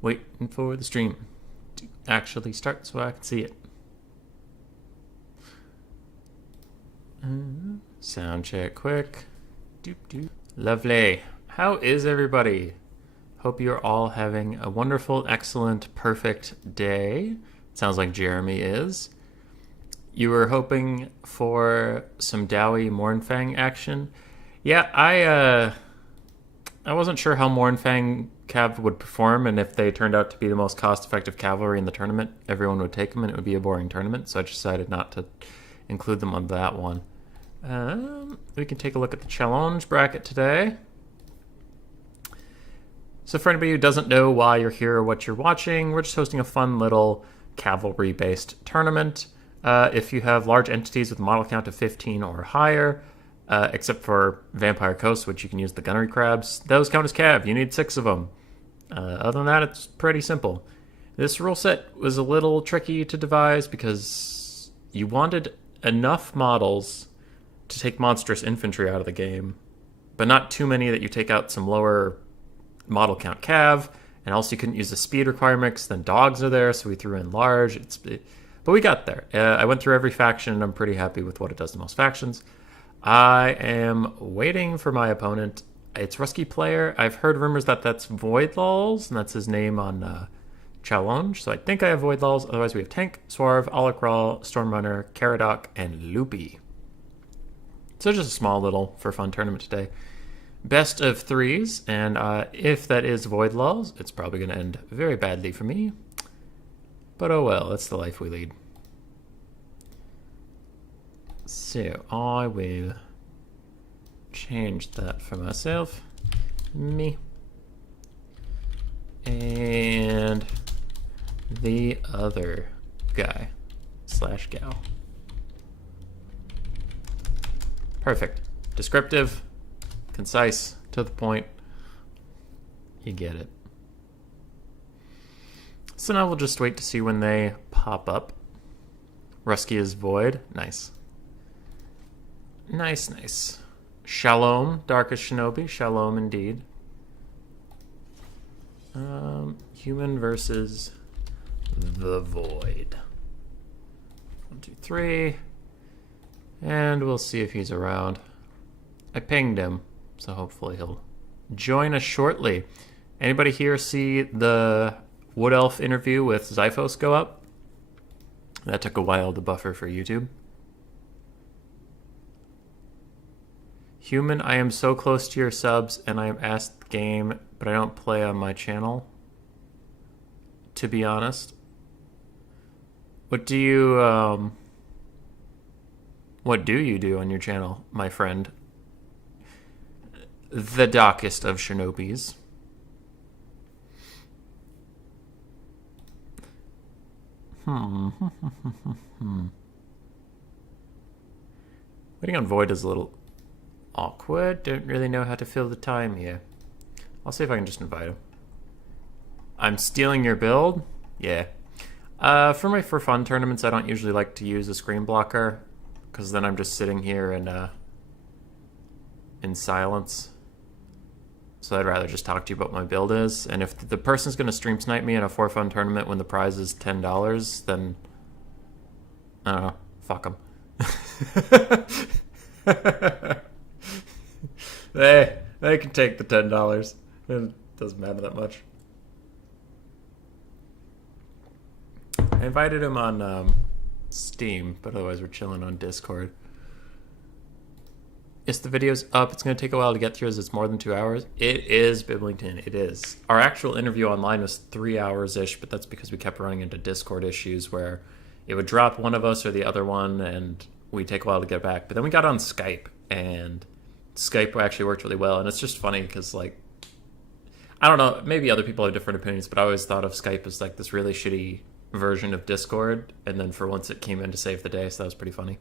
Waiting for the stream to actually start so I can see it. Sound check quick. Lovely. How is everybody? Hope you're all having a wonderful, excellent, perfect day. Sounds like Jeremy is. You were hoping for some Dowie Mournfang action. Yeah, I wasn't sure how Mournfang Cav would perform, and if they turned out to be the most cost-effective cavalry in the tournament, everyone would take them, and it would be a boring tournament, so I decided not to include them on that one. We can take a look at the challenge bracket today. So for anybody who doesn't know why you're here or what you're watching, we're just hosting a fun little cavalry-based tournament. If you have large entities with a model count of 15 or higher, except for Vampire Coast, which you can use the gunnery crabs, those count as cav. You need 6 of them. Other than that, it's pretty simple. This rule set was a little tricky to devise because you wanted enough models to take monstrous infantry out of the game, but not too many that you take out some lower model count cav, and also you couldn't use the speed requirements. Then dogs are there, so we threw in large. But we got there. I went through every faction, and I'm pretty happy with what it does to most factions. I am waiting for my opponent. It's Rusky Player. I've heard rumors that that's Void Lulls, and that's his name on Challonge. So I think I have Void Lulls. Otherwise, we have Tank, Swarv, Alakral, Stormrunner, Caradoc, and Loopy. So just a small little for fun tournament today. Best of 3s, and if that is Void Lulls, it's probably going to end very badly for me. But oh well, that's the life we lead. So I will change that for myself. Me. And the other guy / gal. Perfect. Descriptive, concise, to the point. You get it. So now we'll just wait to see when they pop up. Rusky is Void. Nice. Nice, nice. Shalom, Darkest Shinobi. Shalom indeed. Human versus the Void. 1, 2, 3. And we'll see if he's around. I pinged him, so hopefully he'll join us shortly. Anybody here see the Wood Elf interview with Zyphos go up? That took a while to buffer for YouTube. Human, I am so close to your subs, and I am asked the game, but I don't play on my channel. To be honest. What do you do on your channel, my friend? The darkest of shinobis. Waiting on Void is a little awkward. Don't really know how to fill the time here. I'll see if I can just invite him. I'm stealing your build? Yeah. For my for fun tournaments, I don't usually like to use a screen blocker, because then I'm just sitting here in silence. So I'd rather just talk to you about what my build is. And if the person's going to stream snipe me in a for fun tournament when the prize is $10, then I don't know. Fuck them. They can take the $10. It doesn't matter that much. I invited him on Steam, but otherwise we're chilling on Discord. Yes, the video's up. It's going to take a while to get through as it's more than 2 hours. It is, Biblington. It is. Our actual interview online was 3 hours-ish, but that's because we kept running into Discord issues where it would drop one of us or the other one, and we'd take a while to get back. But then we got on Skype, and Skype actually worked really well. And it's just funny because, like, I don't know, maybe other people have different opinions, but I always thought of Skype as, like, this really shitty version of Discord. And then for once it came in to save the day, so that was pretty funny.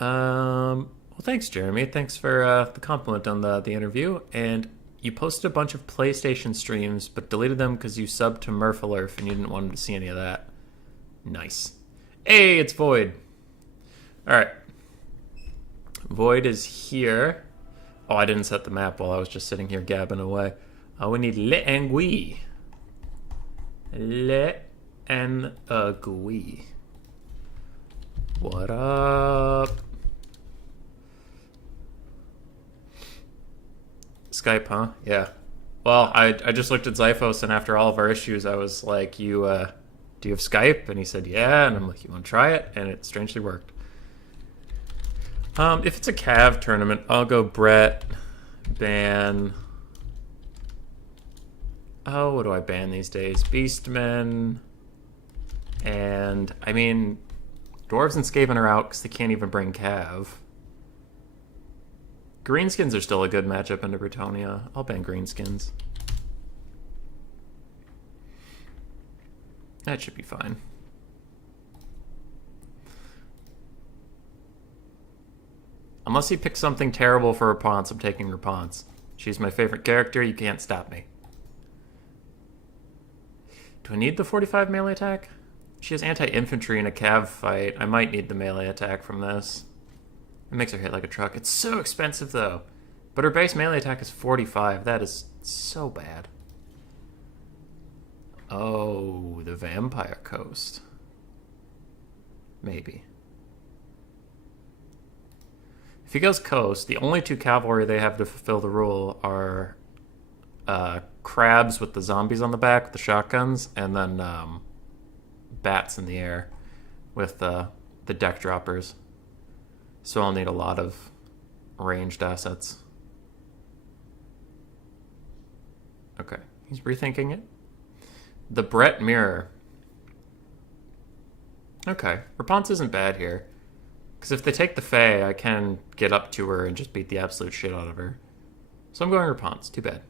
Well, thanks, Jeremy. Thanks for the compliment on the interview. And you posted a bunch of PlayStation streams, but deleted them because you subbed to Murphalurf and you didn't want him to see any of that. Nice. Hey, it's Void. All right. Void is here. Oh, I didn't set the map while I was just sitting here gabbing away. We need Le Angui. Le Angui. What up? Skype, huh? Yeah. Well, I just looked at Zyphos, and after all of our issues, I was like, do you have Skype? And he said, yeah. And I'm like, you want to try it? And it strangely worked. If it's a Cav tournament, I'll go Brett, ban. Oh, what do I ban these days? Beastmen. And, I mean, Dwarves and Skaven are out because they can't even bring Cav. Greenskins are still a good matchup into Bretonnia. I'll ban Greenskins. That should be fine. Unless he picks something terrible for Rapunzel, I'm taking Rapunzel. She's my favorite character. You can't stop me. Do I need the 45 melee attack? She has anti-infantry in a cav fight. I might need the melee attack from this. It makes her hit like a truck. It's so expensive, though. But her base melee attack is 45. That is so bad. Oh, the Vampire Coast. Maybe. If he goes Coast, the only two cavalry they have to fulfill the rule are crabs with the zombies on the back, with the shotguns, and then bats in the air with the deck droppers. So I'll need a lot of ranged assets. Okay, he's rethinking it. The Brett Mirror. Okay, Rapunzel isn't bad here. Because if they take the Fae, I can get up to her and just beat the absolute shit out of her. So I'm going Rapunzel. Too bad.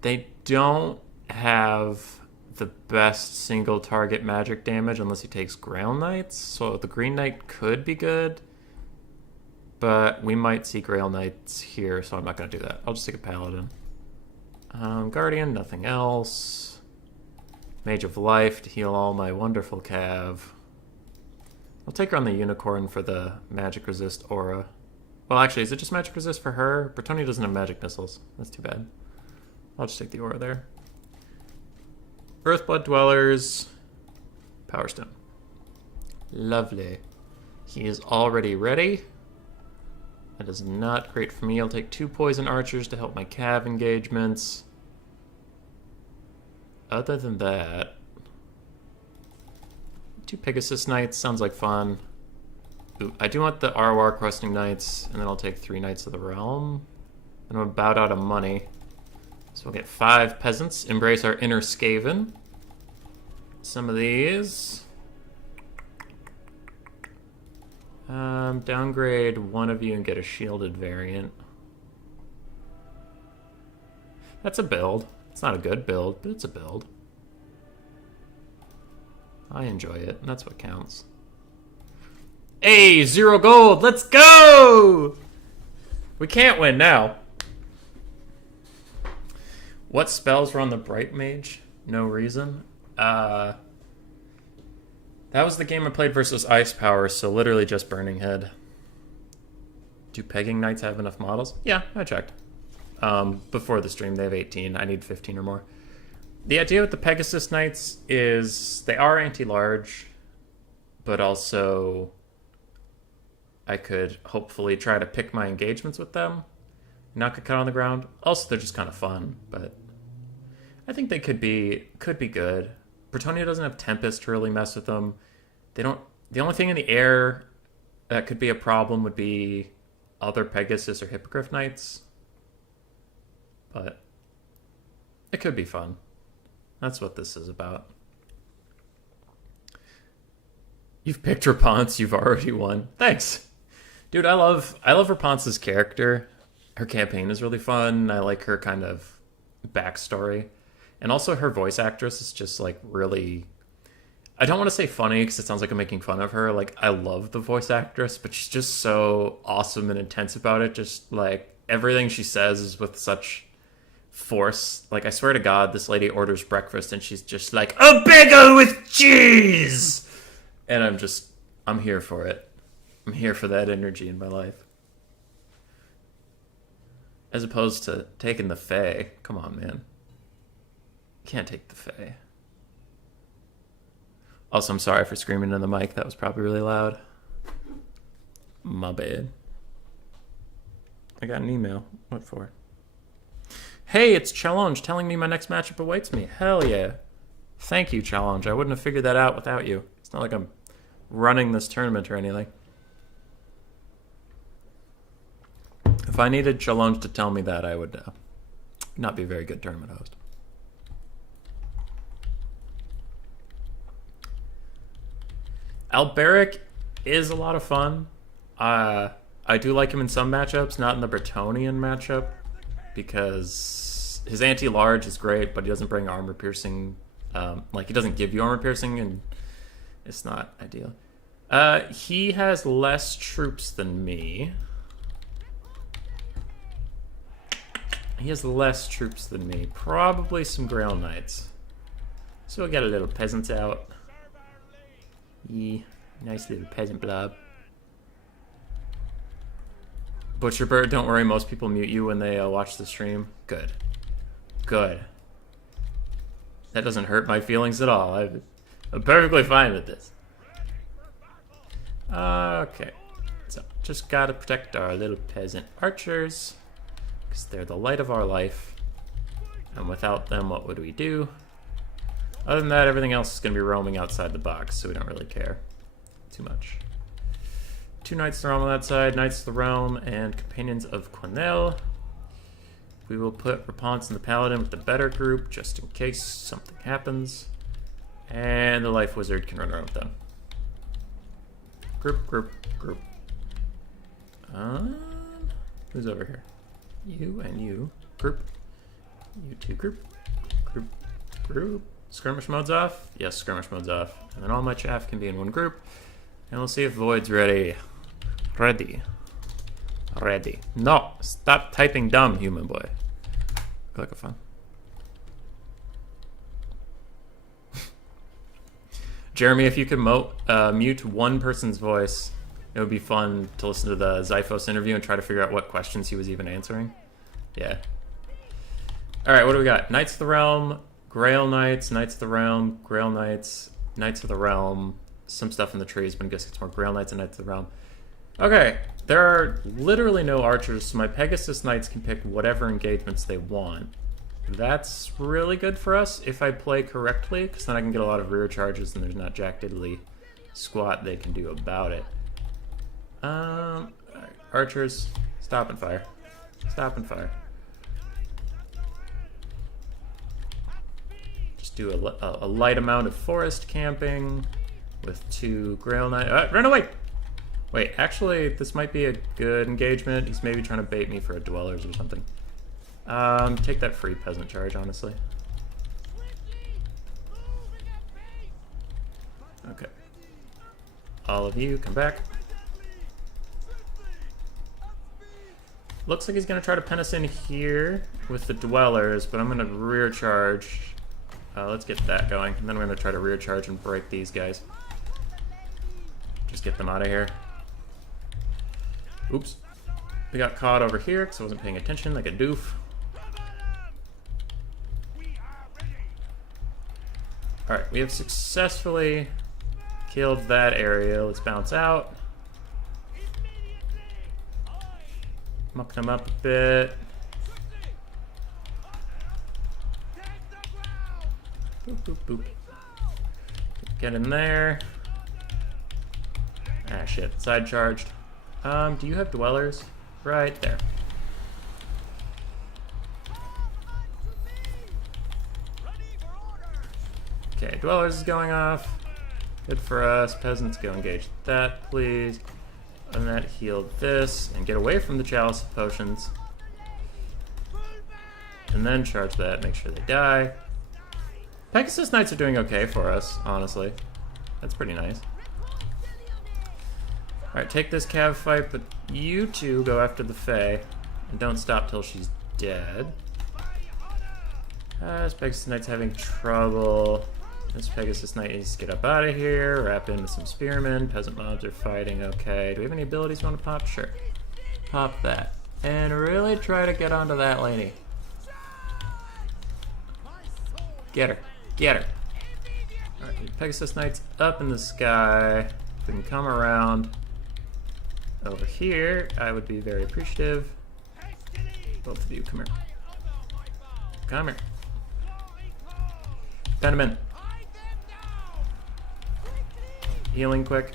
They don't have the best single target magic damage unless he takes Grail Knights. So the Green Knight could be good. But we might see Grail Knights here, so I'm not going to do that. I'll just take a Paladin. Guardian, nothing else. Mage of Life to heal all my wonderful Cav. I'll take her on the Unicorn for the magic resist aura. Well, actually, is it just magic resist for her? Bretonnia doesn't have magic missiles. That's too bad. I'll just take the aura there. Earthblood Dwellers. Power Stone. Lovely. He is already ready. That is not great for me. I'll take 2 poison archers to help my cav engagements. Other than that, 2 Pegasus Knights sounds like fun. Ooh, I do want the ROR questing Knights, and then I'll take 3 Knights of the Realm. And I'm about out of money. So we'll get 5 Peasants. Embrace our inner Skaven. Some of these. Downgrade one of you and get a shielded variant. That's a build. It's not a good build, but it's a build. I enjoy it, and that's what counts. Hey, 0 gold! Let's go! We can't win now. What spells were on the Bright Mage? No reason. That was the game I played versus Ice Power, so literally just Burning Head. Do Pegging Knights have enough models? Yeah, I checked. Before the stream, they have 18. I need 15 or more. The idea with the Pegasus Knights is they are anti-large, but also I could hopefully try to pick my engagements with them, not get cut on the ground. Also, they're just kind of fun, but I think they could be good. Bretonnia doesn't have Tempest to really mess with them. They don't. The only thing in the air that could be a problem would be other Pegasus or Hippogriff Knights. But it could be fun. That's what this is about. You've picked Rapunzel, you've already won. Thanks. Dude, I love Rapunzel's character. Her campaign is really fun. I like her kind of backstory. And also her voice actress is just like really... I don't want to say funny because it sounds like I'm making fun of her. Like, I love the voice actress, but she's just so awesome and intense about it. Just like everything she says is with such force. Like, I swear to God, this lady orders breakfast and she's just like, a bagel with cheese! And I'm here for it. I'm here for that energy in my life. As opposed to taking the Fae. Come on, man. Can't take the Fae. Also, I'm sorry for screaming in the mic. That was probably really loud. My bad. I got an email. What for? Hey, it's Challonge telling me my next matchup awaits me. Hell yeah. Thank you, Challonge. I wouldn't have figured that out without you. It's not like I'm running this tournament or anything. If I needed Challonge to tell me that, I would not be a very good tournament host. Alberic is a lot of fun. I do like him in some matchups, not in the Bretonnian matchup, because his anti-large is great, but he doesn't bring armor piercing. Like, he doesn't give you armor piercing, and it's not ideal. He has less troops than me. He has less troops than me. Probably some Grail Knights. So we'll get a little peasants out. Yeah, nice little peasant blob. Butcherbird, don't worry, most people mute you when they watch the stream. Good. Good. That doesn't hurt my feelings at all. I'm perfectly fine with this. Okay. So, just gotta protect our little peasant archers, because they're the light of our life. And without them, what would we do? Other than that, everything else is going to be roaming outside the box, so we don't really care too much. 2 Knights of the Realm on that side, Knights of the Realm, and Companions of Quenelle. We will put Rapunzel and the Paladin with the better group, just in case something happens. And the Life Wizard can run around with them. Group, group, group. Who's over here? You and you. Group. You two, group. Group, group. Skirmish mode's off? Yes, skirmish mode's off. And then all my chaff can be in one group. And we'll see if Void's ready. Ready. Ready. No! Stop typing dumb, human boy. Click a fun. Jeremy, if you could mute one person's voice, it would be fun to listen to the Zyphos interview and try to figure out what questions he was even answering. Yeah. Alright, what do we got? Knights of the Realm, Grail Knights, Knights of the Realm, Grail Knights, Knights of the Realm, some stuff in the trees, but I guess it's more Grail Knights and Knights of the Realm. Okay, there are literally no archers, so my Pegasus Knights can pick whatever engagements they want. That's really good for us if I play correctly, because then I can get a lot of rear charges and there's not jack diddly squat they can do about it. Archers, stop and fire. Stop and fire. Just do a light amount of forest camping with 2 Grail Knights. Run away! Wait, actually, this might be a good engagement. He's maybe trying to bait me for a Dwellers or something. Take that free peasant charge, honestly. Okay. All of you, come back. Looks like he's going to try to pen us in here with the Dwellers, but I'm going to rear charge. Let's get that going, and then we're going to try to rear charge and break these guys. Just get them out of here. Oops. We got caught over here because I wasn't paying attention like a doof. Alright, we have successfully killed that area. Let's bounce out. Muck them up a bit. Boop, boop, boop. Get in there. Ah, shit. Side charged. Do you have Dwellers? Right there. Okay, Dwellers is going off. Good for us. Peasants, go engage that, please. And that healed this. And get away from the Chalice of Potions. And then charge that. Make sure they die. Pegasus Knights are doing okay for us, honestly. That's pretty nice. Alright, take this cav fight, but you two go after the Fae. And don't stop till she's dead. This Pegasus Knight's having trouble This Pegasus Knight needs to get up out of here, wrap into some spearmen. Peasant mobs are fighting okay. Do we have any abilities we want to pop? Sure. Pop that. And really try to get onto that lady. Get her. Get her. Alright, Pegasus Knight's up in the sky. If we can come around over here, I would be very appreciative. Both of you, come here. Come here. Pen him in. Healing quick.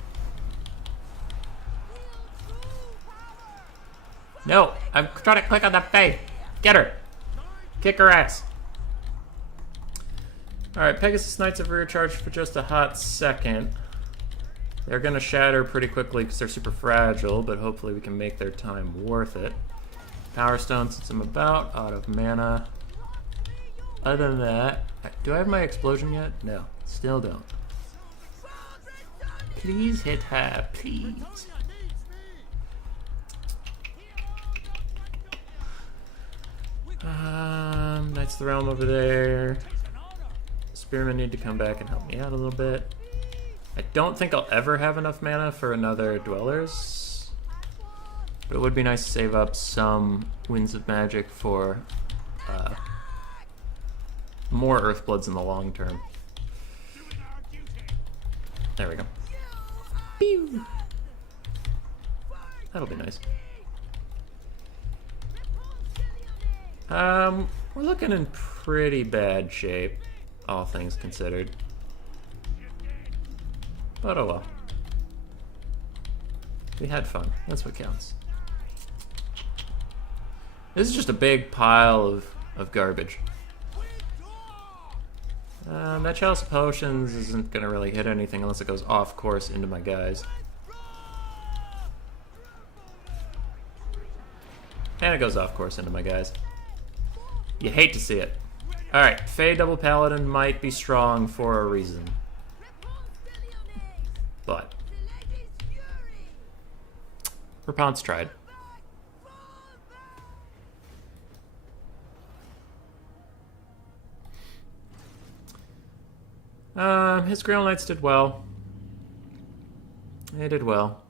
No, I'm trying to click on that Faye. Get her. Kick her ass. Alright, Pegasus Knights have rear charged for just a hot second. They're gonna shatter pretty quickly because they're super fragile, but hopefully we can make their time worth it. Power Stone, since I'm about out of mana. Other than that, do I have my explosion yet? No, still don't. Please hit her, please. Knights of the Realm over there. Spearmen need to come back and help me out a little bit. I don't think I'll ever have enough mana for another Dwellers. But it would be nice to save up some Winds of Magic for more Earthbloods in the long term. There we go. Pew! That'll be nice. We're looking in pretty bad shape, all things considered. But oh well. We had fun. That's what counts. This is just a big pile of garbage. That Chalice of Potions isn't going to really hit anything unless it goes off course into my guys. And it goes off course into my guys. You hate to see it. Alright, Fey Double Paladin might be strong for a reason. But Rapon's tried. His Grail Knights did well. They did well.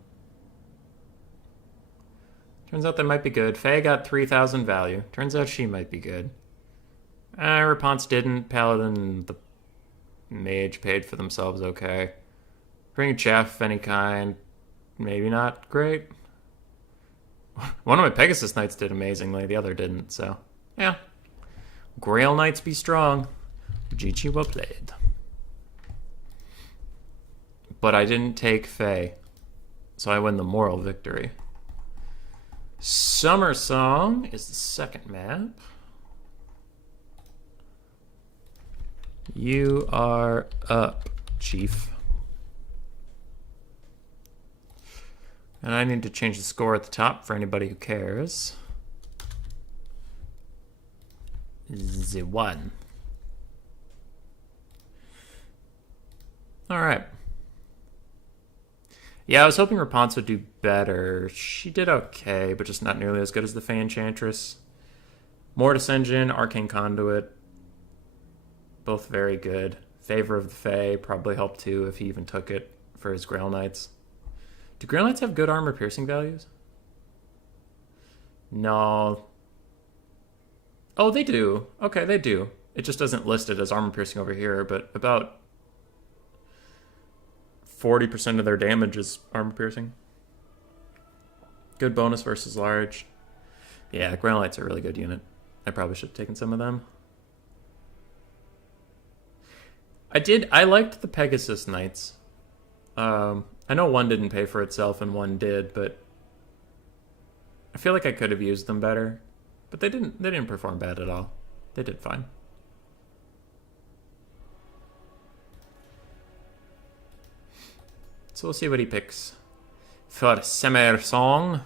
Turns out they might be good. Faye got 3,000 value. Turns out she might be good. Rapon's didn't. Paladin and the Mage paid for themselves okay. Bring chaff of any kind, maybe not great. One of my Pegasus Knights did amazingly, the other didn't, so yeah. Grail Knights be strong. GG well played. But I didn't take Faye, so I win the moral victory. Summer Song is the second map. You are up, Chief. And I need to change the score at the top for anybody who cares. The one. Alright. Yeah, I was hoping Rapunzel would do better. She did okay, but just not nearly as good as the Fey Enchantress. Mortis Engine, Arcane Conduit. Both very good. Favor of the Fey probably helped too if he even took it for his Grail Knights. Do Grail Knights have good armor piercing values? No. Oh, they do. Okay, they do. It just doesn't list it as armor piercing over here, but about 40% of their damage is armor piercing. Good bonus versus large. Yeah, Grail Knights are a really good unit. I probably should have taken some of them. I liked the Pegasus Knights. I know one didn't pay for itself and one did, but I feel like I could have used them better. But they didn't perform bad at all. They did fine. So we'll see what he picks for Summer Song.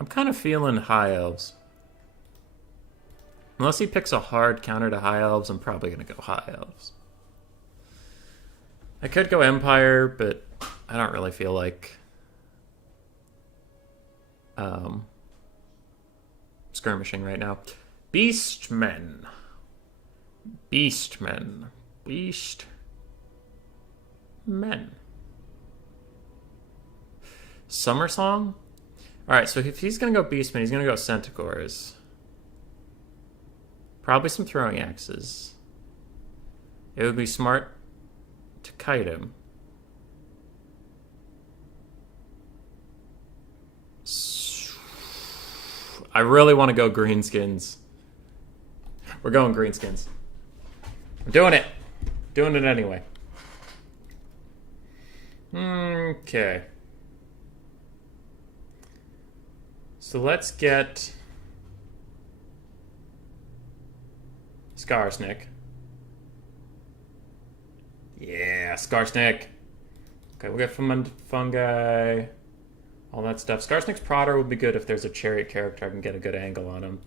I'm kind of feeling High Elves. Unless he picks a hard counter to High Elves, I'm probably going to go High Elves. I could go Empire, but I don't really feel like skirmishing right now. Beastmen. Beastmen. Beast men. Summer Song? Alright, so if he's gonna go Beastmen, he's gonna go Centaurs. Probably some throwing axes. It would be smart to kite him. I really want to go greenskins. We're going greenskins. I'm doing it. Doing it anyway. Okay. So let's get Skarsnik. Yeah, Skarsnik. Okay, we'll get fungi. All that stuff. Skarsnik's Prodder would be good if there's a chariot character. I can get a good angle on him.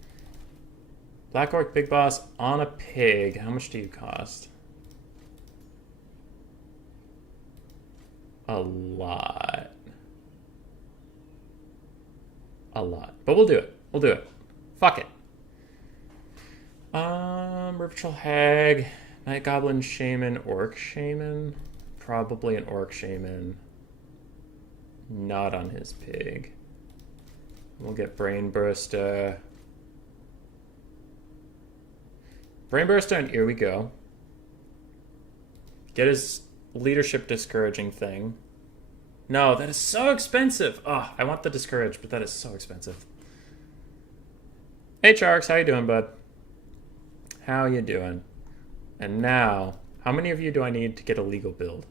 Black Orc Big Boss on a pig. How much do you cost? A lot. A lot. But we'll do it. We'll do it. Fuck it. Ritual Hag. Night Goblin Shaman. Orc Shaman. Probably an Orc Shaman. Not on his pig. We'll get Brainburster. Brainburster, and here we go. Get his leadership discouraging thing. No, that is so expensive. Oh, I want the discourage, but that is so expensive. Hey, Charks, how you doing, bud? How you doing? And now, how many of you do I need to get a legal build?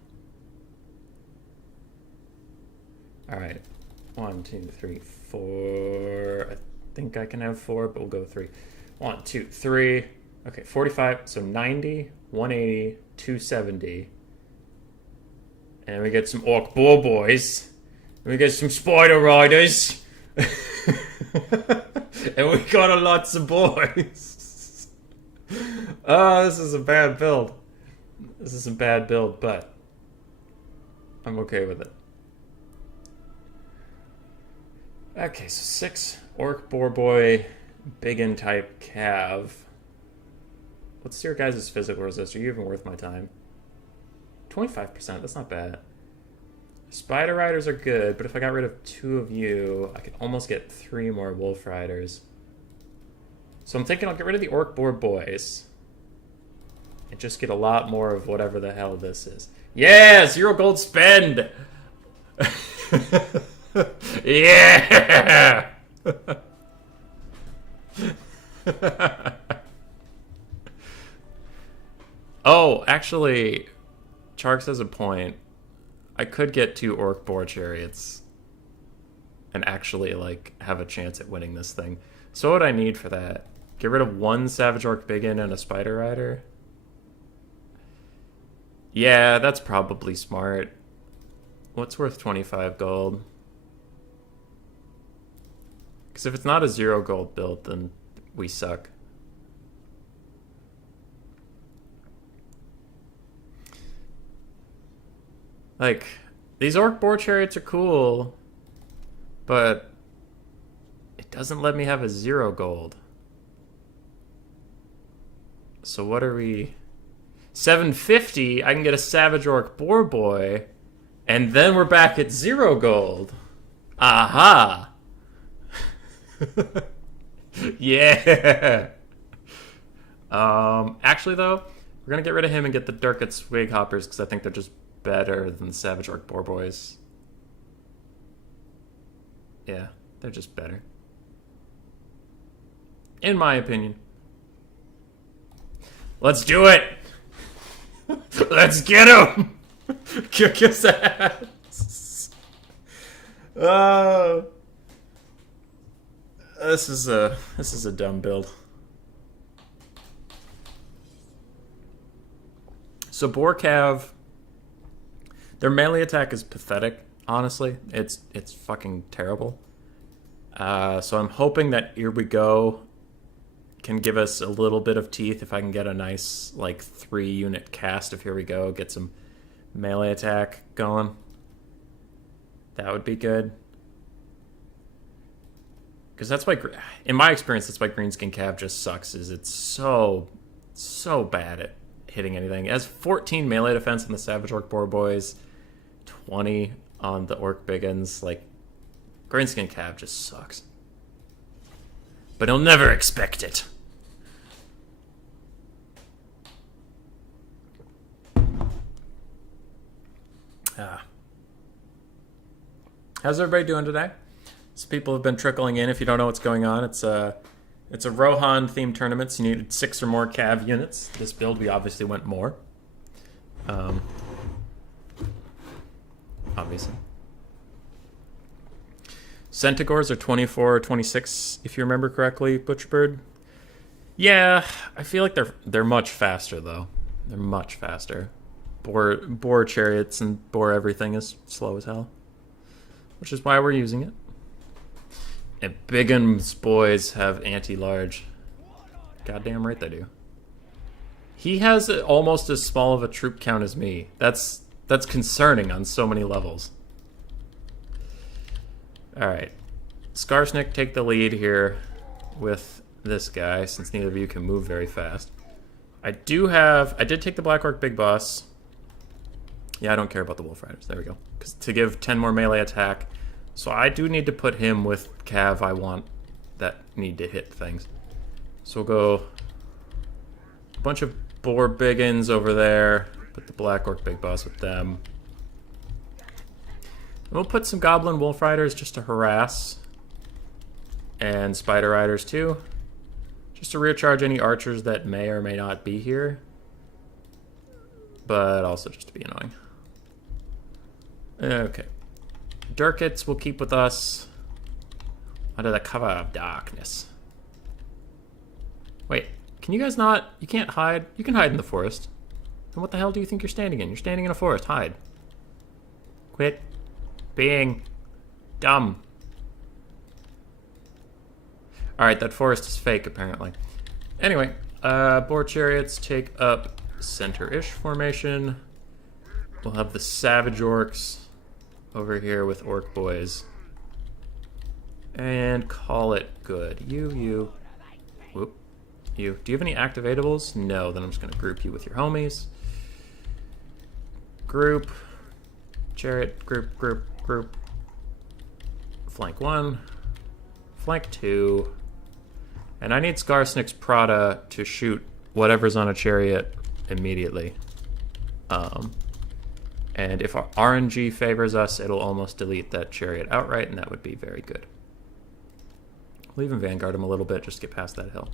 All right, 1, 2, 3, 4. I think I can have 4, but we'll go 3. 1, 2, 3. Okay, 45. So 90, 180, 270. And we get some Orc Boar Boys. And we get some Spider Riders. And we got a lots of boys. Oh, this is a bad build. This is a bad build, but I'm okay with it. Okay, so 6 Orc Boar Boy, Biggin type Cav. What's your guys' physical resist? Are you even worth my time? 25%, that's not bad. Spider Riders are good, but if I got rid of 2 of you, I could almost get 3 more Wolf Riders. So I'm thinking I'll get rid of the Orc Boar Boys. And just get a lot more of whatever the hell this is. Yeah! 0 gold spend! Yeah! Oh, actually, Charks has a point. I could get 2 Orc Boar Chariots and actually, like, have a chance at winning this thing. So what would I need for that? Get rid of 1 Savage Orc Biggin and a Spider Rider? Yeah, that's probably smart. What's worth 25 gold? Because if it's not a 0 gold build, then we suck. Like, these Orc Boar Chariots are cool, but it doesn't let me have a 0 gold. So what are we... 750, I can get a Savage Orc Boar Boy, and then we're back at 0 gold. Aha! Yeah! Actually, though, we're gonna get rid of him and get the Durkat Swig Hoppers, because I think they're just better than the Savage Orc Boar Boys. Yeah, they're just better. In my opinion. Let's do it! Let's get him! Kick his ass! Oh... This is a dumb build. So Boar Cav, their melee attack is pathetic, honestly. It's fucking terrible. So I'm hoping that Here We Go can give us a little bit of teeth if I can get a nice, like, 3-unit cast of Here We Go, get some melee attack going. That would be good. Because that's why, in my experience, that's why Greenskin Cav just sucks, is it's so So bad at hitting anything. It has 14 melee defense on the Savage Orc Boar Boys, 20 on the Orc Biggins. Like, Greenskin Cav just sucks. But he'll never expect it. How's everybody doing today? So people have been trickling in. If you don't know what's going on, it's a Rohan themed tournament. So you needed 6 or more cav units. This build we obviously went more. Obviously. Centigores are 24 or 26, if you remember correctly, Butcherbird. Yeah, I feel like they're much faster though. They're much faster. Boar chariots and boar everything is slow as hell, which is why we're using it. And Bigham's boys have anti-large. Goddamn right they do. He has almost as small of a troop count as me. That's concerning on so many levels. Alright. Skarsnik, take the lead here with this guy, since neither of you can move very fast. I did take the Black Orc Big Boss. Yeah, I don't care about the Wolf Riders. There we go. 'Cause to give 10 more melee attack. So I do need to put him with cav I want that need to hit things. So we'll go a bunch of Boar Biggins over there. Put the Black Orc Big Boss with them. And we'll put some Goblin Wolf Riders just to harass. And Spider Riders too. Just to recharge any archers that may or may not be here. But also just to be annoying. Okay. Durkits will keep with us under the cover of darkness. Wait, can you guys not... You can't hide? You can hide in the forest. And what the hell do you think you're standing in? You're standing in a forest. Hide. Quit being dumb. Alright, that forest is fake, apparently. Anyway, Boar Chariots take up center-ish formation. We'll have the Savage Orcs over here with Orc Boys. And call it good. You. Whoop. You. Do you have any activatables? No, then I'm just going to group you with your homies. Group. Chariot. Group. Flank 1. Flank 2. And I need Skarsnik's Prada to shoot whatever's on a chariot immediately. And if our RNG favors us, it'll almost delete that chariot outright, and that would be very good. We'll even Vanguard him a little bit just to get past that hill.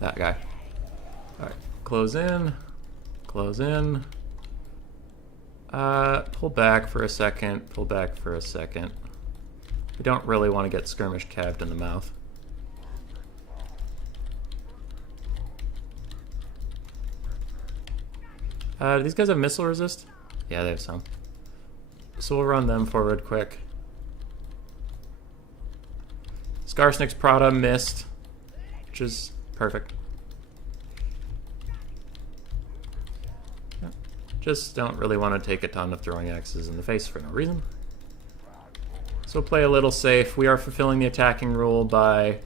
That guy. Alright, close in. Close in. Pull back for a second. Pull back for a second. We don't really want to get skirmish cabbed in the mouth. Do these guys have missile resist? Yeah, they have some. So we'll run them forward quick. Skarsnik's Prada missed, which is perfect. Just don't really want to take a ton of throwing axes in the face for no reason. So we'll play a little safe. We are fulfilling the attacking rule by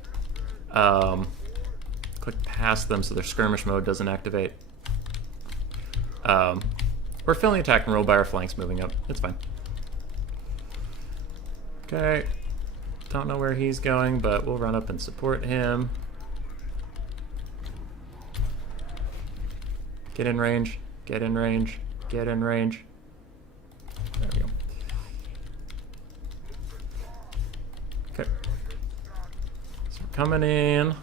click past them so their skirmish mode doesn't activate. We're filling the attacking rule by our flanks moving up. It's fine. Okay. Don't know where he's going, but we'll run up and support him. Get in range. Get in range. Get in range. There we go. Okay. So we're coming in.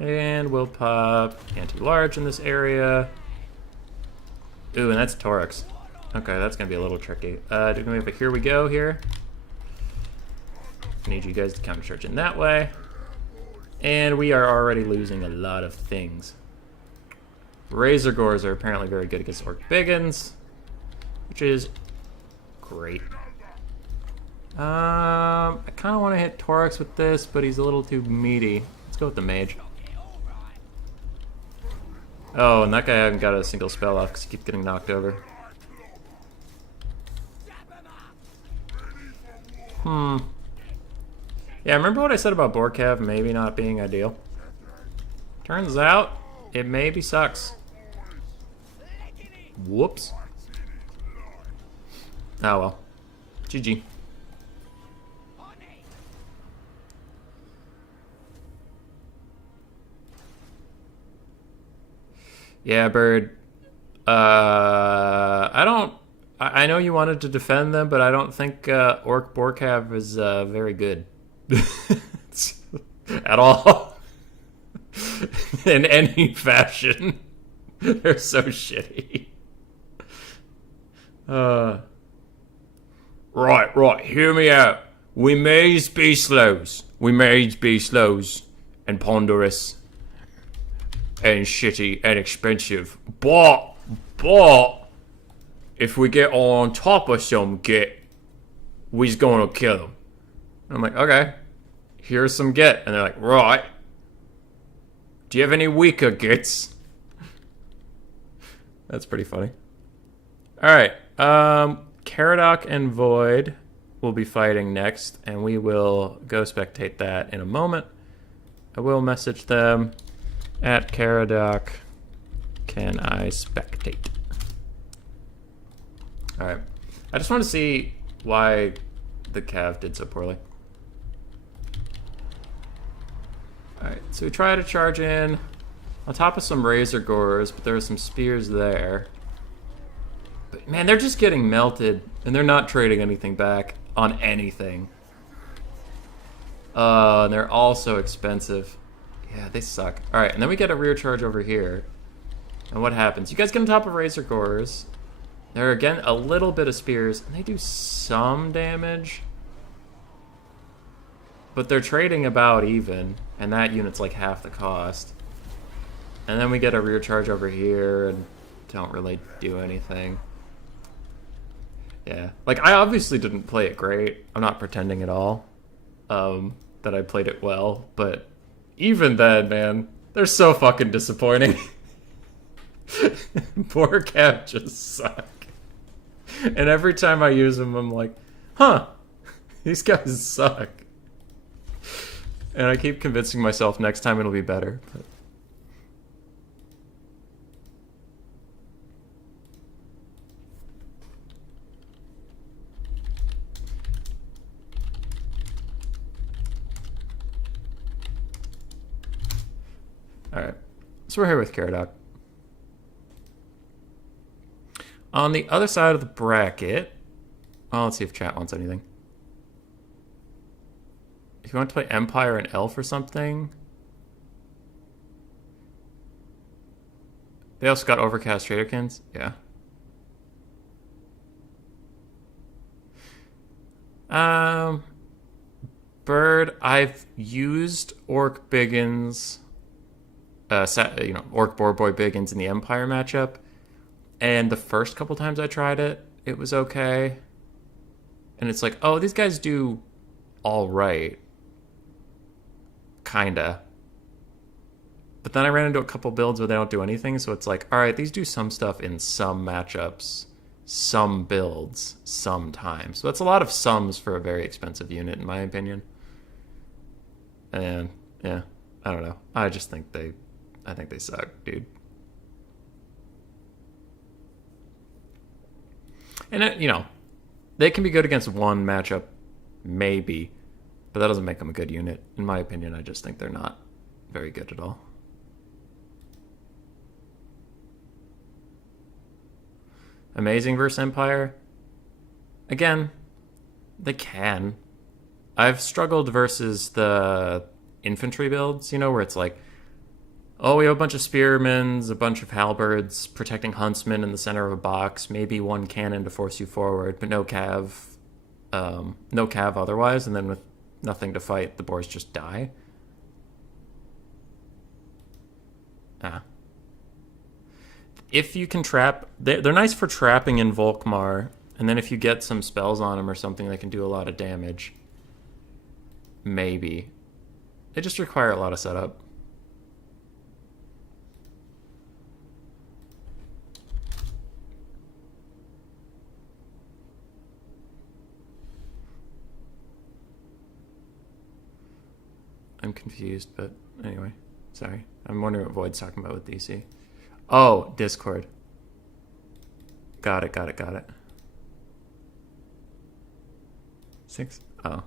And we'll pop anti-large in this area. Ooh, and that's Torix. Okay, that's gonna be a little tricky. Do we have a here we go here? I need you guys to countercharge in that way. And we are already losing a lot of things. Razor Gores are apparently very good against Orc Biggins, which is great. I kind of want to hit Torix with this, but he's a little too meaty. Let's go with the Mage. Oh, and that guy hasn't got a single spell off because he keeps getting knocked over. Yeah, remember what I said about Borkav maybe not being ideal? Turns out, it maybe sucks. Whoops. Oh well. GG. Yeah, Bird. I know you wanted to defend them, but I don't think Orc Borkav is very good. At all. In any fashion. They're so shitty. Right, hear me out. We may be slows. And ponderous. And shitty and expensive. But, if we get on top of some git, we's gonna kill them. I'm like, okay, here's some git. And they're like, right. Do you have any weaker gits? That's pretty funny. Alright, Caradoc and Void will be fighting next, and we will go spectate that in a moment. I will message them at Caradoc. Can I spectate? Alright. I just want to see why the Cav did so poorly. Alright, so we try to charge in on top of some Razor Gores, but there are some spears there. But man, they're just getting melted, and they're not trading anything back on anything. And they're all so expensive. Yeah, they suck. Alright, and then we get a rear charge over here. And what happens? You guys get on top of Razor Gores. There are, again, a little bit of spears, and they do some damage. But they're trading about even, and that unit's like half the cost. And then we get a rear charge over here, and don't really do anything. Yeah. Like, I obviously didn't play it great. I'm not pretending at all that I played it well, but even then, man, they're so fucking disappointing. Poor Cav just suck. And every time I use them, I'm like, huh, these guys suck. And I keep convincing myself next time it'll be better. But... Alright, so we're here with Caradoc. On the other side of the bracket, well, let's see if chat wants anything. If you want to play Empire and Elf or something. They also got Overcast Traderkins. Yeah. Bird, I've used Orc Biggins, Orc Boar Boy Biggins in the Empire matchup. And the first couple times I tried it, it was okay. And it's like, oh, these guys do all right. Kinda. But then I ran into a couple builds where they don't do anything, so it's like, all right, these do some stuff in some matchups, some builds, sometimes. So that's a lot of sums for a very expensive unit, in my opinion. And, yeah, I don't know. I think they suck, dude. And, they can be good against one matchup, maybe. But that doesn't make them a good unit. In my opinion, I just think they're not very good at all. Amazing versus Empire. Again, they can. I've struggled versus the infantry builds, where it's like, oh, we have a bunch of spearmen, a bunch of halberds, protecting huntsmen in the center of a box, maybe one cannon to force you forward, but no cav otherwise, and then with nothing to fight, the boars just die. If you can trap... They're nice for trapping in Volkmar, and then if you get some spells on them or something, they can do a lot of damage. Maybe. They just require a lot of setup. confused, but anyway. Sorry. I'm wondering what Void's talking about with DC. Oh, Discord. Got it. 6? Oh.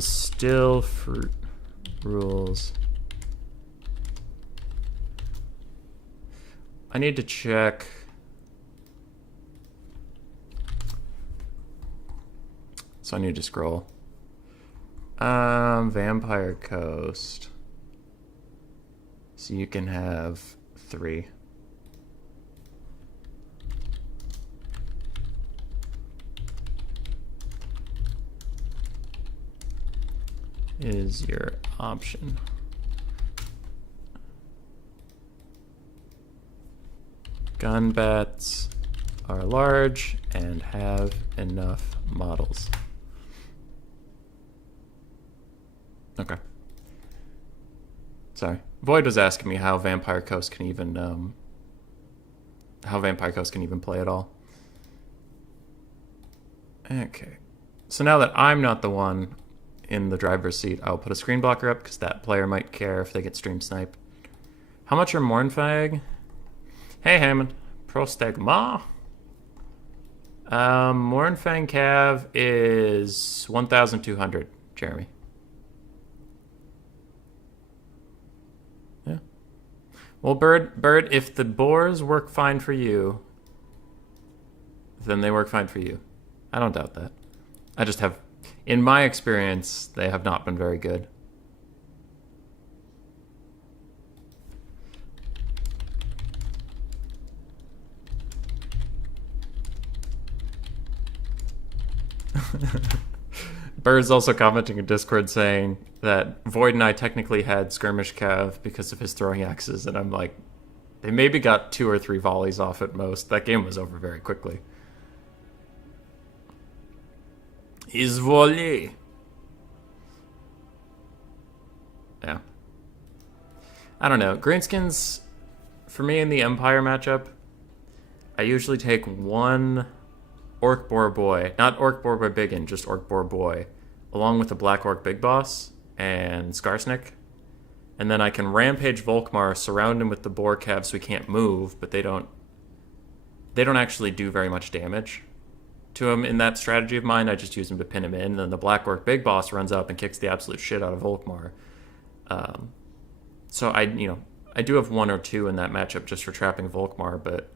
Still fruit rules. I need to check. So I need to scroll. Vampire Coast. So you can have 3. Is your option. Gun bats are large and have enough models. Okay. Sorry. Void was asking me how Vampire Coast can even play at all. Okay. So now that I'm not the one in the driver's seat, I'll put a screen blocker up because that player might care if they get stream sniped. How much are Mornfag? Hey Hammond. Prostegma. Mornfang Cav is 1,200, Jeremy. Yeah. Well, Bird, if the boars work fine for you, then they work fine for you. I don't doubt that. I just have, in my experience, they have not been very good. Bird's also commenting in Discord saying that Void and I technically had skirmish cav because of his throwing axes, and I'm like, they maybe got 2 or 3 volleys off at most. That game was over very quickly. His volley. Yeah. I don't know. Greenskins, for me in the Empire matchup, I usually take one Orc Boar Boy, not Orc Boar Boy Biggin, just Orc Boar Boy, along with the Black Orc Big Boss and Skarsnik. And then I can Rampage Volkmar, surround him with the Boar Cav so he can't move, but they don't actually do very much damage to him in that strategy of mine. I just use him to pin him in, and then the Black Orc Big Boss runs up and kicks the absolute shit out of Volkmar. So I do have 1 or 2 in that matchup just for trapping Volkmar, but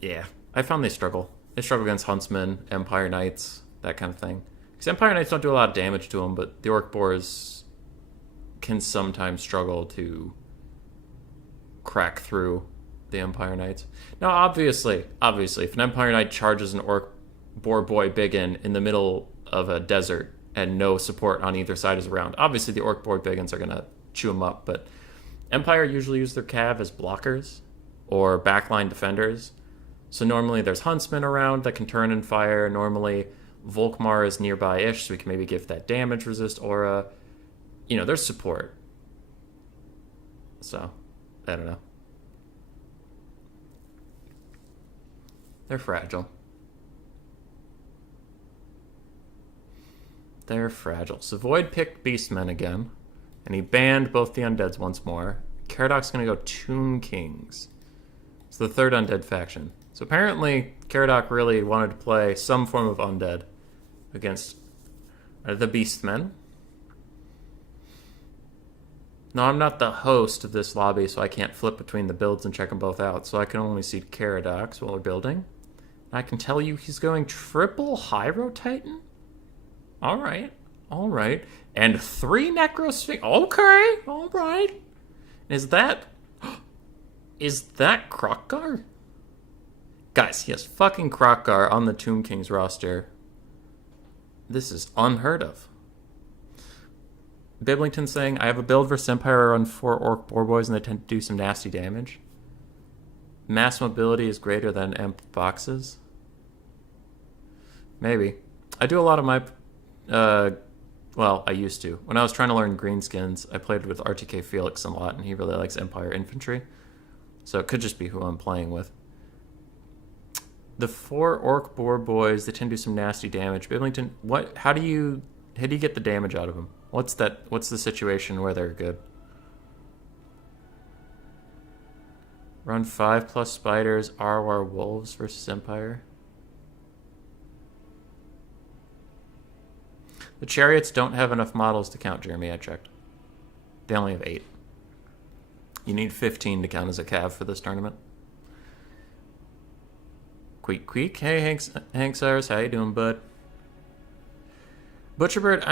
yeah, I found they struggle. They struggle against Huntsmen, Empire Knights, that kind of thing. Because Empire Knights don't do a lot of damage to them, but the Orc Boars can sometimes struggle to crack through the Empire Knights. Now, obviously, if an Empire Knight charges an Orc Boar Boy Biggin in the middle of a desert and no support on either side is around, obviously the Orc Boar Biggins are going to chew them up, but Empire usually use their cav as blockers or backline defenders. So normally there's Huntsmen around that can turn and fire. Normally Volkmar is nearby-ish, so we can maybe give that damage resist aura. There's support. So, I don't know. They're fragile. So Void picked Beastmen again, and he banned both the Undeads once more. Caradoc's going to go Tomb Kings. It's the third Undead faction. So apparently, Caradoc really wanted to play some form of Undead against the Beastmen. Now, I'm not the host of this lobby, so I can't flip between the builds and check them both out. So I can only see Caradocs while we're building. I can tell you he's going triple Hyro Titan. All right. And 3 Necrosphinx. Okay, all right. Is that Krokgar? Guys, he has fucking Krokgar on the Tomb Kings roster. This is unheard of. Biblington saying, I have a build versus Empire on 4 Orc Boar Boys and they tend to do some nasty damage. Mass mobility is greater than Emp boxes. Maybe. I do a lot of my... I used to. When I was trying to learn Greenskins, I played with RTK Felix a lot, and he really likes Empire Infantry. So it could just be who I'm playing with. The 4 Orc Boar Boys, they tend to do some nasty damage. Biblington, how do you How do you get the damage out of them? What's the situation where they're good? Run 5+ spiders, RR wolves versus Empire. The chariots don't have enough models to count, Jeremy, I checked. They only have 8. You need 15 to count as a cav for this tournament. Queek. Hey, Hank Cyrus, how you doing, bud? Butcherbird,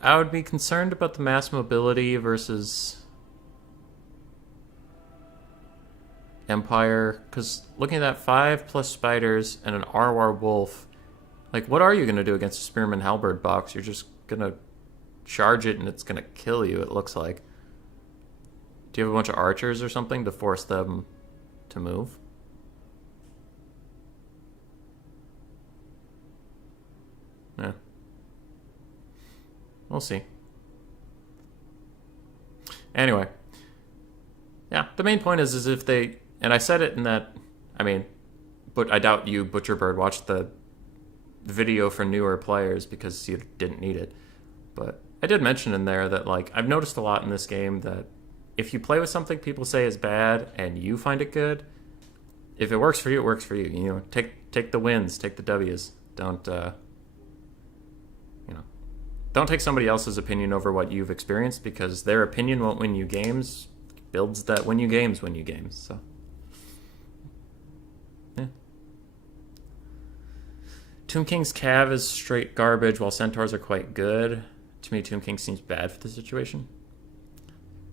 I would be concerned about the mass mobility versus Empire, because looking at that 5+ spiders and an RR wolf, like, what are you going to do against a Spearman Halberd box? You're just going to charge it and it's going to kill you, it looks like. Do you have a bunch of archers or something to force them to move? Yeah. We'll see. Anyway. Yeah, the main point is if they... And I said it in that... I mean, but I doubt you, Butcherbird, watched the video for newer players because you didn't need it. But I did mention in there that, like, I've noticed a lot in this game that if you play with something people say is bad and you find it good, if it works for you, it works for you. You know, take the wins, take the W's. Don't don't take somebody else's opinion over what you've experienced, because their opinion won't win you games. Builds that win you games. So, yeah. Tomb King's Cav is straight garbage, while Centaurs are quite good. To me, Tomb King seems bad for the situation.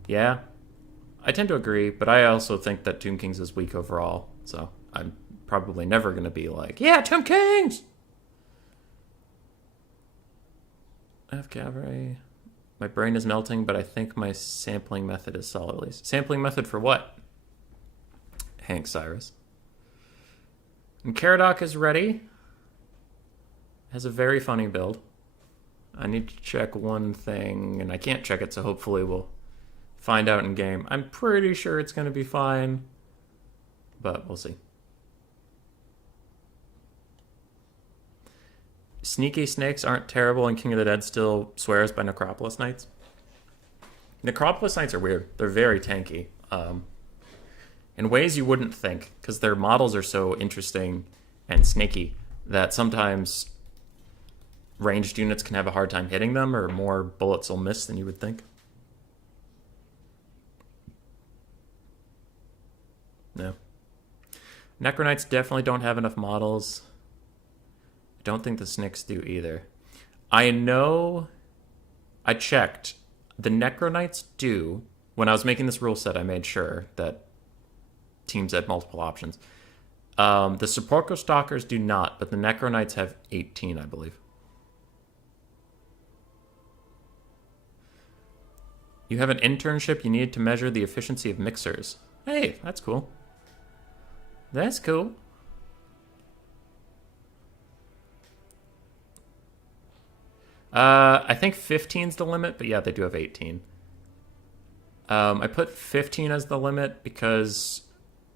Yeah, I tend to agree, but I also think that Tomb Kings is weak overall, so I'm probably never going to be like, yeah, Tomb Kings! I have cavalry. My brain is melting, but I think my sampling method is solidly... Sampling method for what? Hank Cyrus. And Caradoc is ready. Has a very funny build. I need to check one thing, and I can't check it, so hopefully we'll find out in game. I'm pretty sure it's going to be fine, but we'll see. Sneaky snakes aren't terrible, and King of the Dead still swears by Necropolis Knights. Necropolis Knights are weird. They're very tanky. In ways you wouldn't think, because their models are so interesting and snaky that sometimes ranged units can have a hard time hitting them, or more bullets will miss than you would think. No. Necronites definitely don't have enough models. Don't think the Snicks do either. I know... I checked. The Necronites do. When I was making this rule set, I made sure that teams had multiple options. The Sepulchral Stalkers do not, but the Necronites have 18, I believe. You have an internship you need to measure the efficiency of mixers. Hey, that's cool. That's cool. I think 15's the limit, but yeah, they do have 18. I put 15 as the limit because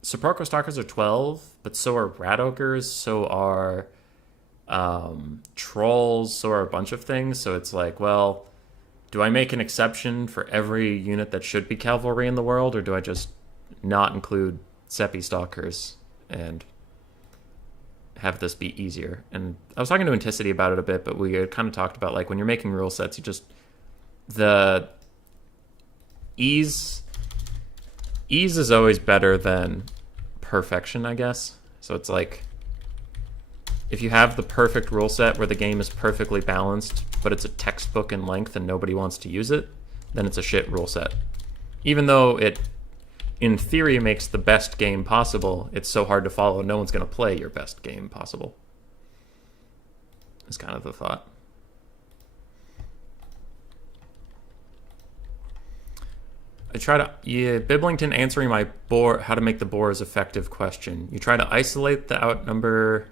Sepulchral Stalkers are 12, but so are Rat Ogres, so are Trolls, so are a bunch of things. So it's like, well, do I make an exception for every unit that should be cavalry in the world, or do I just not include Seppi Stalkers and have this be easier? And I was talking to Anticity about it a bit, but we had kind of talked about, like, when you're making rule sets, you just... The ease is always better than perfection, I guess. So it's like, if you have the perfect rule set where the game is perfectly balanced, but it's a textbook in length and nobody wants to use it, then it's a shit rule set. Even though it, in theory, makes the best game possible, it's so hard to follow, no one's going to play your best game possible. Is kind of the thought. I try to... Yeah, Biblington answering my boar, how to make the boars effective question. You try to isolate or outnumber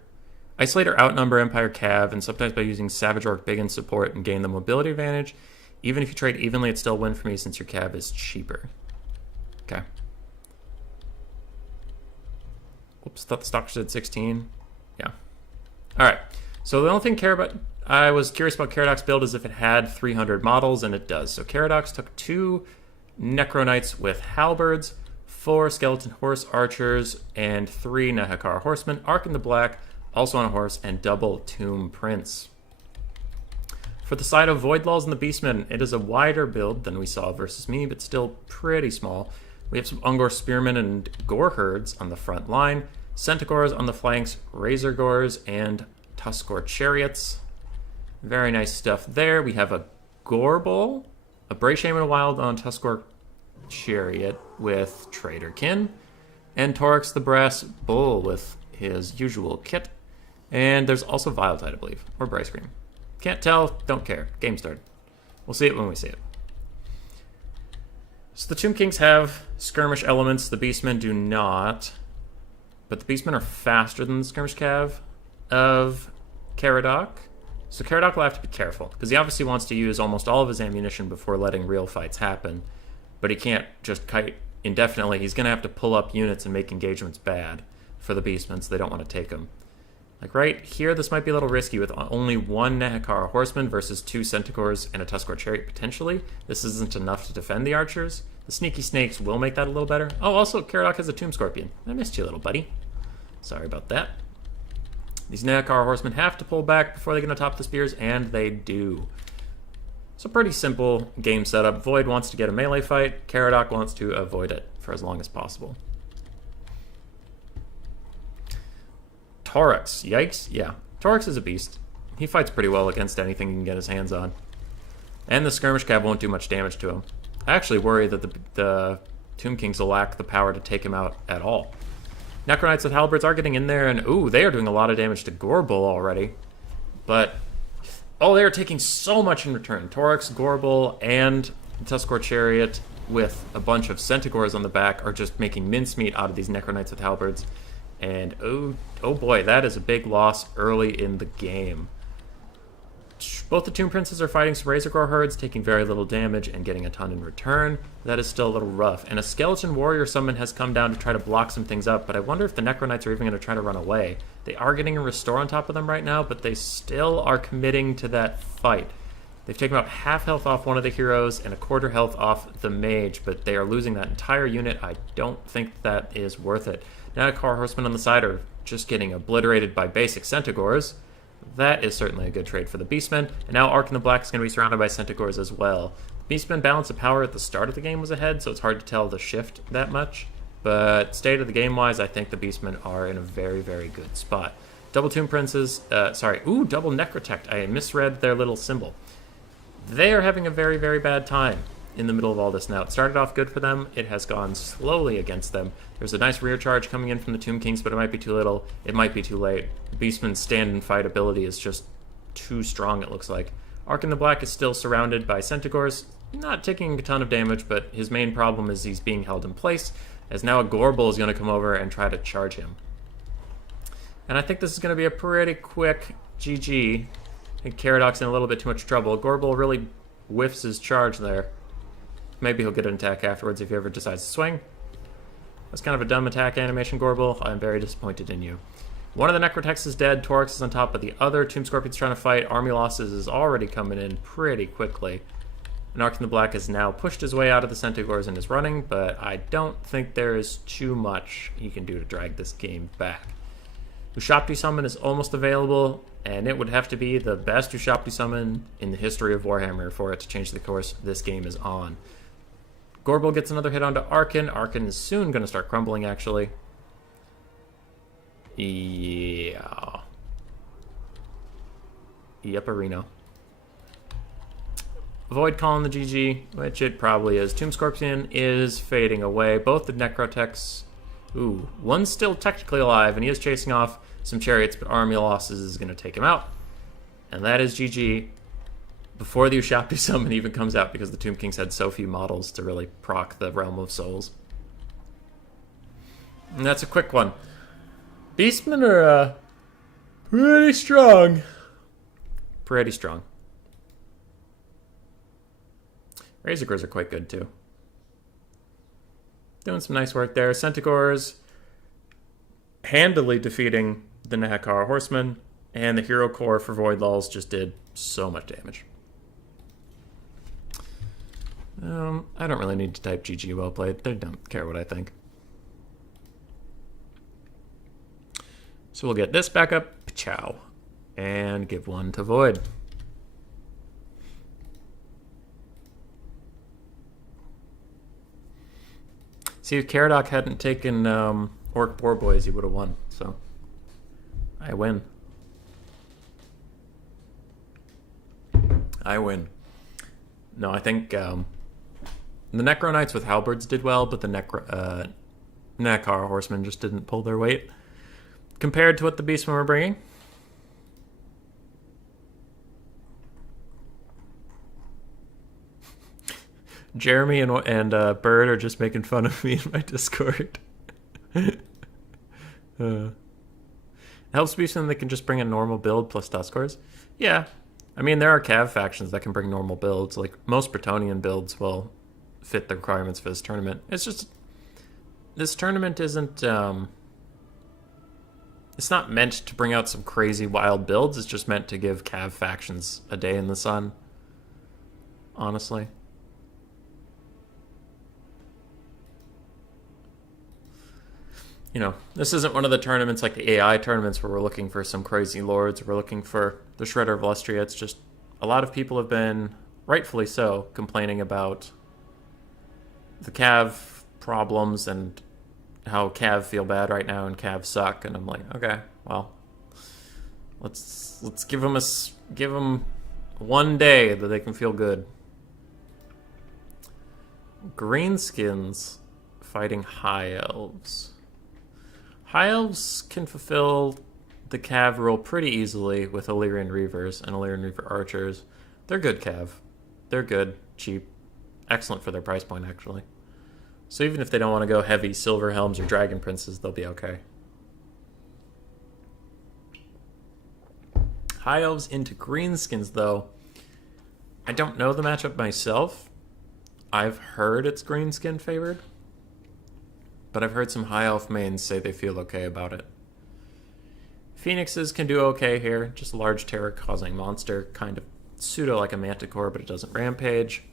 Empire Cav, and sometimes by using Savage Orc Big in support and gain the mobility advantage. Even if you trade evenly, it'd still win for me since your Cav is cheaper. Okay. Oops, thought the Stalker said 16. Yeah. Alright. So the only thing I care about... I was curious about Caradoc's build as if it had 300 models, and it does. So Caradoc's took 2 Necro Knights with halberds, 4 skeleton horse archers, and 3 Nehekar horsemen, Ark in the Black, also on a horse, and double Tomb Prince. For the side of Voidlulls and the Beastmen, it is a wider build than we saw versus me, but still pretty small. We have some Ungor Spearmen and Gore Herds on the front line, Centaurs on the flanks, Razor Gores, and Tuskor Chariots. Very nice stuff there. We have a Gore Bull, a Bray Shaman of Wild on Tuskor Chariot with Traderkin, and Torix the Brass Bull with his usual kit. And there's also Viletide, I believe, or Bray Scream. Can't tell, don't care. Game started. We'll see it when we see it. So the Tomb Kings have skirmish elements, the Beastmen do not. But the Beastmen are faster than the skirmish cav of Caradoc. So Caradoc will have to be careful, because he obviously wants to use almost all of his ammunition before letting real fights happen. But he can't just kite indefinitely. He's going to have to pull up units and make engagements bad for the Beastmen, so they don't want to take them. Like right here, this might be a little risky with only 1 Nehekar horseman versus 2 Centaurs and a Tuskor Chariot potentially. This isn't enough to defend the archers. The Sneaky Snakes will make that a little better. Oh, also, Caradoc has a Tomb Scorpion. I missed you, little buddy. Sorry about that. These Nehekar horsemen have to pull back before they get on top of the spears, and they do. So pretty simple game setup. Void wants to get a melee fight. Caradoc wants to avoid it for as long as possible. Torix. Yikes. Yeah. Torix is a beast. He fights pretty well against anything he can get his hands on. And the skirmish cab won't do much damage to him. I actually worry that the Tomb Kings will lack the power to take him out at all. Necro Knights with halberds are getting in there, and ooh, they are doing a lot of damage to Gorbull already. But, oh, they are taking so much in return. Torix, Gorbull, and Tuskor Chariot with a bunch of Centaurs on the back are just making mincemeat out of these Necro Knights with halberds. And oh boy, that is a big loss early in the game. Both the Tomb Princes are fighting some Razor Gore herds, taking very little damage and getting a ton in return. That is still a little rough. And a Skeleton Warrior summon has come down to try to block some things up, but I wonder if the Necro Knights are even going to try to run away. They are getting a Restore on top of them right now, but they still are committing to that fight. They've taken about half health off one of the heroes and a quarter health off the mage, but they are losing that entire unit. I don't think that is worth it. Now Car Horsemen on the side are just getting obliterated by basic Centaurs. That is certainly a good trade for the Beastmen. And now Ark in the Black is going to be surrounded by Centaurs as well. The Beastmen balance of power at the start of the game was ahead, so it's hard to tell the shift that much. But state of the game-wise, I think the Beastmen are in a very, very good spot. Double Tomb Princes, double Necrotect. I misread their little symbol. They are having a very, very bad time in the middle of all this now. It started off good for them. It has gone slowly against them. There's a nice rear charge coming in from the Tomb Kings, but it might be too little. It might be too late. Beastman's stand and fight ability is just too strong, it looks like. Ark in the Black is still surrounded by Centaurs, not taking a ton of damage, but his main problem is he's being held in place, as now a Gorbull is going to come over and try to charge him. And I think this is going to be a pretty quick GG. I think Caradoc's in a little bit too much trouble. Gorbull really whiffs his charge there. Maybe he'll get an attack afterwards if he ever decides to swing. That's kind of a dumb attack animation, Gorbull. I'm very disappointed in you. One of the Necrotechs is dead. Torix is on top of the other. Tomb Scorpion's trying to fight. Army losses is already coming in pretty quickly. And Ark in the Black has now pushed his way out of the Centaurs and is running, but I don't think there is too much he can do to drag this game back. Ushapti Summon is almost available, and it would have to be the best Ushapti Summon in the history of Warhammer for it to change the course this game is on. Gorbull gets another hit onto Arkin. Arkin is soon going to start crumbling, actually. Yeah. Yep-a-reno. Void calling the GG, which it probably is. Tomb Scorpion is fading away. Both the Necrotechs... Ooh, one's still technically alive, and he is chasing off some chariots, but army losses is going to take him out. And that is GG before the Ushapti Summon even comes out, because the Tomb Kings had so few models to really proc the Realm of Souls. And that's a quick one. Beastmen are pretty strong. Pretty strong. Razor Gores are quite good, too. Doing some nice work there. Centaurs handily defeating the Nehekar Horsemen, And the hero core for Void Lulls just did so much damage. I don't really need to type GG well played. They don't care what I think. So we'll get this back up, ciao, and give one to Void. See, if Caradoc hadn't taken Orc Boar Boys, he would have won. So I win. I win. No, I think the Necro Knights with Halberds did well, but the Nakar Horsemen just didn't pull their weight compared to what the Beastmen were bringing. Jeremy and Bird are just making fun of me in my Discord. It helps Beastmen, they can just bring a normal build plus dust cores. Yeah. I mean, there are Cav factions that can bring normal builds. Like, most Bretonnian builds will fit the requirements for this tournament. It's just, this tournament isn't, it's not meant to bring out some crazy wild builds. It's just meant to give Cav factions a day in the sun. Honestly. You know, this isn't one of the tournaments like the AI tournaments where we're looking for some crazy lords. We're looking for the Shredder of Lustria. It's just a lot of people have been, rightfully so, complaining about the Cav problems and how Cav feel bad right now and Cav suck. And I'm like, okay, well, let's give them one day that they can feel good. Greenskins fighting High Elves. High Elves can fulfill the Cav role pretty easily with Illyrian Reavers and Illyrian Reaver Archers. They're good Cav. They're good, cheap, excellent for their price point, actually. So even if they don't want to go heavy Silver Helms or Dragon Princes, they'll be okay. High Elves into Greenskins, though. I don't know the matchup myself. I've heard it's Greenskin favored. But I've heard some High Elf mains say they feel okay about it. Phoenixes can do okay here. Just a large terror-causing monster. Kind of pseudo like a Manticore, but it doesn't rampage.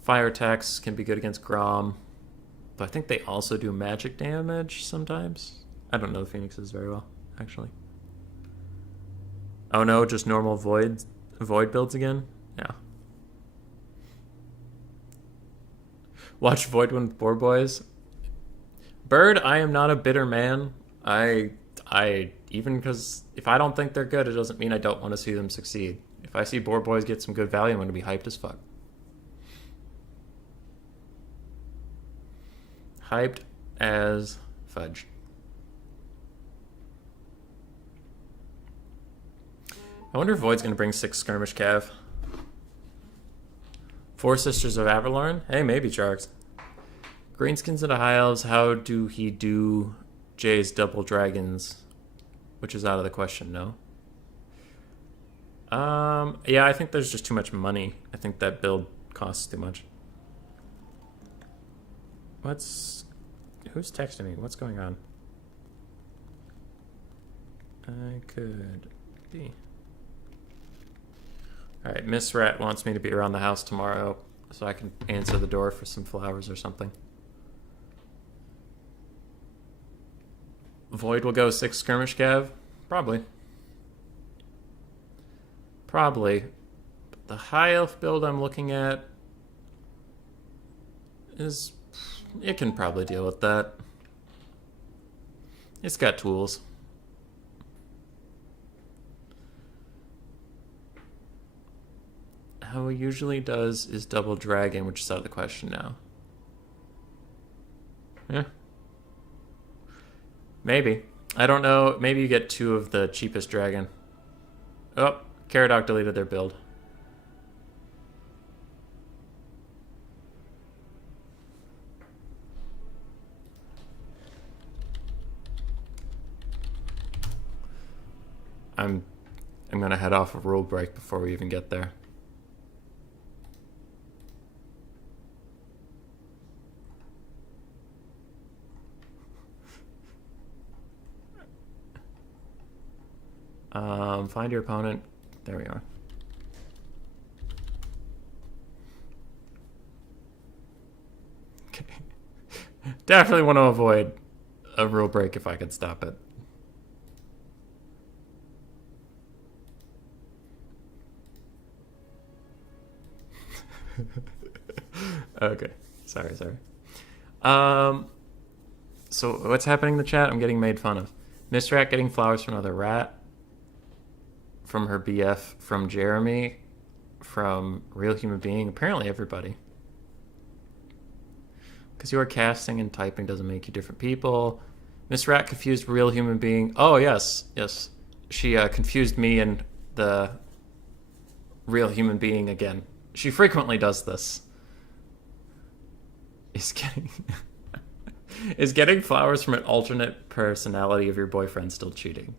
Fire attacks can be good against Grom. But I think they also do magic damage sometimes. I don't know the Phoenixes very well, actually. Oh no, just normal Void builds again? Yeah. Watch Void with Boar Boys. Bird, I am not a bitter man. I even because if I don't think they're good, it doesn't mean I don't want to see them succeed. If I see Boar Boys get some good value, I'm going to be hyped as fuck. Hyped as fudge. I wonder if Void's going to bring 6 Skirmish Cav. 4 Sisters of Avalorn? Hey, maybe, Sharks. Greenskins into High Elves, how do he do Jay's Double Dragons? Which is out of the question, no? Yeah, I think there's just too much money. I think that build costs too much. Who's texting me? What's going on? I could be. Alright, Miss Rat wants me to be around the house tomorrow so I can answer the door for some flowers or something. Void will go 6 Skirmish Cav? Probably. Probably. But the High Elf build I'm looking at is... It can probably deal with that. It's got tools. How it usually does is Double Dragon, which is out of the question now. Yeah. Maybe. I don't know. Maybe you get 2 of the cheapest dragon. Oh, Caradoc deleted their build. I'm gonna head off a rule break before we even get there. Find your opponent. There we are. Okay. Definitely want to avoid a rule break if I could stop it. Okay. Sorry. So what's happening in the chat? I'm getting made fun of. Miss Rat getting flowers from another rat. From her BF. From Jeremy. From Real Human Being. Apparently everybody. Because you are casting and typing doesn't make you different people. Miss Rat confused Real Human Being. Oh, yes. She confused me and the Real Human Being again. She frequently does this. Is getting flowers from an alternate personality of your boyfriend still cheating?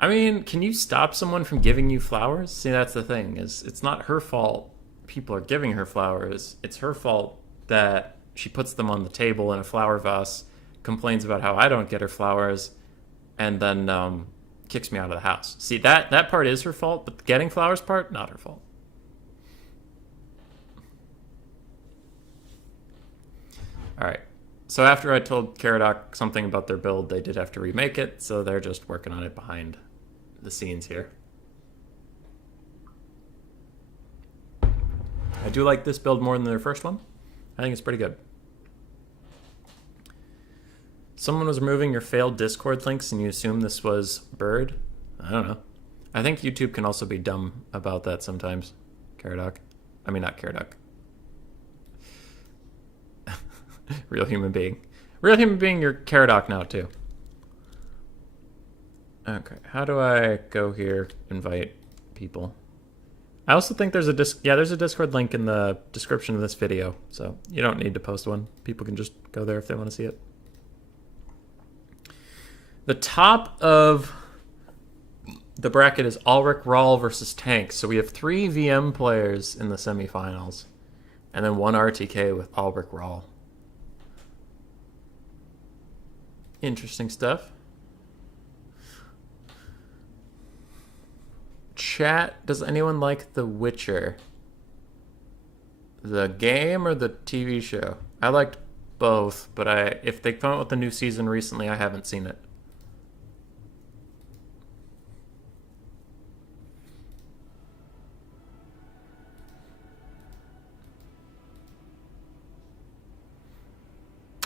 I mean, can you stop someone from giving you flowers? See, that's the thing. It's not her fault people are giving her flowers. It's her fault that she puts them on the table in a flower vase, complains about how I don't get her flowers, and then kicks me out of the house. See, that part is her fault, but the getting flowers part, not her fault. All right. So after I told Caradoc something about their build, they did have to remake it, so they're just working on it behind the scenes here. I do like this build more than their first one. I think it's pretty good. Someone was removing your failed Discord links and you assume this was Bird? I don't know. I think YouTube can also be dumb about that sometimes. Caradoc. I mean, not Caradoc. Real Human Being. Real Human Being, you're Caradoc now, too. Okay, how do I go here, invite people? I also think there's a there's a Discord link in the description of this video, so you don't need to post one. People can just go there if they want to see it. The top of the bracket is Ulrich Rahl versus Tank, so we have 3 VM players in the semifinals, and then 1 RTK with Ulrich Rahl. Interesting stuff. Chat, does anyone like The Witcher? The game or the TV show? I liked both, but if they come out with a new season recently, I haven't seen it.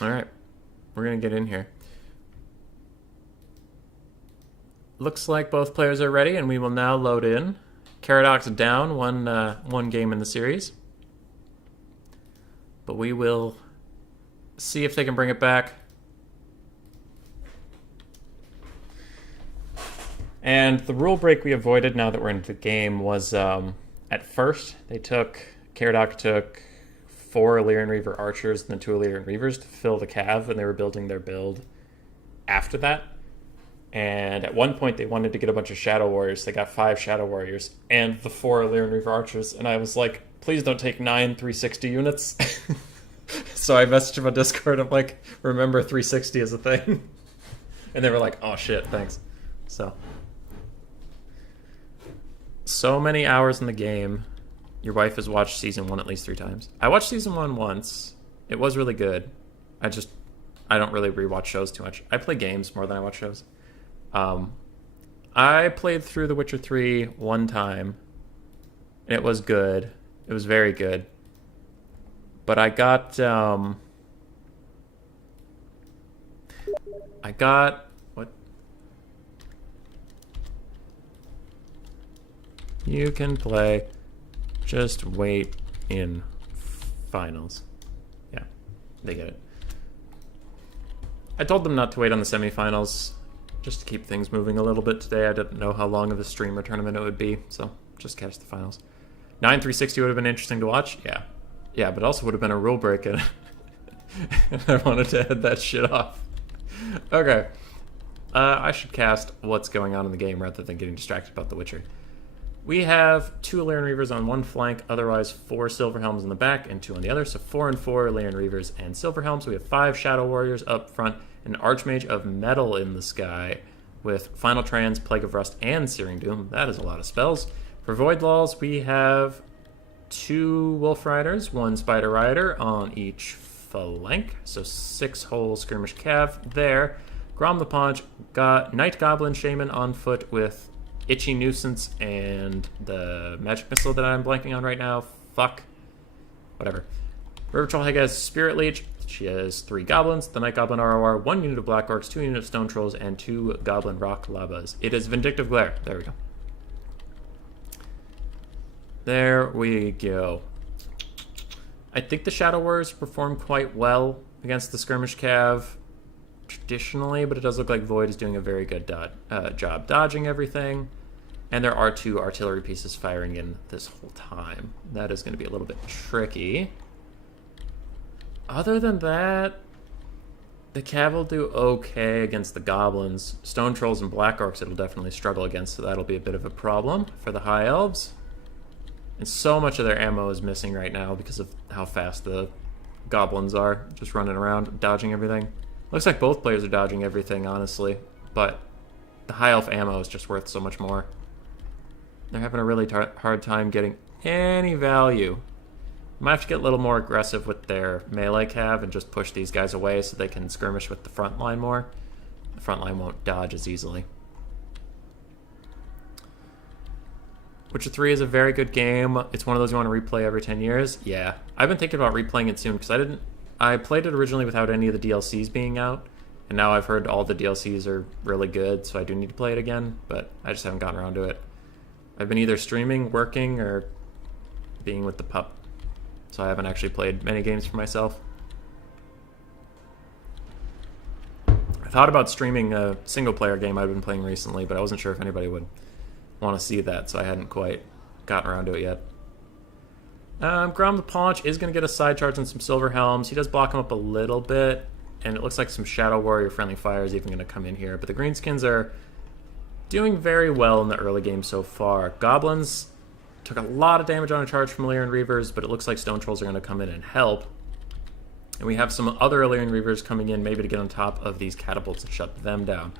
All right, we're gonna get in here. Looks like both players are ready, and we will now load in. Caradoc's down one game in the series. But we will see if they can bring it back. And the rule break we avoided now that we're into the game was, at first, Caradoc took 4 Illyrian Reaver Archers and then 2 Illyrian Reavers to fill the cav, and they were building their build after that. And at one point, they wanted to get a bunch of Shadow Warriors. They got 5 Shadow Warriors and the 4 Illyrian Reaver Archers. And I was like, please don't take 9 360 units. So I messaged them on Discord. I'm like, remember 360 is a thing. And they were like, oh shit, thanks. So many hours in the game. Your wife has watched season 1 at least 3 times. I watched season 1 once. It was really good. I don't really rewatch shows too much. I play games more than I watch shows. I played through The Witcher 3 one time, and it was good. It was very good. But I got what? You can play. Just wait in finals. Yeah, they get it. I told them not to wait on the semifinals, just to keep things moving a little bit today. I didn't know how long of a stream or tournament it would be, so just catch the finals. 9 360 would have been interesting to watch. Yeah, but it also would have been a rule break, and I wanted to head that shit off. Okay, I should cast what's going on in the game rather than getting distracted about The Witcher. We have 2 Illyrian Reavers on one flank, otherwise 4 Silverhelms in the back and 2 on the other, so 4 and 4 Illyrian Reavers and Silverhelms. We have 5 Shadow Warriors up front, an Archmage of Metal in the sky, with Final Trans, Plague of Rust, and Searing Doom. That is a lot of spells. For Void Lulls, we have 2 Wolf Riders, 1 Spider Rider on each flank, so 6 whole skirmish cav there. Grom the Paunch, got Night Goblin Shaman on foot with Itchy Nuisance and the Magic Missile that I'm blanking on right now. Fuck. Whatever. River Troll Hag has Spirit Leech. She has 3 Goblins, the Night Goblin ROR, 1 unit of Black Orcs, 2 units of Stone Trolls, and 2 Goblin Rock Labas. It is Vindictive Glare. There we go. There we go. I think the Shadow Warriors perform quite well against the Skirmish Cav traditionally, but it does look like Void is doing a very good job dodging everything. And there are 2 artillery pieces firing in this whole time. That is going to be a little bit tricky. Other than that, the Cav will do okay against the Goblins. Stone Trolls and Black Orcs it'll definitely struggle against, so that'll be a bit of a problem for the High Elves. And so much of their ammo is missing right now because of how fast the Goblins are, just running around, dodging everything. Looks like both players are dodging everything, honestly, but the High Elf ammo is just worth so much more. They're having a really hard time getting any value. Might have to get a little more aggressive with their melee cav and just push these guys away so they can skirmish with the front line more. The front line won't dodge as easily. Witcher 3 is a very good game. It's one of those you want to replay every 10 years. Yeah, I've been thinking about replaying it soon because I played it originally without any of the DLCs being out, and now I've heard all the DLCs are really good, so I do need to play it again, but I just haven't gotten around to it. I've been either streaming, working, or being with the pup, so I haven't actually played many games for myself. I thought about streaming a single-player game I've been playing recently, but I wasn't sure if anybody would want to see that, so I hadn't quite gotten around to it yet. Grom the Paunch is going to get a side charge on some Silver Helms. He does block him up a little bit, and it looks like some Shadow Warrior friendly fire is even going to come in here. But the Greenskins are doing very well in the early game so far. Goblins took a lot of damage on a charge from Illyrian Reavers, but it looks like Stone Trolls are going to come in and help. And we have some other Illyrian Reavers coming in maybe to get on top of these catapults and shut them down.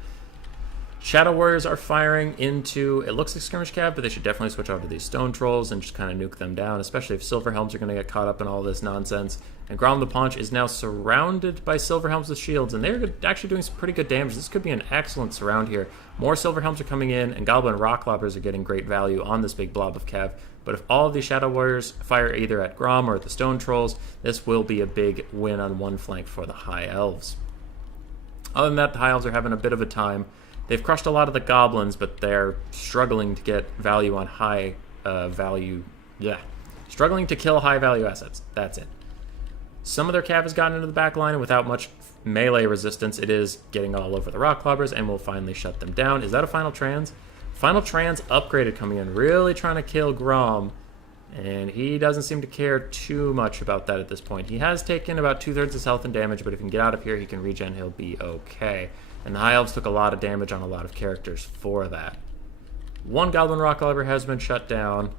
Shadow Warriors are firing into, it looks like Skirmish Cav, but they should definitely switch over to these Stone Trolls and just kind of nuke them down, especially if Silver Helms are going to get caught up in all this nonsense. And Grom the Paunch is now surrounded by Silver Helms with shields, and they're actually doing some pretty good damage. This could be an excellent surround here. More Silver Helms are coming in, and Goblin Rock Lobbers are getting great value on this big blob of Cav. But if all of these Shadow Warriors fire either at Grom or at the Stone Trolls, this will be a big win on one flank for the High Elves. Other than that, the High Elves are having a bit of a time. They've crushed a lot of the Goblins, but they're struggling to get value on high value. Yeah, struggling to kill high value assets. That's it. Some of their cav has gotten into the back line, and without much melee resistance, it is getting all over the Rock Clobbers, and will finally shut them down. Is that a Final Trans? Final Trans upgraded coming in, really trying to kill Grom, and he doesn't seem to care too much about that at this point. He has taken about 2/3 his health and damage, but if he can get out of here, he can regen, he'll be okay. And the High Elves took a lot of damage on a lot of characters for that. One Goblin Rock Clobber has been shut down.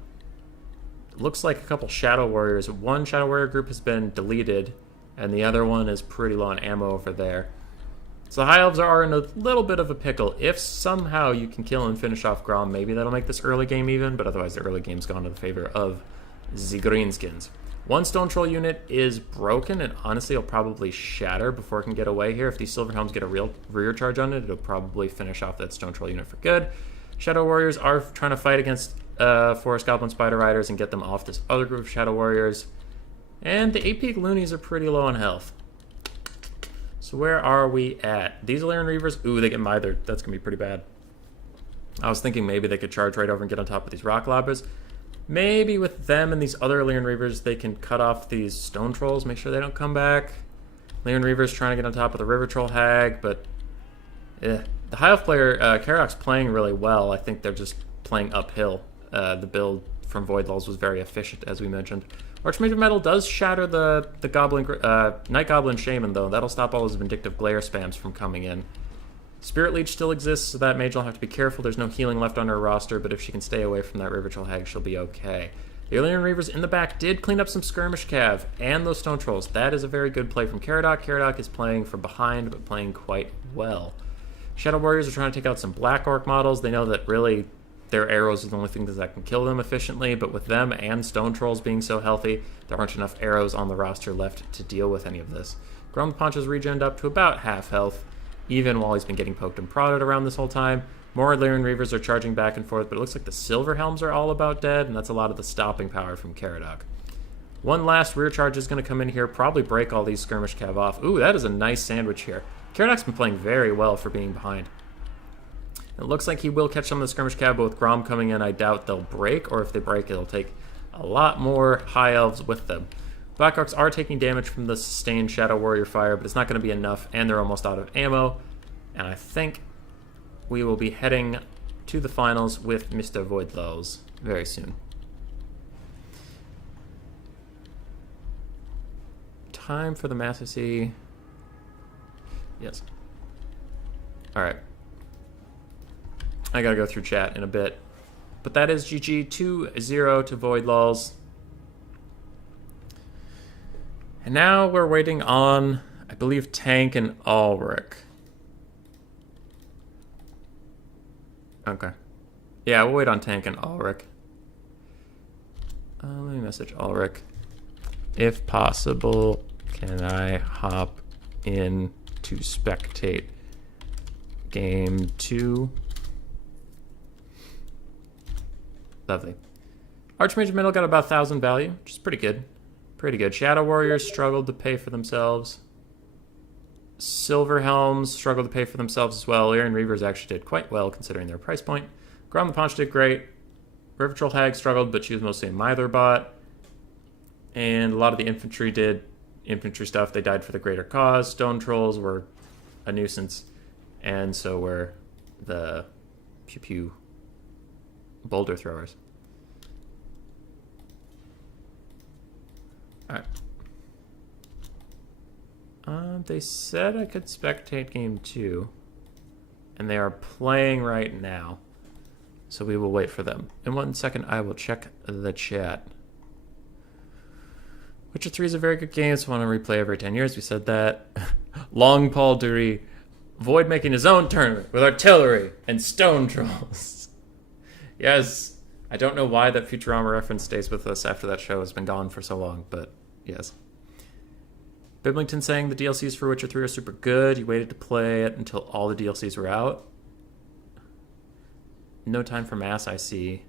It looks like a couple Shadow Warriors. One Shadow Warrior group has been deleted, and the other one is pretty low on ammo over there. So the High Elves are in a little bit of a pickle. If somehow you can kill and finish off Grom, maybe that'll make this early game even, but otherwise the early game's gone to the favor of the Greenskins. One Stone Troll unit is broken, and honestly it'll probably shatter before it can get away here. If these Silver Helms get a real rear charge on it, it'll probably finish off that Stone Troll unit for good. Shadow Warriors are trying to fight against Forest Goblin Spider Riders and get them off this other group of Shadow Warriors. And the 8-peak loonies are pretty low on health. So where are we at? These Illyrian Reavers, ooh, they get mithered. That's going to be pretty bad. I was thinking maybe they could charge right over and get on top of these Rock Lobbers. Maybe with them and these other Illyrian Reavers, they can cut off these Stone Trolls, make sure they don't come back. Illyrian Reavers trying to get on top of the River Troll Hag, but the High Elf player, Karadoc's playing really well. I think they're just playing uphill. The build from Void Lulls was very efficient, as we mentioned. Archmage of Metal does shatter the Night Goblin Shaman, though. That'll stop all those Vindictive Glare spams from coming in. Spirit Leech still exists, so that mage will have to be careful. There's no healing left on her roster, but if she can stay away from that River Troll Hag, she'll be okay. The Illyrian Reavers in the back did clean up some Skirmish Cav and those Stone Trolls. That is a very good play from Caradoc. Caradoc is playing from behind, but playing quite well. Shadow Warriors are trying to take out some Black Orc models. They know that really their arrows are the only thing that can kill them efficiently, but with them and Stone Trolls being so healthy, there aren't enough arrows on the roster left to deal with any of this. Grom the Paunch has regened up to about half health, even while he's been getting poked and prodded around this whole time. More Lyran Reavers are charging back and forth, but it looks like the Silver Helms are all about dead, and that's a lot of the stopping power from Caradoc. One last rear charge is going to come in here, probably break all these skirmish cav off. Ooh, that is a nice sandwich here. Caradoc's been playing very well for being behind. It looks like he will catch some of the skirmish cav, but with Grom coming in, I doubt they'll break, or if they break, it'll take a lot more High Elves with them. Black Orcs are taking damage from the sustained Shadow Warrior fire, but it's not going to be enough, and they're almost out of ammo. And I think we will be heading to the finals with Mr. Voidlaws very soon. Time for the Massacre. Yes. Alright. I gotta go through chat in a bit. But that is GG 2-0 to Voidlaws. And now we're waiting on, I believe, Tank and Ulrich. Okay. Yeah, we'll wait on Tank and Ulrich. Let me message Ulrich. If possible, can I hop in to spectate game 2? Lovely. Archmage Middle got about 1,000 value, which is pretty good. Pretty good. Shadow Warriors struggled to pay for themselves. Silver Helms struggled to pay for themselves as well. Lyran Reavers actually did quite well considering their price point. Grom the Paunch did great. River Troll Hag struggled, but she was mostly a Mither bot. And a lot of the infantry did infantry stuff. They died for the greater cause. Stone Trolls were a nuisance. And so were the Pew Pew boulder throwers. Alright. They said I could spectate game 2. And they are playing right now. So we will wait for them. In 1 second, I will check the chat. Witcher 3 is a very good game, so I want to replay every 10 years. We said that. Long Paul Dury. Void making his own tournament with artillery and stone trolls. Yes. I don't know why that Futurama reference stays with us after that show has been gone for so long, but yes. Biblington saying the DLCs for Witcher 3 are super good. You waited to play it until all the DLCs were out. No Time for Mass, I see.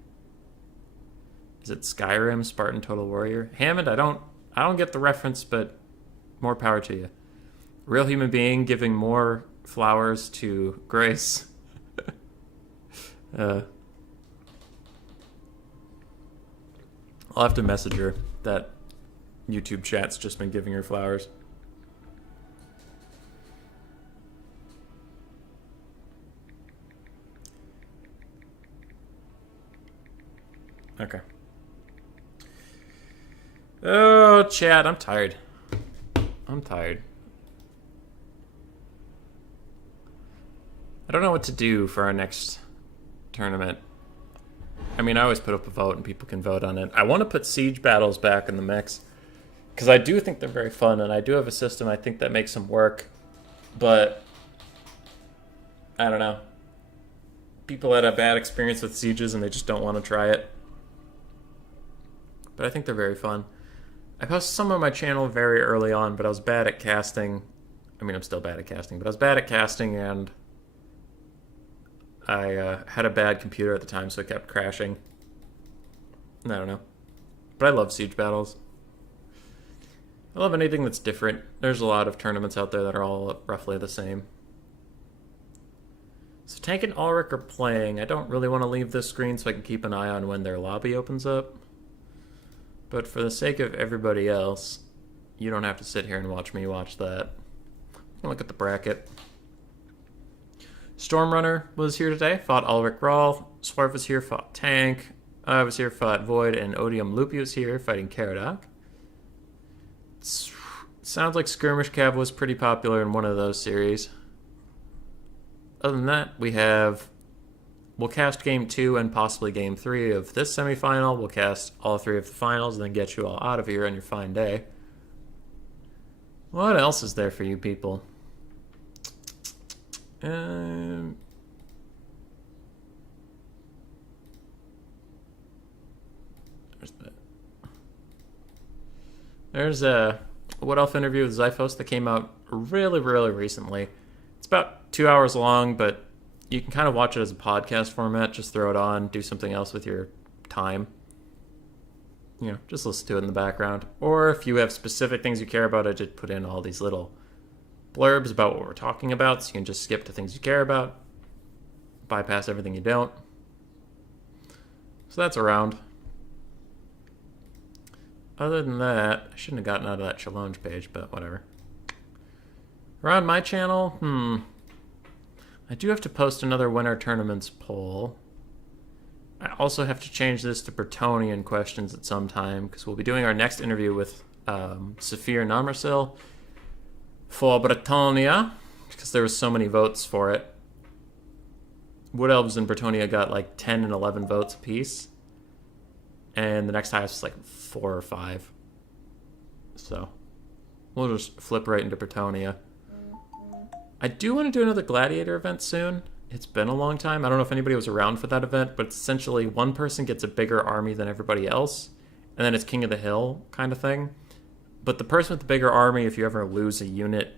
Is it Skyrim, Spartan Total Warrior? Hammond, I don't get the reference, but more power to you. Real human being giving more flowers to Grace. I'll have to message her. That YouTube chat's just been giving her flowers. Okay. Oh, chat, I'm tired. I'm tired. I don't know what to do for our next tournament. I mean, I always put up a vote and people can vote on it. I want to put siege battles back in the mix because I do think they're very fun and I do have a system I think that makes them work, but I don't know. People had a bad experience with sieges and they just don't want to try it. But I think they're very fun. I posted some on my channel very early on, but I was bad at casting. I mean, I'm still bad at casting, but I was bad at casting and I had a bad computer at the time, so it kept crashing. I don't know. But I love siege battles. I love anything that's different. There's a lot of tournaments out there that are all roughly the same. So Tank and Ulrich are playing. I don't really want to leave this screen so I can keep an eye on when their lobby opens up. But for the sake of everybody else, you don't have to sit here and watch me watch that. Look at the bracket. Stormrunner was here today, fought Ulrich Rahl. Swarf was here, fought Tank. I was here, fought Void, and Odium Lupi was here, fighting Caradoc. Sounds like Skirmish Cav was pretty popular in one of those series. Other than that, we'll cast Game 2 and possibly Game 3 of this semifinal. We'll cast all 3 of the finals and then get you all out of here on your fine day. What else is there for you people? Um, there's a What Elf interview with Zyphos that came out really, really recently. It's about 2 hours long, but you can kind of watch it as a podcast format. Just throw it on, do something else with your time. Just listen to it in the background. Or if you have specific things you care about, I just put in all these little blurbs about what we're talking about, so you can just skip to things you care about, bypass everything you don't. So that's around. Other than that, I shouldn't have gotten out of that challonge page, but whatever. Around my channel, I do have to post another winter tournaments poll. I also have to change this to Bretonnian questions at some time, because we'll be doing our next interview with Saphir Namersil for Bretonnia, because there were so many votes for it. Wood Elves in Bretonnia got like 10 and 11 votes apiece, and the next highest was like 4 or 5. So we'll just flip right into Bretonnia. I do want to do another Gladiator event soon. It's been a long time. I don't know if anybody was around for that event, but it's essentially one person gets a bigger army than everybody else, and then it's King of the Hill kind of thing. But the person with the bigger army, if you ever lose a unit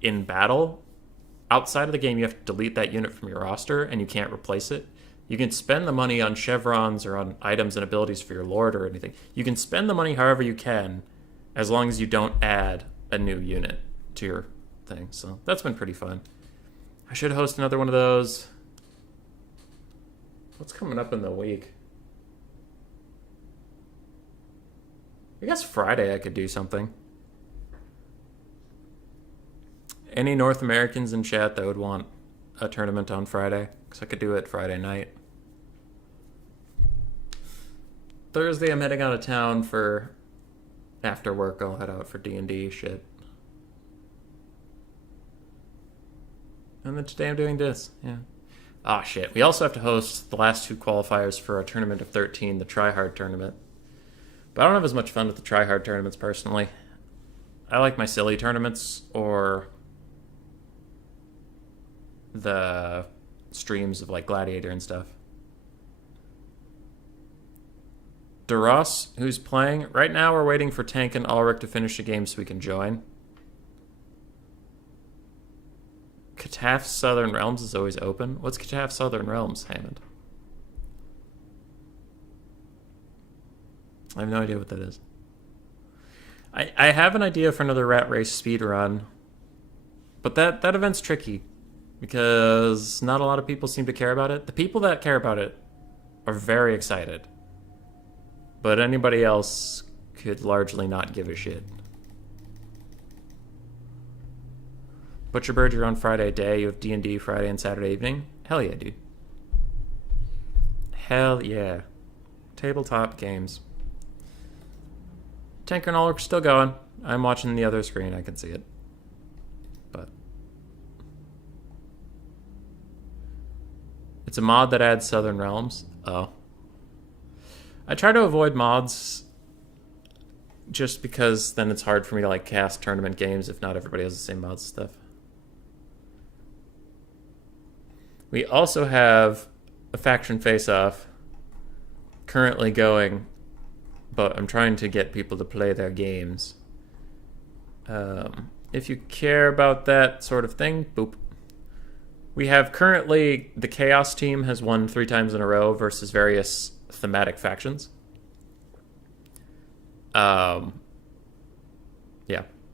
in battle, outside of the game you have to delete that unit from your roster, and you can't replace it. You can spend the money on chevrons or on items and abilities for your lord or anything. You can spend the money however you can, as long as you don't add a new unit to your thing. So that's been pretty fun. I should host another one of those. What's coming up in the week? I guess Friday I could do something. Any North Americans in chat that would want a tournament on Friday? Because I could do it Friday night. Thursday I'm heading out of town for after work. I'll head out for D&D shit. And then today I'm doing this, yeah. Ah, shit. We also have to host the last 2 qualifiers for our tournament of 13, the Tryhard tournament. But I don't have as much fun with the Tryhard tournaments, personally. I like my silly tournaments, or the streams of, like, Gladiator and stuff. Duras, who's playing? Right now we're waiting for Tank and Ulrich to finish the game so we can join. Cataf Southern Realms is always open. What's Cataf Southern Realms, Hammond? I have no idea what that is. I have an idea for another Rat Race speedrun, but that event's tricky because not a lot of people seem to care about it. The people that care about it are very excited, but anybody else could largely not give a shit. Butcherbird, you're on Friday day. You have D&D Friday and Saturday evening. Hell yeah, dude. Hell yeah. Tabletop games. Tanker and Ulrich still going. I'm watching the other screen. I can see it. But it's a mod that adds Southern Realms. Oh. I try to avoid mods just because then it's hard for me to like cast tournament games if not everybody has the same mods and stuff. We also have a faction face-off currently going, but I'm trying to get people to play their games. If you care about that sort of thing, boop. We have currently, the Chaos team has won 3 times in a row versus various thematic factions. Yeah.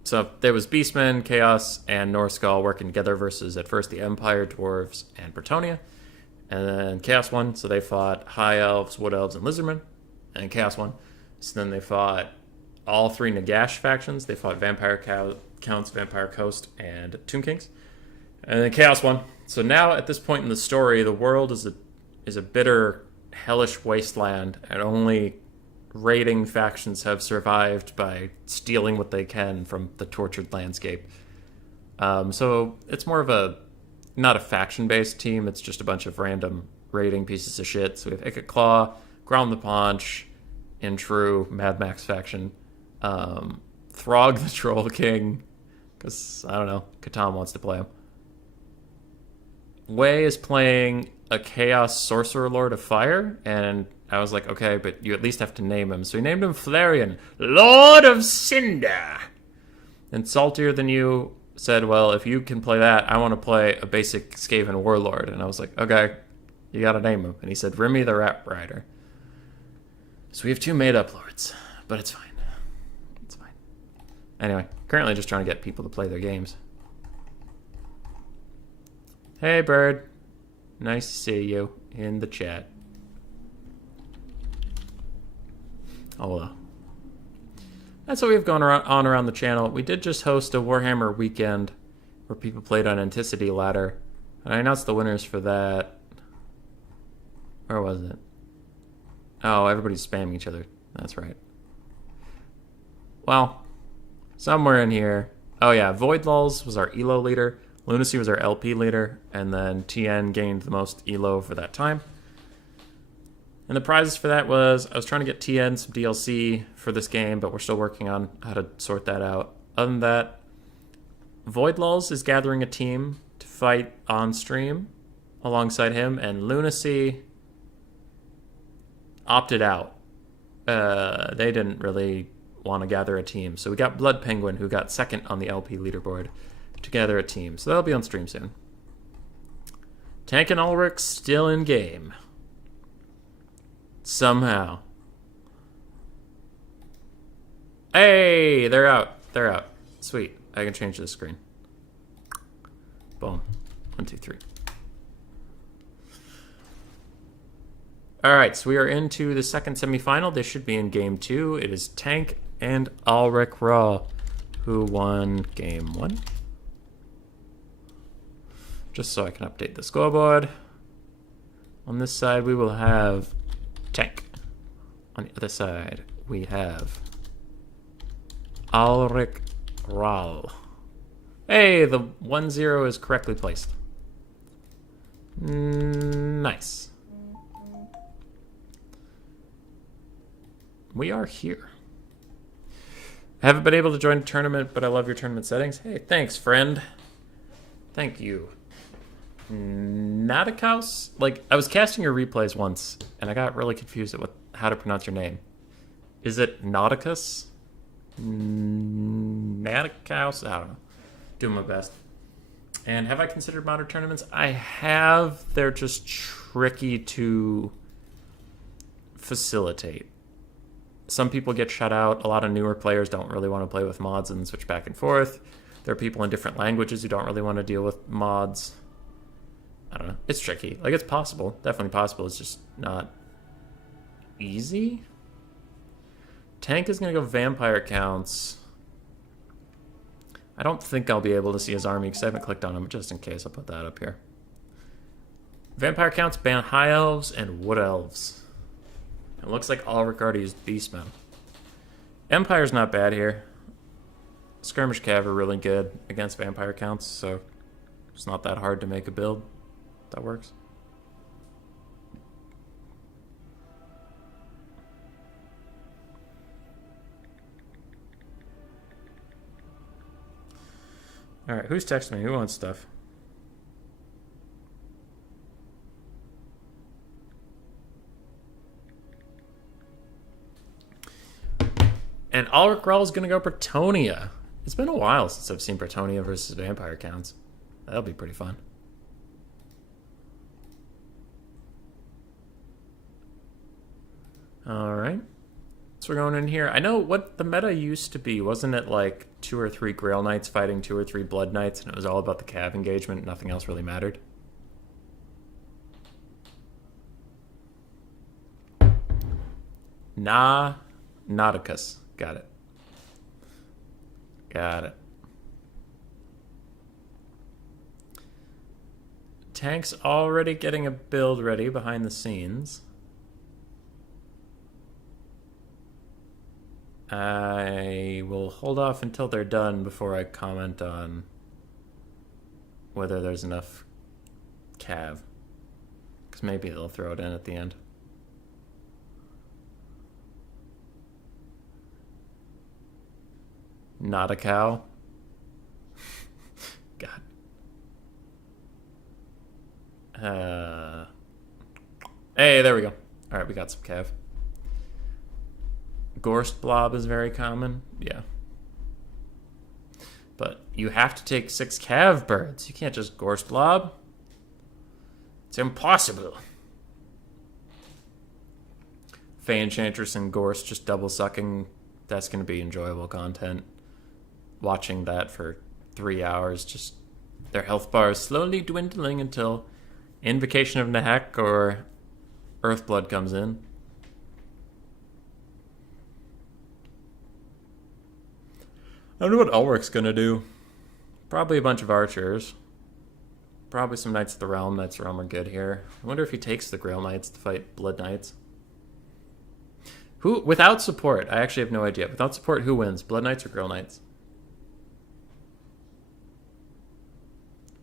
So there was Beastmen, Chaos, and Northskull working together versus, at first, the Empire, Dwarves, and Bretonnia. And then Chaos won, so they fought High Elves, Wood Elves, and Lizardmen. And Chaos won. So then they fought all 3 Nagash factions. They fought Vampire Counts, Vampire Coast, and Tomb Kings. And then Chaos won. So now, at this point in the story, the world is a bitter, hellish wasteland, and only raiding factions have survived by stealing what they can from the tortured landscape. So it's more of not a faction-based team, it's just a bunch of random raiding pieces of shit. So we have Icket Claw, Grom the Paunch, in true Mad Max faction, Throg the Troll King, because, I don't know, Catan wants to play him. Wei is playing a Chaos Sorcerer Lord of Fire, and I was like, okay, but you at least have to name him. So he named him Flareon, Lord of Cinder. And Saltier Than You said, well, if you can play that, I want to play a basic Skaven Warlord. And I was like, okay, you got to name him. And he said, Remy the Rat Rider. So we have 2 made-up lords, but it's fine. It's fine. Anyway, currently just trying to get people to play their games. Hey, Bird. Nice to see you in the chat. Oh, well. That's what we have going on around the channel. We did just host a Warhammer weekend where people played on Antiquity Ladder. And I announced the winners for that. Where was it? Oh, everybody's spamming each other. That's right. Well, somewhere in here. Oh, yeah. Void Lulls was our ELO leader. Lunacy was our LP leader. And then TN gained the most ELO for that time. And the prizes for that was, I was trying to get TN some DLC for this game, but we're still working on how to sort that out. Other than that, Void Lulls is gathering a team to fight on stream alongside him, and Lunacy opted out. They didn't really want to gather a team. So we got Blood Penguin, who got second on the LP leaderboard, to gather a team. So that'll be on stream soon. Tank and Ulrich still in game. Somehow. Hey, they're out. They're out. Sweet. I can change the screen. Boom. 1, 2, 3. All right, so we are into the second semifinal. This should be in game 2. It is Tank and Ulrich Raw, who won game 1. Just so I can update the scoreboard. On this side, we will have Tank. On the other side, we have Ulrich Rahl. Hey, the 1-0 is correctly placed. Nice. We are here. I haven't been able to join a tournament, but I love your tournament settings. Hey, thanks, friend. Thank you. Nauticus? Like, I was casting your replays once, and I got really confused at how to pronounce your name. Is it Nauticus? Nauticus? I don't know. Doing my best. And have I considered modern tournaments? I have. They're just tricky to facilitate. Some people get shut out. A lot of newer players don't really want to play with mods and switch back and forth. There are people in different languages who don't really want to deal with mods. I don't know. It's tricky. Like, it's possible. Definitely possible. It's just not easy. Tank is going to go vampire counts. I don't think I'll be able to see his army because I haven't clicked on him, but just in case, I'll put that up here. Vampire counts ban high elves and wood elves. It looks like Ulrich already used beastmen. Empire's not bad here. Skirmish cav are really good against vampire counts, so it's not that hard to make a build that works. All right, who's texting me? Who wants stuff? And Ulrich Rahl is going to go Bretonia. It's been a while since I've seen Bretonia versus vampire counts. That'll be pretty fun. All right. So we're going in here. I know what the meta used to be. Wasn't it like 2 or 3 Grail Knights fighting 2 or 3 Blood Knights, and it was all about the cav engagement? Nothing else really mattered. Nauticus. Got it. Got it. Tank's already getting a build ready behind the scenes. I will hold off until they're done before I comment on whether there's enough cav. Because maybe they'll throw it in at the end. Not a cow. God. Hey, there we go. All right, we got some cav. Gorst blob is very common. Yeah. But you have to take 6 cav birds. You can't just gorst blob. It's impossible. Fey Enchantress and Gorst just double sucking. That's going to be enjoyable content. Watching that for 3 hours, just their health bar is slowly dwindling until Invocation of Nehek or Earthblood comes in. I don't know what Ulrich's going to do. Probably a bunch of archers. Probably some Knights of the Realm. Knights of the Realm are good here. I wonder if he takes the Grail Knights to fight Blood Knights. Who, without support, I actually have no idea. Without support, who wins? Blood Knights or Grail Knights?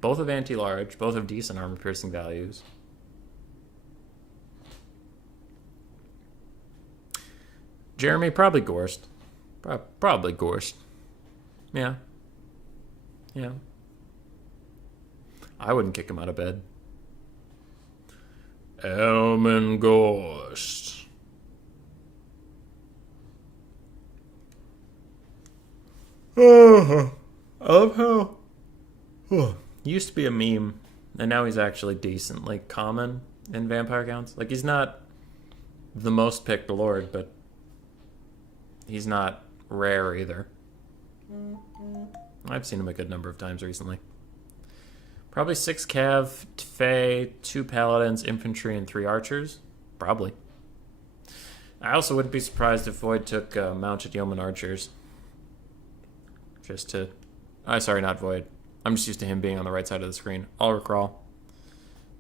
Both have anti-large. Both have decent armor-piercing values. Jeremy, probably Gorst. Probably Gorst. Yeah. Yeah. I wouldn't kick him out of bed. Elman Gorst. I love how he used to be a meme, and now he's actually decent, like common in vampire counts. Like he's not the most picked lord, but he's not rare either. I've seen him a good number of times recently. Probably 6 cav, Fey, 2 paladins, infantry, and 3 archers. Probably. I also wouldn't be surprised if Void took mounted yeoman archers. Just to... sorry, not Void. I'm just used to him being on the right side of the screen. I'll recrawl.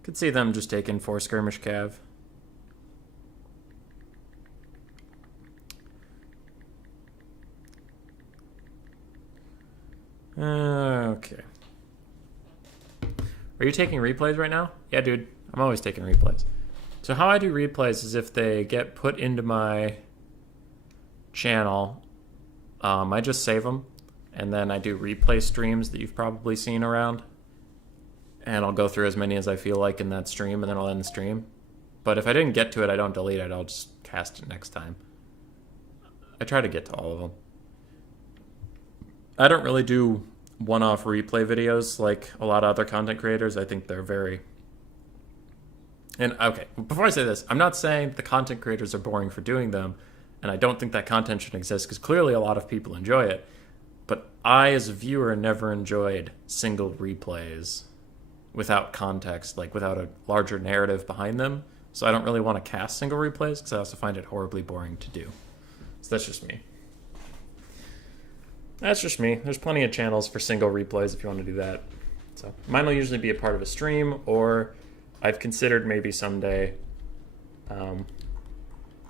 Could see them just taking 4 skirmish cav. Okay. Are you taking replays right now? Yeah, dude. I'm always taking replays. So how I do replays is if they get put into my channel, I just save them. And then I do replay streams that you've probably seen around. And I'll go through as many as I feel like in that stream, and then I'll end the stream. But if I didn't get to it, I don't delete it. I'll just cast it next time. I try to get to all of them. I don't really do one-off replay videos like a lot of other content creators. I think they're very... And, okay, before I say this, I'm not saying the content creators are boring for doing them, and I don't think that content should exist, because clearly a lot of people enjoy it. But I, as a viewer, never enjoyed single replays without context, like without a larger narrative behind them. So I don't really want to cast single replays, because I also find it horribly boring to do. So that's just me. That's just me. There's plenty of channels for single replays if you want to do that. So mine will usually be a part of a stream, or I've considered maybe someday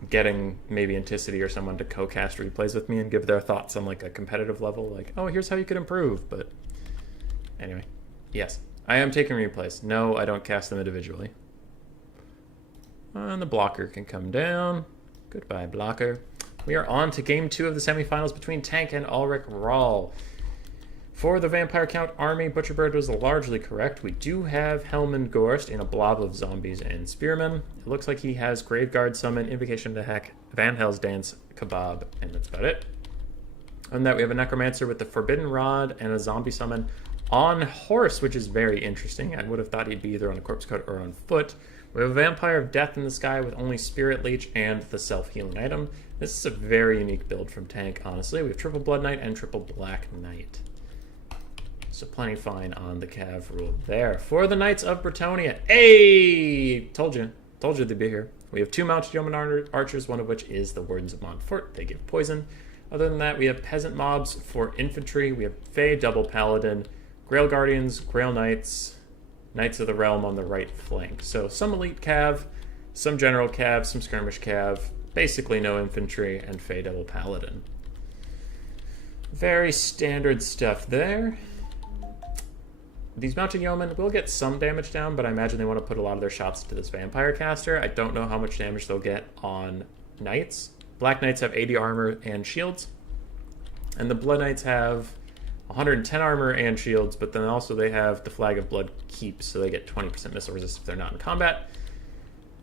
getting maybe Anticity or someone to co-cast replays with me and give their thoughts on like a competitive level, like, oh, here's how you could improve. But anyway, yes, I am taking replays. No, I don't cast them individually. And the blocker can come down. Goodbye, blocker. We are on to game 2 of the semifinals between Tank and Ulrich Rahl. For the Vampire Count Army, Butcherbird was largely correct. We do have Helman Gorst in a blob of zombies and spearmen. It looks like he has Graveguard Summon, Invocation to Heck, Van Hell's Dance, Kebab, and that's about it. On that, we have a Necromancer with the Forbidden Rod and a Zombie Summon on horse, which is very interesting. I would have thought he'd be either on a Corpse Coat or on foot. We have a Vampire of Death in the sky with only Spirit Leech and the self-healing item. This is a very unique build from Tank, honestly. We have triple Blood Knight and triple Black Knight. So plenty fine on the Cav rule there. For the Knights of Bretonnia, hey! Told you they'd be here. We have 2 mounted yeoman archers, one of which is the Wardens of Montfort. They give poison. Other than that, we have peasant mobs for infantry. We have Fey, double paladin, Grail Guardians, Grail Knights, Knights of the Realm on the right flank. So some elite cav, some general cav, some skirmish cav, basically no infantry, and Fey double paladin. Very standard stuff there. These mounted yeomen will get some damage down, but I imagine they want to put a lot of their shots to this vampire caster. I don't know how much damage they'll get on knights. Black Knights have 80 armor and shields, and the Blood Knights have 110 armor and shields, but then also they have the Flag of Blood keep, so they get 20% missile resist if they're not in combat.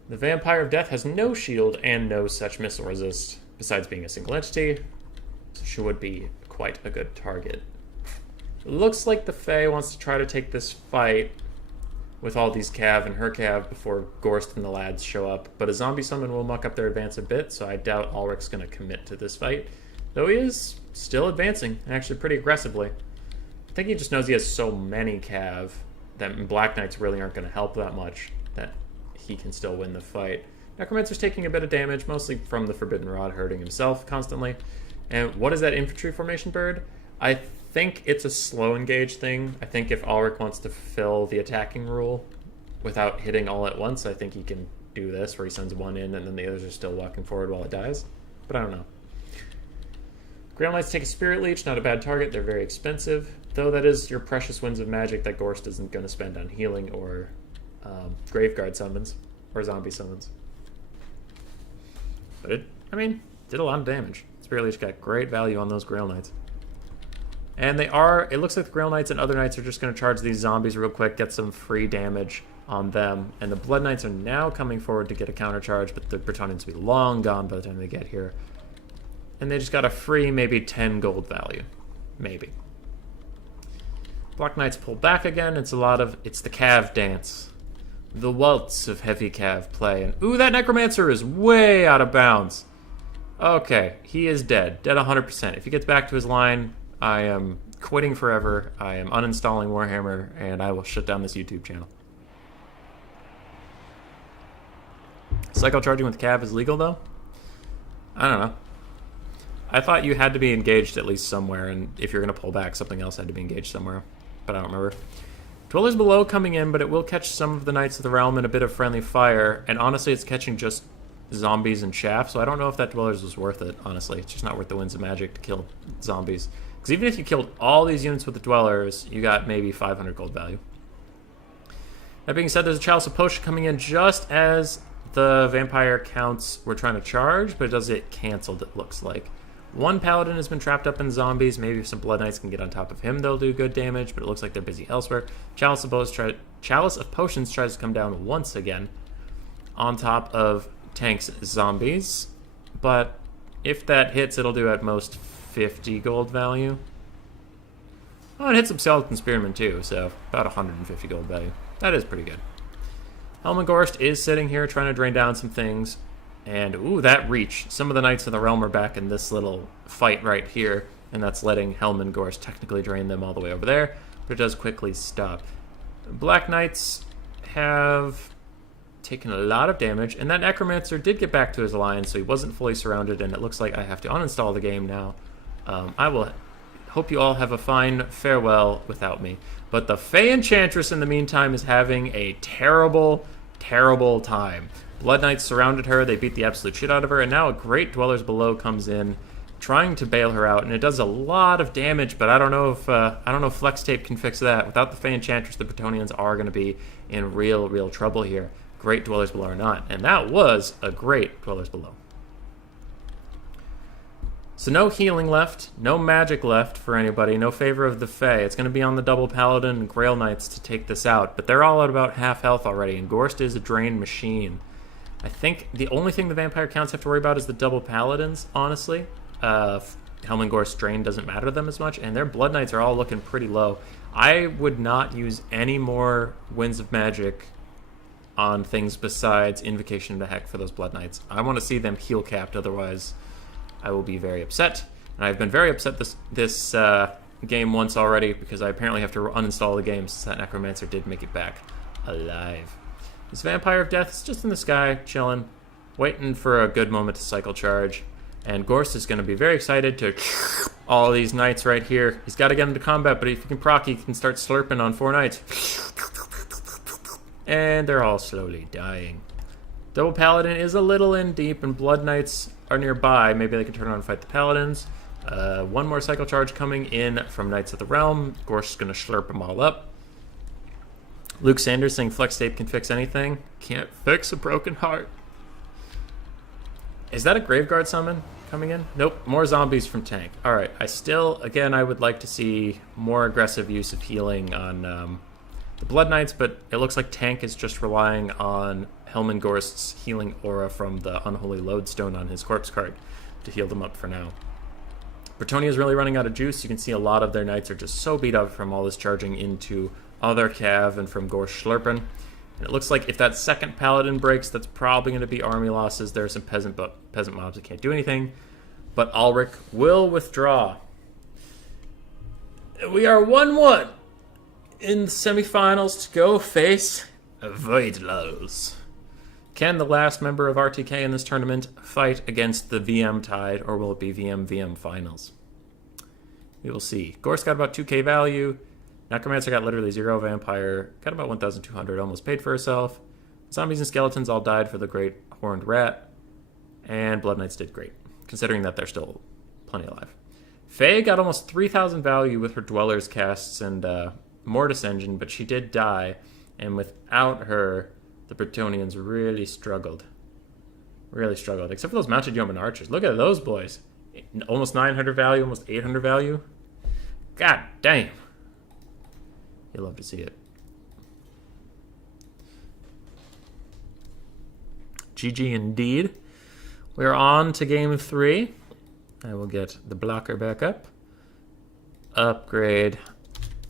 The Vampire of Death has no shield and no such missile resist, besides being a single entity, so she would be quite a good target. It looks like the Fae wants to try to take this fight with all these cav and her cav before Gorst and the lads show up, but a zombie summon will muck up their advance a bit, so I doubt Ulrich's going to commit to this fight, though he is still advancing, actually pretty aggressively. I think he just knows he has so many cav that Black Knights really aren't going to help that much, that he can still win the fight. Necromancer's taking a bit of damage, mostly from the Forbidden Rod hurting himself constantly. And what is that infantry formation bird? I think it's a slow engage thing. I think if Ulrich wants to fulfill the attacking rule without hitting all at once, I think he can do this, where he sends one in and then the others are still walking forward while it dies. But I don't know. Grail Knights take a Spirit Leech, not a bad target. They're very expensive, though that is your precious winds of magic that Gorst isn't going to spend on healing or Graveguard summons or zombie summons. But it, I mean, did a lot of damage. Spirit Leech got great value on those Grail Knights. And they are, it looks like the Grail Knights and other Knights are just going to charge these zombies real quick, get some free damage on them. And the Blood Knights are now coming forward to get a counter charge, but the Bretonnians will be long gone by the time they get here. And they just got a free maybe 10 gold value. Maybe. Black Knights pull back again. It's the Cav dance. The waltz of heavy Cav play. And ooh, that Necromancer is way out of bounds. Okay, he is dead. Dead 100%. If he gets back to his line, I am quitting forever. I am uninstalling Warhammer, and I will shut down this YouTube channel. Cycle charging with Cav is legal, though? I don't know. I thought you had to be engaged at least somewhere, and if you're going to pull back, something else had to be engaged somewhere. But I don't remember. Dwellers Below coming in, but it will catch some of the Knights of the Realm in a bit of friendly fire, and honestly, it's catching just zombies and chaff, so I don't know if that Dwellers was worth it, honestly. It's just not worth the winds of magic to kill zombies. Because even if you killed all these units with the Dwellers, you got maybe 500 gold value. That being said, there's a Chalice of Potion coming in just as the Vampire counts were trying to charge, but it does get canceled, it looks like. One Paladin has been trapped up in zombies. Maybe if some Blood Knights can get on top of him, they'll do good damage, but it looks like they're busy elsewhere. Chalice of Potions tries to come down once again on top of Tank's zombies, but if that hits, it'll do at most 50 gold value. Oh, it hits some Skeleton Spearmen too, so about 150 gold value. That is pretty good. Helmengorst is sitting here trying to drain down some things. And, ooh, that reach. Some of the Knights of the Realm are back in this little fight right here, and that's letting Helmengorst technically drain them all the way over there, but it does quickly stop. Black Knights have taken a lot of damage, and that Necromancer did get back to his line, so he wasn't fully surrounded, and it looks like I have to uninstall the game now. I will hope you all have a fine farewell without me. But the Fey Enchantress, in the meantime, is having a terrible, terrible time. Blood Knights surrounded her, they beat the absolute shit out of her, and now a great Dwellers Below comes in, trying to bail her out, and it does a lot of damage, but I don't know if Flex Tape can fix that. Without the Fey Enchantress, the Bretonnians are going to be in real trouble here. Great Dwellers Below or not, and that was a great Dwellers Below. So no healing left, no magic left for anybody, no favor of the Fey. It's going to be on the double Paladin and Grail Knights to take this out, but they're all at about half health already, and Gorst is a drained machine. I think the only thing the Vampire counts have to worry about is the double Paladins, honestly. Helmengorst drain doesn't matter to them as much, and their Blood Knights are all looking pretty low. I would not use any more Winds of Magic on things besides Invocation to Heck for those Blood Knights. I want to see them heal capped, otherwise I will be very upset. And I've been very upset this game once already, because I apparently have to uninstall the game since that Necromancer did make it back alive. This Vampire of Death is just in the sky, chilling, waiting for a good moment to cycle charge. And Gorst is going to be very excited to all these Knights right here. He's got to get into combat, but if he can proc, he can start slurping on 4 Knights. And they're all slowly dying. Double Paladin is a little in deep, and Blood Knights are nearby. Maybe they can turn around and fight the Paladins. One more cycle charge coming in from Knights of the Realm. Gorst is going to slurp them all up. Luke Sanders saying Flex Tape can fix anything. Can't fix a broken heart. Is that a Graveguard summon coming in? Nope, more zombies from tank. Alright, again, I would like to see more aggressive use of healing on the Blood Knights, but it looks like tank is just relying on Helmengorst's healing aura from the Unholy Lodestone on his corpse card to heal them up for now. Bretonnia is really running out of juice. You can see a lot of their knights are just so beat up from all this charging into other cav and from Gorsh Slurpin. And it looks like if that second paladin breaks, that's probably going to be army losses. There are some peasant mobs that can't do anything, but Ulrich will withdraw. We are 1-1 in the semifinals to go face Voidlos. Can the last member of RTK in this tournament fight against the VM Tide, or will it be VM finals? We will see. Gorse got about 2k value. Necromancer got literally 0 vampire. Got about 1,200, almost paid for herself. Zombies and skeletons all died for the Great Horned Rat. And Blood Knights did great, considering that they're still plenty alive. Faye got almost 3,000 value with her Dweller's casts and Mortis engine, but she did die. And without her, the Bretonians really struggled. Really struggled. Except for those mounted yeoman archers. Look at those boys. Almost 900 value, almost 800 value. God damn. You love to see it. GG indeed. We're on to game 3. I will get the blocker back up. Upgrade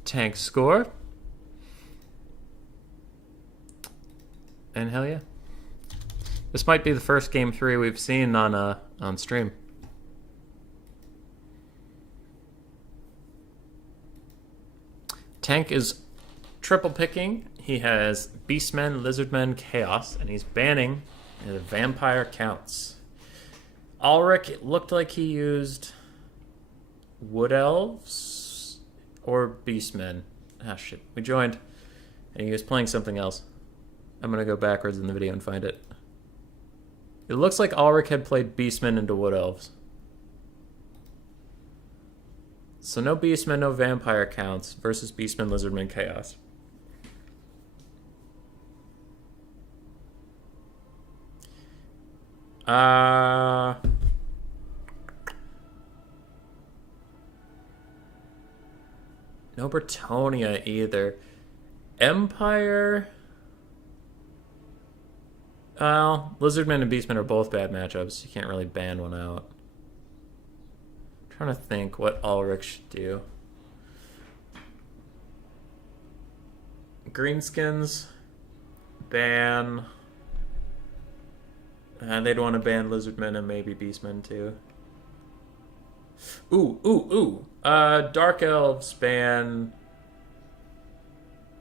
tank score. And hell yeah. This might be the first game 3 we've seen on stream. Tank is triple picking. He has Beastmen, Lizardmen, Chaos, and he's banning the Vampire Counts. Ulrich, it looked like he used Wood Elves or Beastmen. Ah, shit. We joined, and he was playing something else. I'm going to go backwards in the video and find it. It looks like Ulrich had played Beastmen into Wood Elves. So no Beastmen, no Vampire Counts versus Beastmen, Lizardmen, Chaos. No Bretonnia either. Empire... Well, Lizardmen and Beastmen are both bad matchups. You can't really ban one out. I'm trying to think what Ulrich should do. Greenskins ban. They'd want to ban Lizardmen and maybe Beastmen too. Dark Elves ban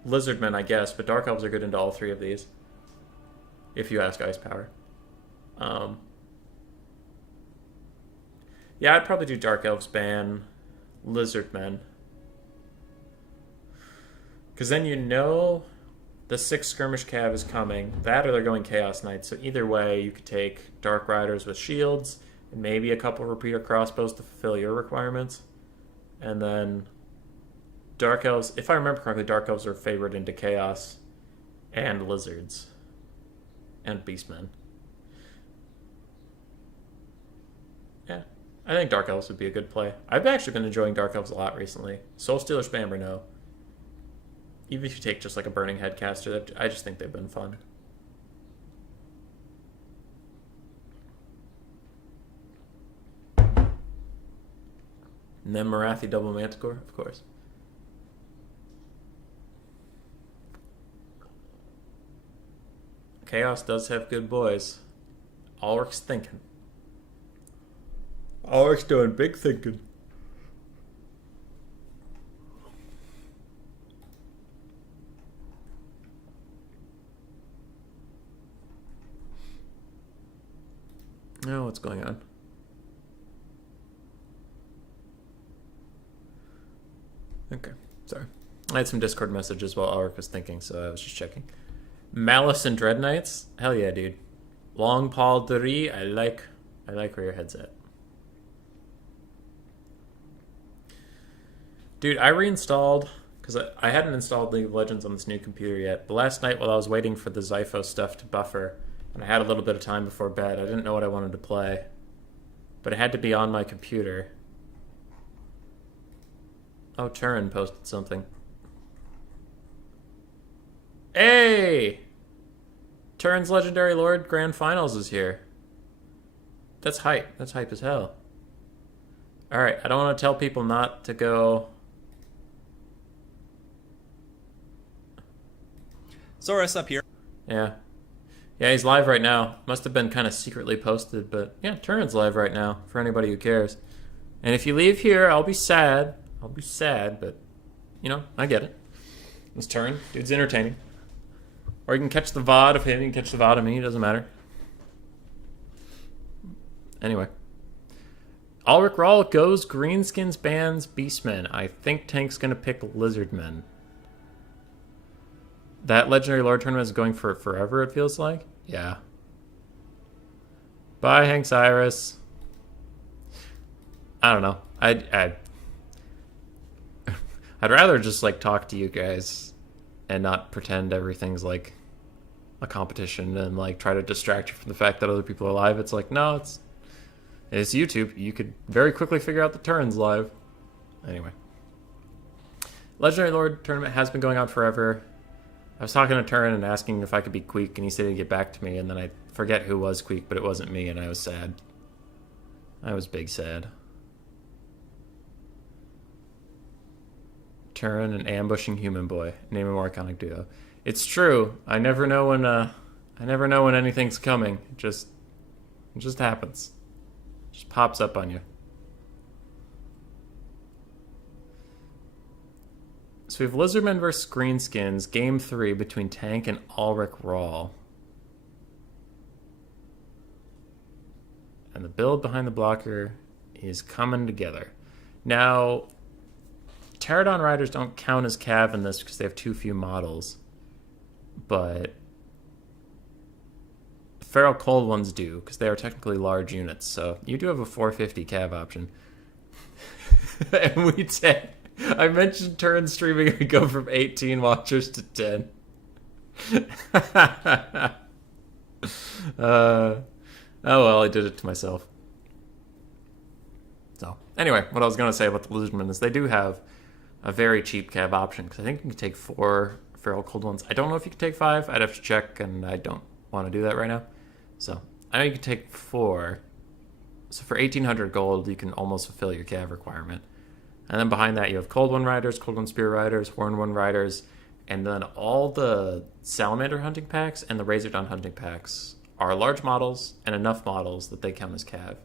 Lizardmen, I guess, but Dark Elves are good into all 3 of these. If you ask Ice Power. Yeah, I'd probably do Dark Elves ban Lizardmen. Because then you know the 6 Skirmish Cav is coming. That or they're going Chaos Knights. So either way, you could take Dark Riders with shields and maybe a couple repeater crossbows to fulfill your requirements. And then Dark Elves, if I remember correctly, Dark Elves are favored into Chaos and Lizards. And Beastmen. Yeah, I think Dark Elves would be a good play. I've actually been enjoying Dark Elves a lot recently. Soul Stealer Spammer, no. Even if you take just like a Burning Headcaster, I just think they've been fun. And then Marathi Double Manticore, of course. Chaos does have good boys. Ulrich's thinking. Ulrich's doing big thinking. Oh, what's going on? Okay, sorry. I had some Discord messages while Ulrich was thinking, so I was just checking. Malice and Dread Knights? Hell yeah, dude. Long Paul Dury, I like where your head's at. Dude, I reinstalled, because I hadn't installed League of Legends on this new computer yet, but last night while I was waiting for the Zypho stuff to buffer, And I had a little bit of time before bed. I didn't know what I wanted to play. But it had to be on my computer. Oh, Turin posted something. Hey! Turin's Legendary Lord Grand Finals is here. That's hype. That's hype as hell. Alright, I don't want to tell people not to go... Zorus up here. Yeah. Yeah, he's live right now. Must have been kind of secretly posted, but yeah, Turin's live right now for anybody who cares. And if you leave here, I'll be sad. I'll be sad, but, you know, I get it. It's Turin. Dude's entertaining. Or you can catch the VOD of him, you can catch the VOD of me, it doesn't matter. Anyway. Ulrich Rawl goes Greenskins bans Beastmen. I think Tank's gonna pick Lizardmen. That Legendary Lord tournament is going for forever, it feels like. Yeah. Bye, Hank Cyrus. I don't know. I'd rather just like talk to you guys and not pretend everything's like a competition and like try to distract you from the fact that other people are live. It's like, no, it's YouTube. You could very quickly figure out the turns live. Anyway. Legendary Lord tournament has been going on forever. I was talking to Turin and asking if I could be Queek, and he said he'd get back to me, and then I forget who was Queek, but it wasn't me, and I was sad. I was big sad. Turin and ambushing human boy. Name a more iconic duo. It's true. I never know when anything's coming. It just happens. It just pops up on you. So we have Lizardmen versus Greenskins, Game 3 between Tank and Ulrich Rawl. And the build behind the blocker is coming together. Now, Pterodon Riders don't count as Cav in this because they have too few models. But Feral Cold ones do, because they are technically large units. So you do have a 450 Cav option. And we take... I mentioned Turin streaming would go from 18 watchers to 10. Oh well, I did it to myself. So, anyway, what I was going to say about the Lizardmen is they do have a very cheap Cav option, because I think you can take 4 Feral Cold ones. I don't know if you can take 5. I'd have to check, and I don't want to do that right now. So, I know you can take 4. So for 1,800 gold, you can almost fulfill your Cav requirement. And then behind that, you have Cold One Riders, Cold One Spear Riders, Horn One Riders, and then all the Salamander hunting packs and the Razordon hunting packs are large models and enough models that they count as Cav.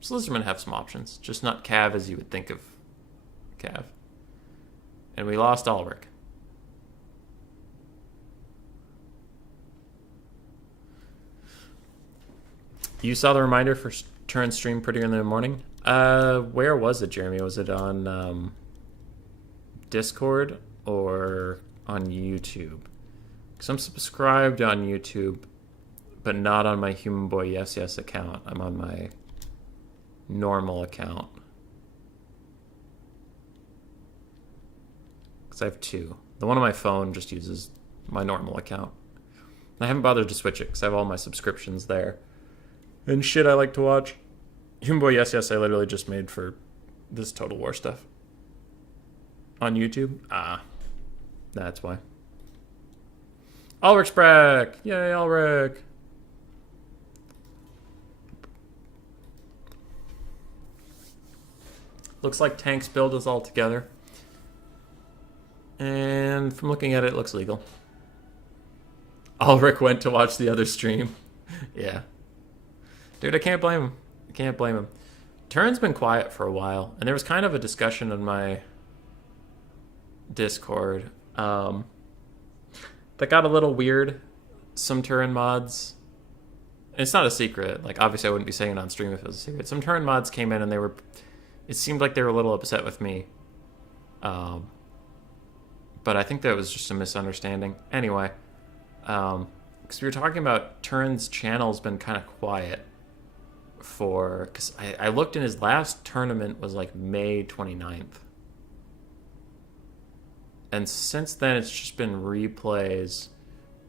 So Lizardmen have some options, just not Cav as you would think of Cav. And we lost Ulrich. You saw the reminder for Turin stream pretty early in the morning? Where was it, Jeremy? Was it on Discord or on YouTube? Because I'm subscribed on YouTube, but not on my Human Boy Yes Yes account. I'm on my normal account. Because I have 2. The one on my phone just uses my normal account. I haven't bothered to switch it because I have all my subscriptions there. And shit I like to watch. Human Boy Yes Yes I literally just made for this Total War stuff. On YouTube? Ah. That's why. Ulrich's back! Yay, Ulrich! Looks like Tank's build is all together. And from looking at it, it looks legal. Ulrich went to watch the other stream. Yeah. Dude, I can't blame him. I can't blame him. Turin's been quiet for a while, and there was kind of a discussion in my Discord that got a little weird. Some Turin mods, and it's not a secret. Like, obviously, I wouldn't be saying it on stream if it was a secret. Some Turin mods came in, and it seemed like they were a little upset with me. But I think that was just a misunderstanding. Anyway, because we were talking about Turin's channel's been kind of quiet. Because I looked, in his last tournament was like May 29th. And since then, it's just been replays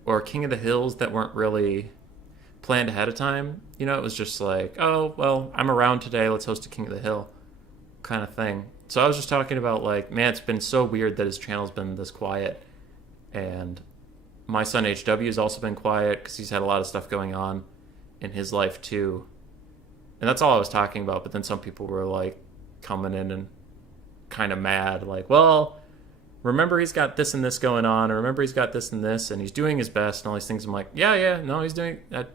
or King of the Hills that weren't really planned ahead of time. You know, it was just like, oh, well, I'm around today, let's host a King of the Hill kind of thing. So I was just talking about, like, man, it's been so weird that his channel's been this quiet. And my son HW has also been quiet because he's had a lot of stuff going on in his life too. And that's all I was talking about. But then some people were like coming in and kind of mad, like, well, remember he's got this and this going on, or remember he's got this and this, and he's doing his best and all these things. I'm like, yeah, no, he's doing that.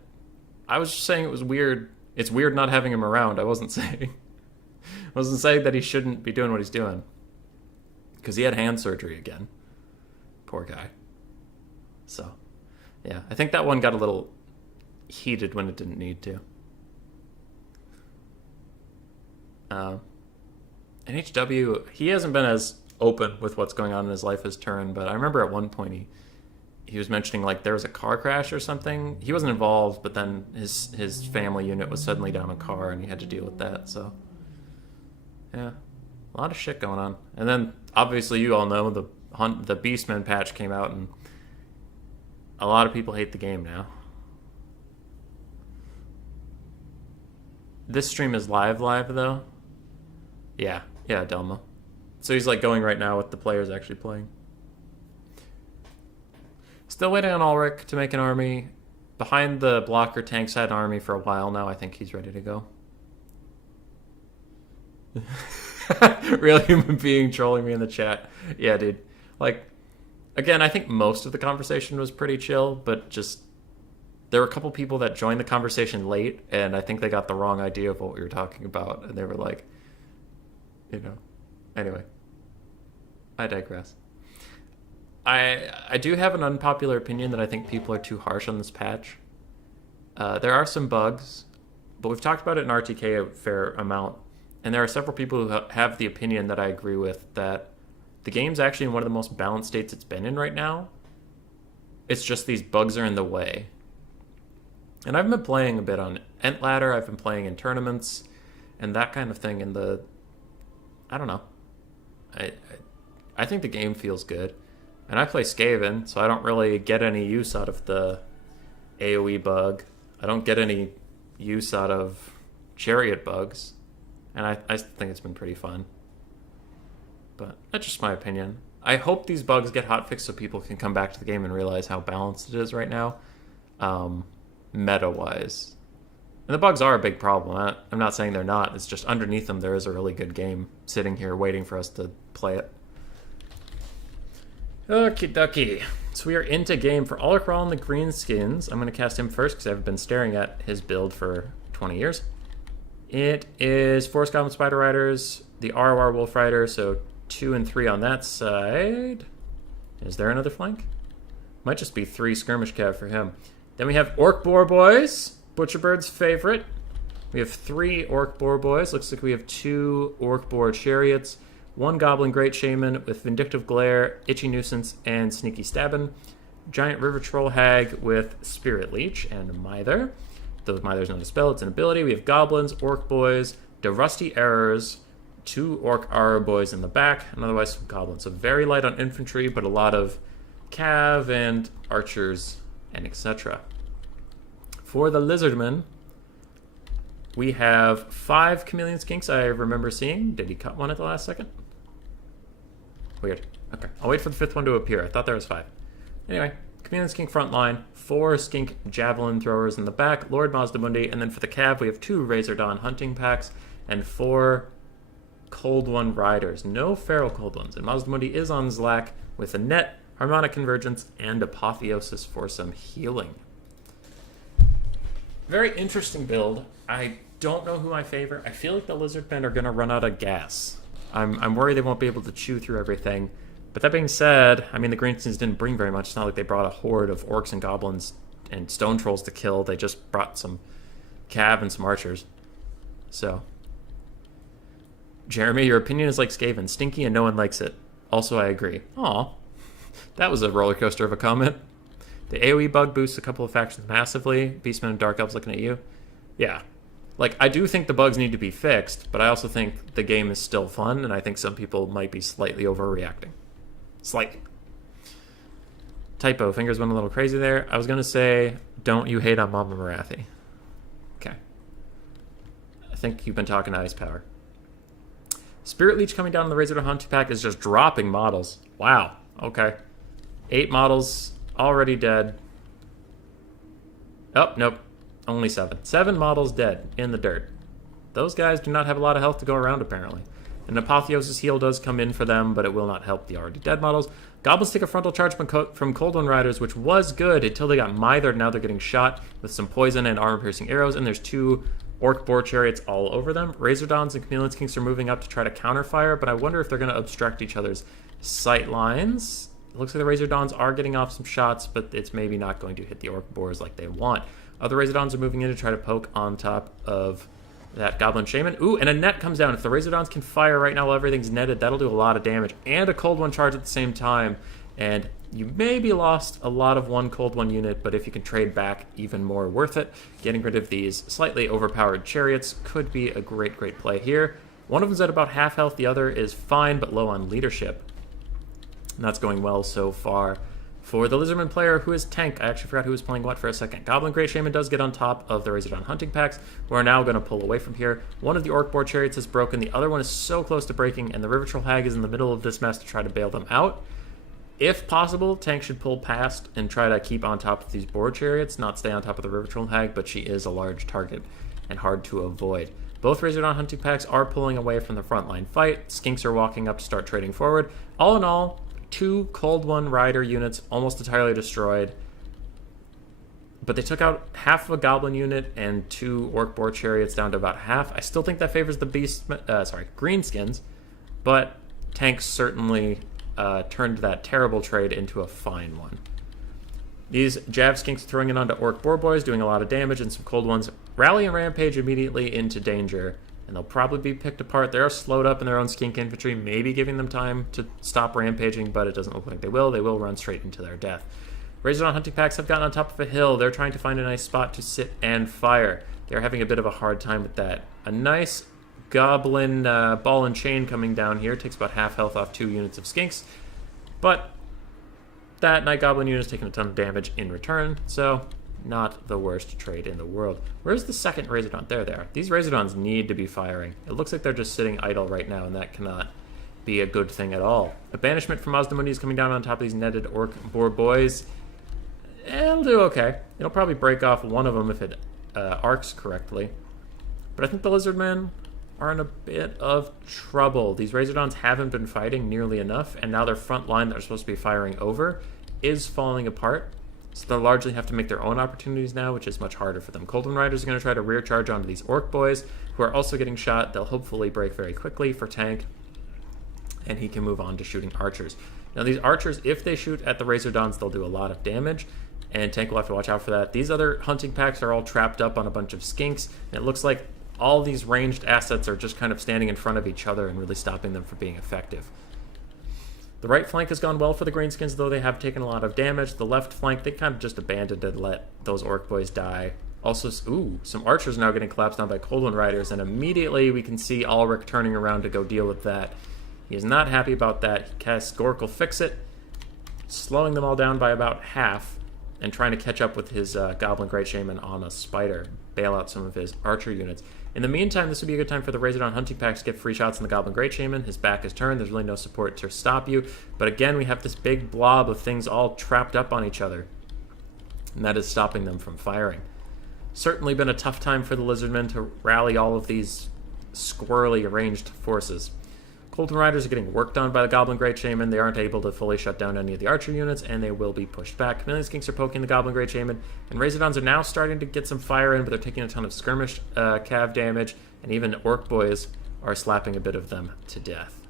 I was just saying it was weird. It's weird not having him around. I wasn't saying that he shouldn't be doing what he's doing, because he had hand surgery again. Poor guy. So, yeah, I think that one got a little heated when it didn't need to. And HW, he hasn't been as open with what's going on in his life as Turn, but I remember at one point he was mentioning, like, there was a car crash or something. He wasn't involved, but then his family unit was suddenly down a car and he had to deal with that. So, yeah, a lot of shit going on. And then, obviously, you all know the Beastmen patch came out, and a lot of people hate the game now. This stream is live, though. Yeah, Delma. So he's, like, going right now with the players actually playing. Still waiting on Ulrich to make an army. Behind the blocker tanks had an army for a while now. I think he's ready to go. Real human being trolling me in the chat. Yeah, dude. Like, again, I think most of the conversation was pretty chill, but just there were a couple people that joined the conversation late, and I think they got the wrong idea of what we were talking about, and they were like, you know. Anyway, I digress. I do have an unpopular opinion that I think people are too harsh on this patch. There are some bugs, but we've talked about it in RTK a fair amount, and there are several people who have the opinion that I agree with, that the game's actually in one of the most balanced states it's been in right now. It's just these bugs are in the way. And I've been playing a bit on Ent Ladder, I've been playing in tournaments, and that kind of thing, and I don't know. I think the game feels good. And I play Skaven, so I don't really get any use out of the AoE bug. I don't get any use out of chariot bugs. And I think it's been pretty fun. But that's just my opinion. I hope these bugs get hotfixed so people can come back to the game and realize how balanced it is right now, meta-wise. And the bugs are a big problem. I'm not saying they're not. It's just underneath them there is a really good game sitting here waiting for us to play it. Okie dokie. So we are into game for Ulrich and the Greenskins. I'm going to cast him first because I've been staring at his build for 20 years. It is Forest Goblin Spider Riders, the ROR Wolf Rider, so 2 and 3 on that side. Is there another flank? Might just be 3 Skirmish Cav for him. Then we have Orc Boar Boys, Butcherbird's favorite. We have 3 Orc Boar Boys. Looks like we have 2 Orc Boar Chariots, 1 Goblin Great Shaman with Vindictive Glare, Itchy Nuisance, and Sneaky Stabbin'. Giant River Troll Hag with Spirit Leech and Mither. Though Mither's not a spell, it's an ability. We have Goblins, Orc Boys, the Rusty Errors, 2 Orc Aura Boys in the back, and otherwise some Goblins. So very light on infantry, but a lot of Cav and Archers and etc. For the Lizardmen, we have 5 Chameleon Skinks I remember seeing. Did he cut one at the last second? Weird. Okay, I'll wait for the 5th one to appear. I thought there was 5. Anyway, Chameleon Skink front line, 4 Skink Javelin Throwers in the back, Lord Mazdamundi, and then for the Cav we have 2 Razor Dawn Hunting Packs and 4 Cold One Riders. No Feral Cold Ones. And Mazdamundi is on Zlak with a Net, Harmonic Convergence, and Apotheosis for some healing. Very interesting build. I don't know who I favor. I feel like the Lizardmen are going to run out of gas. I'm worried they won't be able to chew through everything. But that being said, I mean, the Greenskins didn't bring very much. It's not like they brought a horde of orcs and goblins and stone trolls to kill. They just brought some cav and some archers. So, Jeremy, your opinion is like Skaven. Stinky and no one likes it. Also, I agree. Aw, that was a roller coaster of a comment. The AoE bug boosts a couple of factions massively. Beastmen and Dark Elves looking at you. Yeah. Like, I do think the bugs need to be fixed, but I also think the game is still fun, and I think some people might be slightly overreacting. Slightly. Typo, fingers went a little crazy there. I was going to say, don't you hate on Mama Marathi. Okay. I think you've been talking to Ice Power. Spirit Leech coming down on the Razor Dawn Hunting Pack is just dropping models. Wow. Okay. 8 models already dead. Oh, nope. Only 7. 7 models dead in the dirt. Those guys do not have a lot of health to go around, apparently. An Apotheosis heal does come in for them, but it will not help the already dead models. Goblins take a frontal charge from Cold One Riders, which was good until they got mithered. Now they're getting shot with some poison and armor-piercing arrows, and there's 2 Orc Boar Chariots all over them. Razor Dawns and Chameleon Skinks are moving up to try to counterfire, but I wonder if they're going to obstruct each other's sight lines. It looks like the Razor Dawns are getting off some shots, but it's maybe not going to hit the Orc Boars like they want. Other Razor Dawns are moving in to try to poke on top of that Goblin Shaman. Ooh, and a net comes down. If the Razor Dawns can fire right now while everything's netted, that'll do a lot of damage. And a Cold One charge at the same time. And you maybe lost a lot of one Cold One unit, but if you can trade back, even more worth it. Getting rid of these slightly overpowered chariots could be a great, great play here. One of them's at about half health. The other is fine, but low on leadership. And that's going well so far. For the Lizardman player who is tank, I actually forgot who was playing what for a second. Goblin Great Shaman does get on top of the Razor Dawn Hunting Packs. We're now going to pull away from here. One of the Orc Boar Chariots is broken. The other one is so close to breaking, and the River Troll Hag is in the middle of this mess to try to bail them out. If possible, tank should pull past and try to keep on top of these Boar Chariots, not stay on top of the River Troll Hag, but she is a large target and hard to avoid. Both Razor Dawn Hunting Packs are pulling away from the frontline fight. Skinks are walking up to start trading forward. All in all, 2 Cold One Rider units almost entirely destroyed. But they took out half of a Goblin unit and 2 Orc Boar Chariots down to about half. I still think that favors the Greenskins, but tanks certainly turned that terrible trade into a fine one. These Jav Skinks throwing it onto Orc Boar Boys, doing a lot of damage, and some Cold Ones rally and rampage immediately into danger. And they'll probably be picked apart. They're slowed up in their own skink infantry, maybe giving them time to stop rampaging, but it doesn't look like they will. They will run straight into their death. Razor Dawn Hunting Packs have gotten on top of a hill. They're trying to find a nice spot to sit and fire. They're having a bit of a hard time with that. A nice Goblin ball and chain coming down here. Takes about half health off 2 units of skinks. But that Night Goblin unit is taking a ton of damage in return, so not the worst trade in the world. Where's the second Razor Dawn? There they are. These Razor Dawns need to be firing. It looks like they're just sitting idle right now, and that cannot be a good thing at all. A banishment from Mazdamundi is coming down on top of these netted Orc Boar Boys. It'll do okay. It'll probably break off one of them if it arcs correctly. But I think the Lizardmen are in a bit of trouble. These Razor Dawns haven't been fighting nearly enough, and now their front line that they're supposed to be firing over is falling apart. So they'll largely have to make their own opportunities now, which is much harder for them. Cold One Riders are going to try to rear charge onto these Orc Boys, who are also getting shot. They'll hopefully break very quickly for tank, and he can move on to shooting archers. Now these archers, if they shoot at the Razor Dawns, they'll do a lot of damage, and tank will have to watch out for that. These other hunting packs are all trapped up on a bunch of skinks, and it looks like all these ranged assets are just kind of standing in front of each other and really stopping them from being effective. The right flank has gone well for the Greenskins, though they have taken a lot of damage. The left flank, they kind of just abandoned and let those Orc Boys die. Also, some archers now getting collapsed down by Cold One Riders, and immediately we can see Ulrich turning around to go deal with that. He is not happy about that. He casts Gork'll Fix It, slowing them all down by about half, and trying to catch up with his Goblin Great Shaman on a spider, bail out some of his archer units. In the meantime, this would be a good time for the Razor Dawn Hunting Packs to get free shots on the Goblin Great Shaman. His back is turned. There's really no support to stop you. But again, we have this big blob of things all trapped up on each other, and that is stopping them from firing. Certainly been a tough time for the Lizardmen to rally all of these squirrely arranged forces. Cold One Riders are getting worked on by the Goblin Great Shaman. They aren't able to fully shut down any of the archer units, and they will be pushed back. Chameleon Skinks are poking the Goblin Great Shaman, and Razor Dawns are now starting to get some fire in, but they're taking a ton of skirmish cav damage, and even Orc Boys are slapping a bit of them to death.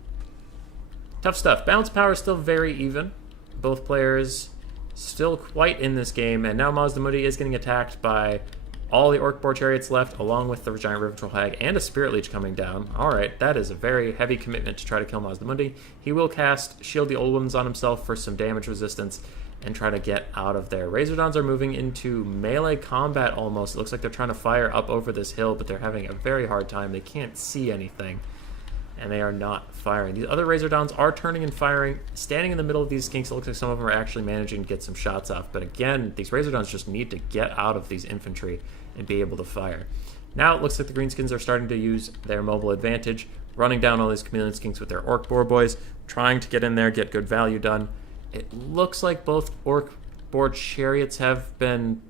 Tough stuff. Bounce power is still very even. Both players still quite in this game, and now Mazdamundi is getting attacked by all the Orc Boar Chariots left, along with the giant River Troll Hag and a Spirit Leech coming down. Alright, that is a very heavy commitment to try to kill Mazdamundi. He will cast Shield the Old Ones on himself for some damage resistance and try to get out of there. Razor Dawns are moving into melee combat almost. It looks like they're trying to fire up over this hill, but they're having a very hard time. They can't see anything. and they are not firing. These other Razordons are turning and firing. Standing in the middle of these skinks, it looks like some of them are actually managing to get some shots off. But again, these Razordons just need to get out of these infantry and be able to fire. Now it looks like the Greenskins are starting to use their mobile advantage, running down all these chameleon skinks with their Orc Boar Boys, trying to get in there, get good value done. It looks like both Orc Boar Chariots have been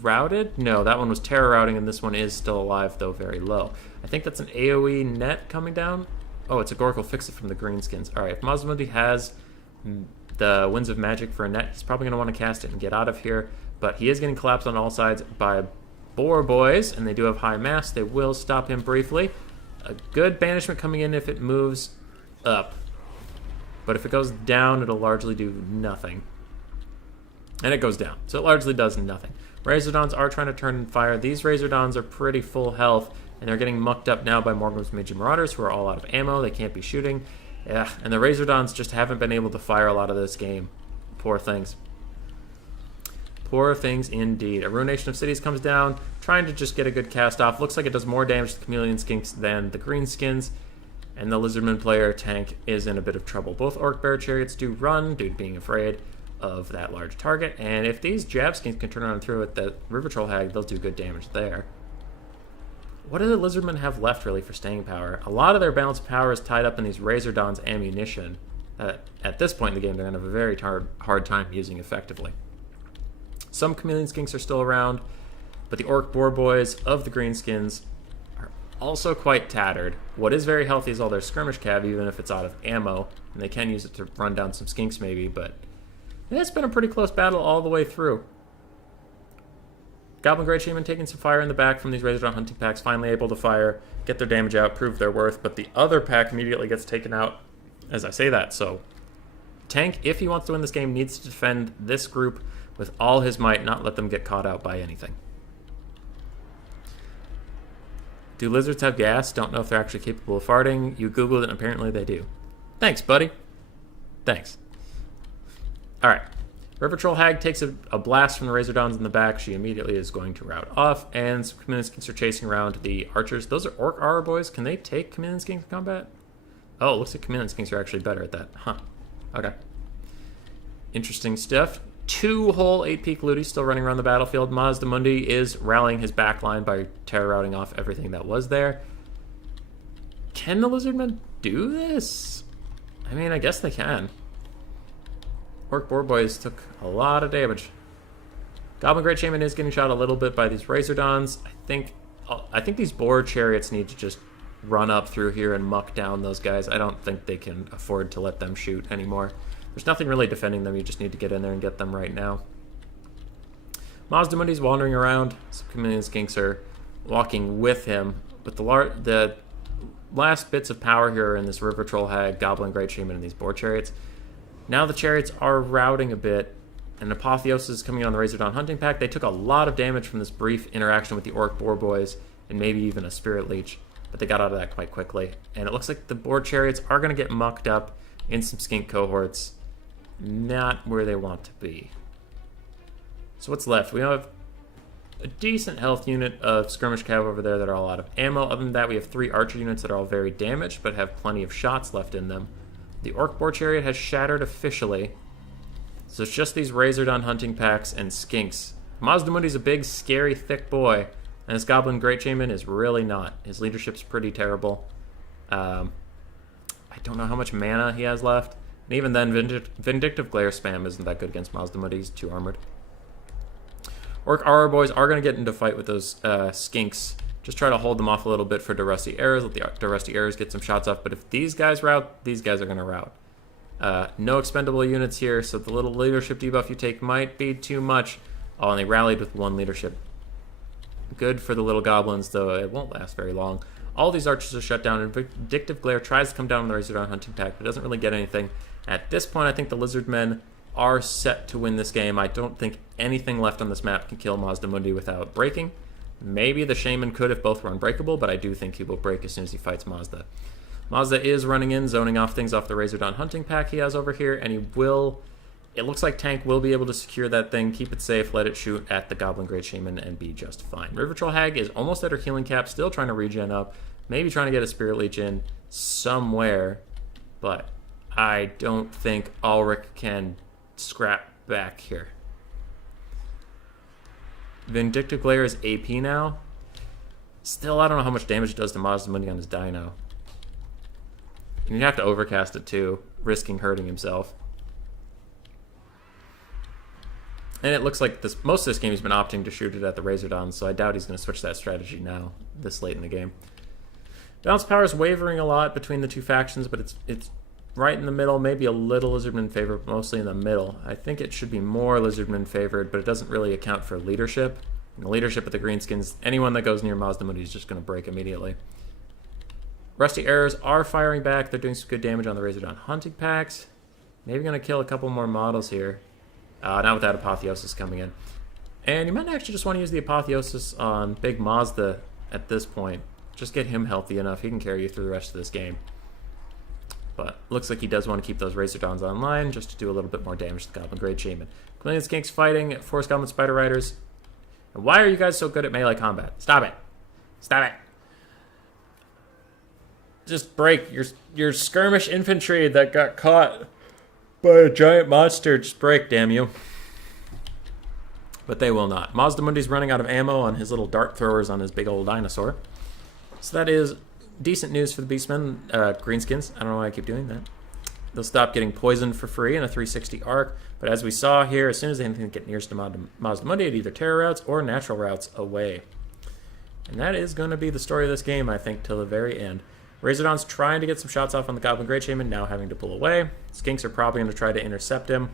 routed. No, that one was terror routing, and this one is still alive, though very low. I think that's an AoE net coming down. Oh, it's a Gork'll fix it from the Greenskins. All right, if Mazdamundi has the Winds of Magic for a net, he's probably going to want to cast it and get out of here, but he is getting collapsed on all sides by Boar Boys, and they do have high mass. They will stop him briefly. A good banishment coming in if it moves up, but if it goes down, it'll largely do nothing. And it goes down, so it largely does nothing. Razordons are trying to turn and fire. These Razordons are pretty full health, and they're getting mucked up now by Morgrim's Mage and Marauders, who are all out of ammo. They can't be shooting. Yeah, and the Razordons just haven't been able to fire a lot of this game. Poor things. Poor things indeed. A Ruination of Cities comes down, trying to just get a good cast off. Looks like it does more damage to the Chameleon Skinks than the Greenskins, and the Lizardman player tank is in a bit of trouble. Both Orc Bear Chariots do run, due to being afraid of that large target, and if these Jab Skinks can turn around through with the River Troll Hag, they'll do good damage there. What do the Lizardmen have left, really, for staying power? A lot of their balance of power is tied up in these Razordons' ammunition. At this point in the game, they're going to have a very hard time using effectively. Some Chameleon Skinks are still around, but the Orc Boar Boys of the Greenskins are also quite tattered. What is very healthy is all their skirmish cav, even if it's out of ammo, and they can use it to run down some skinks maybe, but it's been a pretty close battle all the way through. Goblin Great Shaman taking some fire in the back from these Razordon hunting packs, finally able to fire, get their damage out, prove their worth, but the other pack immediately gets taken out as I say that. So Tank, if he wants to win this game, needs to defend this group with all his might, not let them get caught out by anything. Do lizards have gas? Don't know if they're actually capable of farting. You Googled it, and apparently they do. Thanks, buddy. Thanks. All right. River Troll Hag takes a blast from the Razordons in the back. She immediately is going to rout off, and some Chameleon Skinks are chasing around the archers. Those are Orc Aura Boys. Can they take Chameleon Skinks in combat? Oh, it looks like Chameleon Skinks are actually better at that. Huh. Okay. Interesting stuff. 2 whole 8-peak Looties still running around the battlefield. Mazdamundi is rallying his backline by terror routing off everything that was there. Can the Lizardmen do this? I mean, I guess they can. Orc Boar Boys took a lot of damage. Goblin Great Shaman is getting shot a little bit by these Razordons. I think these Boar Chariots need to just run up through here and muck down those guys. I don't think they can afford to let them shoot anymore. There's nothing really defending them. You just need to get in there and get them right now. Mazdamundi's wandering around. Some Chameleon Skinks are walking with him. But the last bits of power here are in this River Troll Hag, Goblin Great Shaman, and these Boar Chariots. Now the Chariots are routing a bit, and Apotheosis is coming on the Razordon Hunting Pack. They took a lot of damage from this brief interaction with the Orc Boar Boys, and maybe even a Spirit Leech, but they got out of that quite quickly. And it looks like the Boar Chariots are going to get mucked up in some skink cohorts. Not where they want to be. So what's left? We have a decent health unit of skirmish cav over there that are all out of ammo. Other than that, we have 3 archer units that are all very damaged, but have plenty of shots left in them. The Orc Boar Chariot has shattered officially. So it's just these Razordon hunting packs and skinks. Mazdamundi's a big, scary, thick boy, and this Goblin Great Shaman is really not. His leadership's pretty terrible. I don't know how much mana he has left. And even then, Vindictive Glare spam isn't that good against Mazdamundi. He's too armored. Orc Aura Boys are going to get into fight with those skinks. Just try to hold them off a little bit for Durusty Arrows. Let the Durusty Arrows get some shots off. But if these guys rout, these guys are going to rout. No expendable units here, so the little leadership debuff you take might be too much. Oh, and they rallied with 1 leadership. Good for the little goblins, though it won't last very long. All these archers are shut down, and Vindictive Glare tries to come down on the Razordon Hunting Pack, but doesn't really get anything. At this point, I think the Lizardmen are set to win this game. I don't think anything left on this map can kill Mazdamundi without breaking. Maybe the Shaman could if both were unbreakable, but I do think he will break as soon as he fights Mazda. Mazda is running in, zoning off things off the Razordon Hunting Pack he has over here, and he will it looks like Tank will be able to secure that thing, keep it safe, let it shoot at the Goblin Great Shaman, and be just fine. River Troll Hag is almost at her healing cap, still trying to regen up, maybe trying to get a Spirit Leech in somewhere, but I don't think Ulrich can scrap back here. Vindictive Glare is AP now. Still, I don't know how much damage it does to Mazdamundi on his Dino. And you have to overcast it too, risking hurting himself. And it looks like most of this game he's been opting to shoot it at the Razordons, so I doubt he's going to switch that strategy now, this late in the game. Balance power is wavering a lot between the two factions, but it's right in the middle, maybe a little Lizardman favored, but mostly in the middle. I think it should be more Lizardman favored, but it doesn't really account for leadership. And the leadership of the Greenskins, anyone that goes near Mazdamundi is just going to break immediately. Rusty Arrows are firing back. They're doing some good damage on the Razordon hunting packs. Maybe going to kill a couple more models here. Not with that Apotheosis coming in. And you might actually just want to use the Apotheosis on Big Mazda at this point. Just get him healthy enough. He can carry you through the rest of this game. But looks like he does want to keep those Razordons online just to do a little bit more damage to the Goblin Great Shaman. Quillian Skinks fighting Forest Goblin Spider Riders. And why are you guys so good at melee combat? Stop it. Stop it. Just break your skirmish infantry that got caught by a giant monster. Just break, damn you. But they will not. Mazdamundi's running out of ammo on his little dart throwers on his big old dinosaur. So that is decent news for the Beastmen. Greenskins, I don't know why I keep doing that. They'll stop getting poisoned for free in a 360 arc. But as we saw here, as soon as anything get nearest to Mazdamundi, it either terror routes or natural routes away. And that is going to be the story of this game, I think, till the very end. Razordon's trying to get some shots off on the Goblin Great Shaman, now having to pull away. Skinks are probably going to try to intercept him.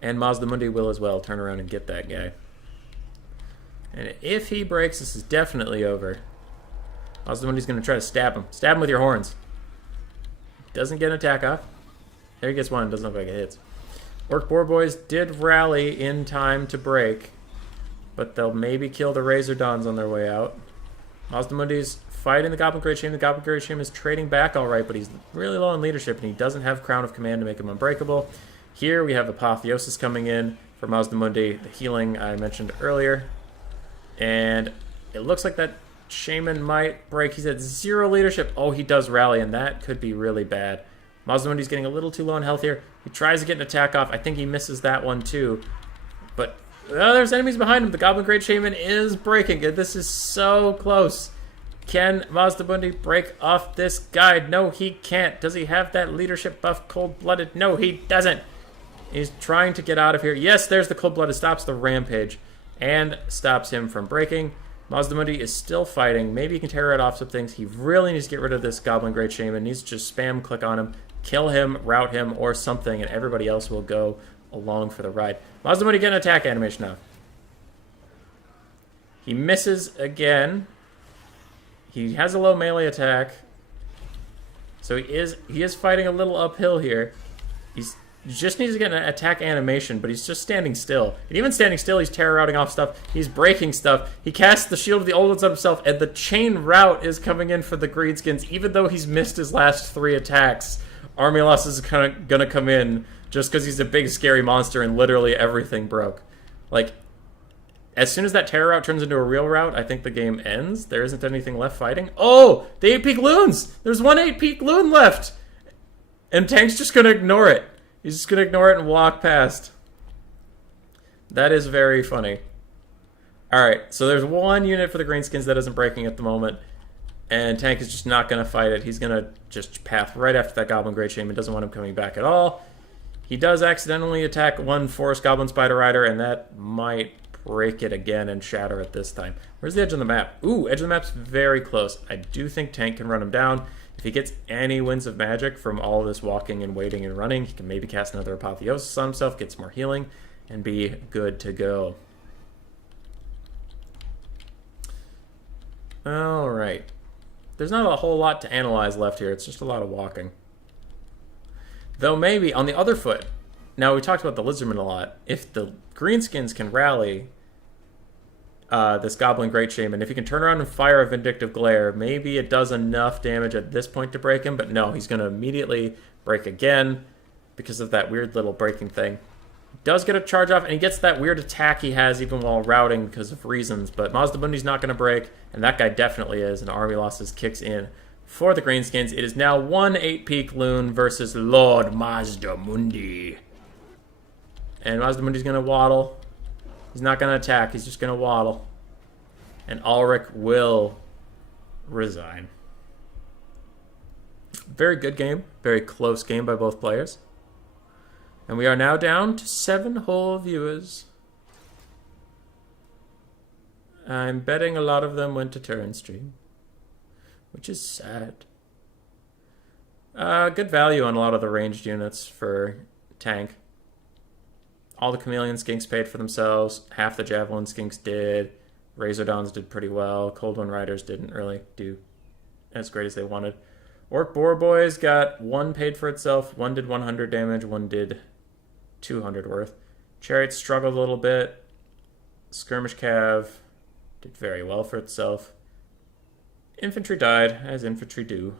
And Mazdamundi will as well turn around and get that guy. And if he breaks, this is definitely over. Mazdamundi's going to try to stab him. Stab him with your horns. Doesn't get an attack off. There he gets one. Doesn't look like it hits. Orc Boar Boys did rally in time to break, but they'll maybe kill the Razordons on their way out. Mazdamundi's fighting the Goblin Great Shaman. The Goblin Great Shaman is trading back all right, but he's really low in leadership, and he doesn't have Crown of Command to make him unbreakable. Here we have Apotheosis coming in for Mazdamundi, the healing I mentioned earlier. And it looks like that Shaman might break. He's at 0 leadership. Oh, he does rally, and that could be really bad. Mazdamundi's getting a little too low in health here. He tries to get an attack off. I think he misses that one too. But there's enemies behind him. The Goblin Great Shaman is breaking. This is so close. Can Mazdamundi break off this guy? No, he can't. Does he have that leadership buff cold-blooded? No, he doesn't. He's trying to get out of here. Yes, there's the cold-blooded. Stops the rampage and stops him from breaking. Mazdamundi is still fighting. Maybe he can tear right off some things. He really needs to get rid of this Goblin Great Shaman. He needs to just spam click on him, kill him, rout him, or something, and everybody else will go along for the ride. Mazdamundi get an attack animation off. He misses again. He has a low melee attack. So he is fighting a little uphill here. He just needs to get an attack animation, but he's just standing still. And even standing still, he's terror routing off stuff. He's breaking stuff. He casts the Shield of the Old Ones on himself, and the chain rout is coming in for the Greenskins, even though he's missed his last 3 attacks. Armulus is gonna come in just because he's a big scary monster and literally everything broke. Like, as soon as that terror route turns into a real route, I think the game ends. There isn't anything left fighting. Oh, the 8-peak loons! There's one 8-peak loon left! And Tank's just gonna ignore it. He's just gonna ignore it and walk past. That is very funny. Alright, so there's one unit for the Greenskins that isn't breaking at the moment. And Tank is just not going to fight it. He's going to just path right after that Goblin Great Shaman. Doesn't want him coming back at all. He does accidentally attack one Forest Goblin Spider Rider, and that might break it again and shatter it this time. Where's the edge of the map? Ooh, edge of the map's very close. I do think Tank can run him down. If he gets any Winds of Magic from all this walking and waiting and running, he can maybe cast another Apotheosis on himself, get some more healing, and be good to go. Alright. There's not a whole lot to analyze left here. It's just a lot of walking. Though maybe, on the other foot, now we talked about the Lizardmen a lot. If the Greenskins can rally this Goblin Great Shaman, if he can turn around and fire a Vindictive Glare, maybe it does enough damage at this point to break him, but no, he's going to immediately break again. because of that weird little breaking thing. He does get a charge off, and he gets that weird attack he has even while routing because of reasons, but Mazdamundi's not going to break, and that guy definitely is, and Army Losses kicks in for the Greenskins. It is now 1 8-peak Loon versus Lord Mazdamundi. And Mazdamundi's going to waddle. He's not going to attack, he's just going to waddle. And Ulrich will resign. Very good game. Very close game by both players. And we are now down to 7 whole viewers. I'm betting a lot of them went to turn stream, which is sad. Good value on a lot of the ranged units for tank. All the Chameleon Skinks paid for themselves. Half the Javelin Skinks did. Razordons did pretty well. Cold One Riders didn't really do as great as they wanted. Orc Boar Boys got 1 paid for itself. 1 did 100 damage. 1 did 200 worth. Chariot struggled a little bit. Skirmish Cav did very well for itself. Infantry died, as infantry do.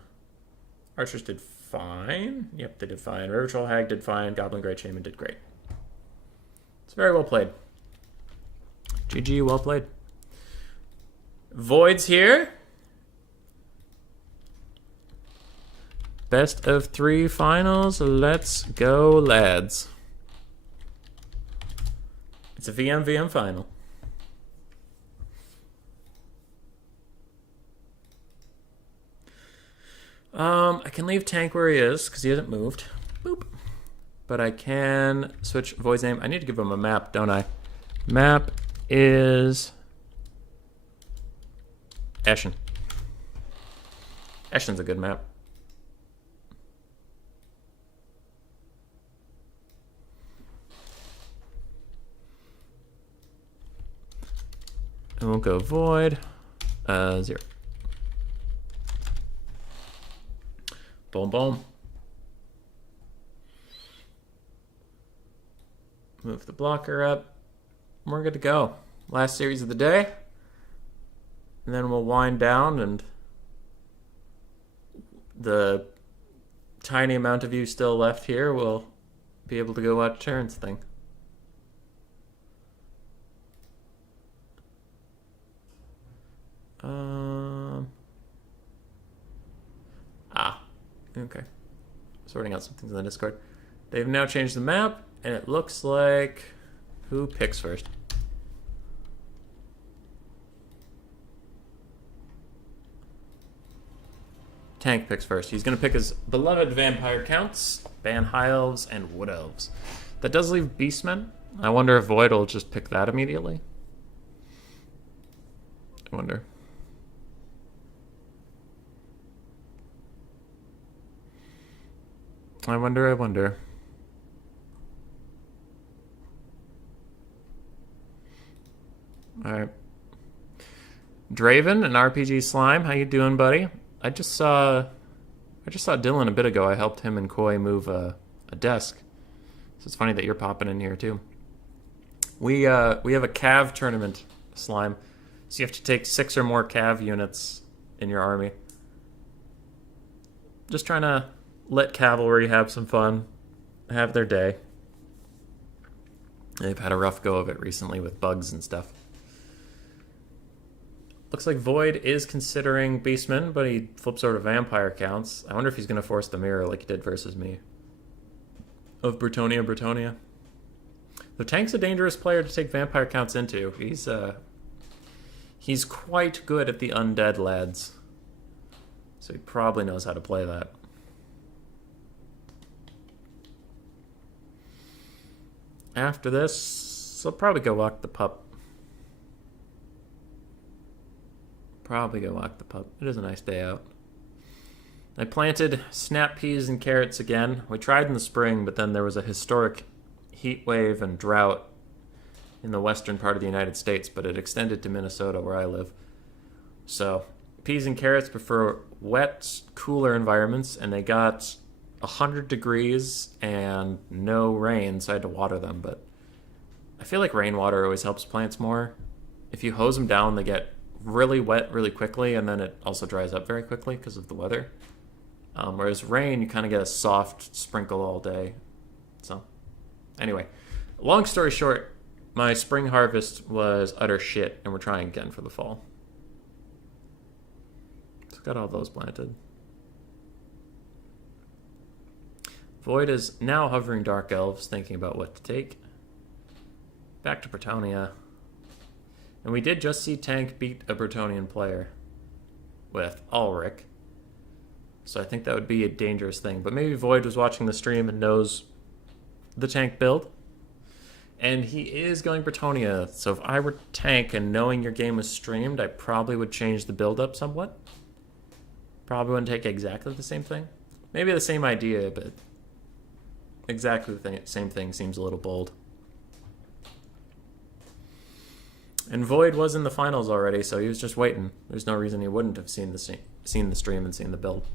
Archers did fine. Yep, they did fine. River Troll Hag did fine. Goblin Great Shaman did great. It's very well played. GG, well played. Voids here. Best of 3 finals. Let's go, lads. It's a VM final. I can leave Tank where he is because he hasn't moved. Boop. But I can switch Void's name. I need to give him a map, don't I? Map is Eschen. Eschen's a good map. And we'll go Void 0. Boom, boom. Move the blocker up. We're good to go. Last series of the day. And then we'll wind down, and the tiny amount of you still left here will be able to go watch Terran's thing. Okay. Sorting out some things in the Discord. They've now changed the map, and it looks like... Who picks first? Tank picks first. He's going to pick his beloved vampire counts, Ban High Elves, and Wood Elves. That does leave Beastmen. I wonder if Void will just pick that immediately. I wonder. I wonder. Alright. Draven and RPG Slime, how you doing, buddy? I just saw Dylan a bit ago. I helped him and Koi move a desk. So it's funny that you're popping in here too. We have a Cav tournament, Slime. So you have to take 6 or more Cav units in your army. Just trying to let cavalry have some fun, have their day. They've had a rough go of it recently with bugs and stuff. Looks like Void is considering Beastman, but he flips over to Vampire counts. I wonder if he's going to force the mirror like he did versus me. Of Bretonia. The Tank's a dangerous player to take Vampire counts into. He's quite good at the undead, lads. So he probably knows how to play that. After this, I'll probably go walk the pup. It is a nice day out. I planted snap peas and carrots again. We tried in the spring, but then there was a historic heat wave and drought in the western part of the United States, but it extended to Minnesota where I live. So peas and carrots prefer wet, cooler environments, and they got 100 degrees and no rain, so I had to water them. But I feel like rainwater always helps plants more. If you hose them down, they get really wet really quickly, and then it also dries up very quickly because of the weather. Whereas rain, you kind of get a soft sprinkle all day. Anyway, long story short, my spring harvest was utter shit, and we're trying again for the fall. So got all those planted. Void is now hovering Dark Elves, thinking about what to take. Back to Bretonnia. And we did just see Tank beat a Bretonian player with Ulrich. So I think that would be a dangerous thing. But maybe Void was watching the stream and knows the Tank build. And he is going Bretonnia. So if I were Tank and knowing your game was streamed, I probably would change the build up somewhat. Probably wouldn't take exactly the same thing. Maybe the same idea, but exactly the same thing seems a little bold. And Void was in the finals already, so he was just waiting. There's no reason he wouldn't have seen the stream and seen the build.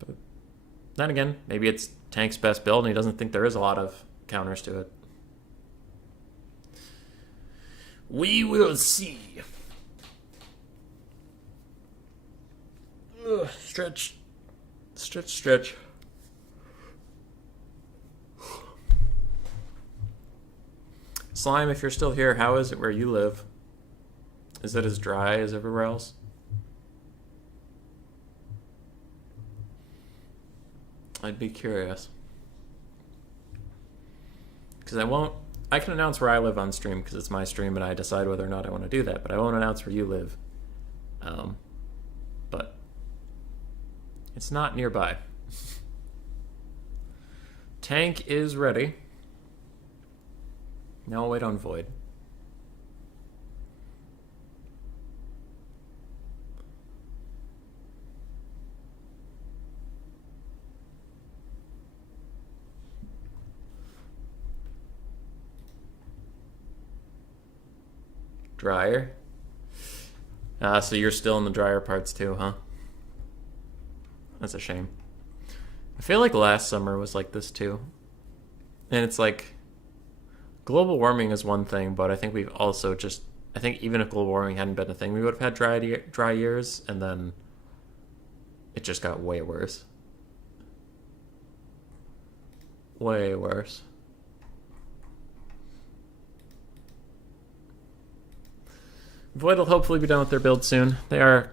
But then again, maybe it's Tank's best build, and he doesn't think there is a lot of counters to it. We will see. Ugh, stretch. Stretch, stretch. Slime, if you're still here, how is it where you live? Is it as dry as everywhere else? I'd be curious. Because I can announce where I live on stream because it's my stream and I decide whether or not I want to do that, but I won't announce where you live. But it's not nearby. Tank is ready. Now I'll wait on Void. Dryer? So you're still in the dryer parts too, huh? That's a shame. I feel like last summer was like this too. And it's like, global warming is one thing, but I think we've also just, I think even if global warming hadn't been a thing, we would have had dry years, and then it just got way worse. Way worse. Void will hopefully be done with their build soon. They are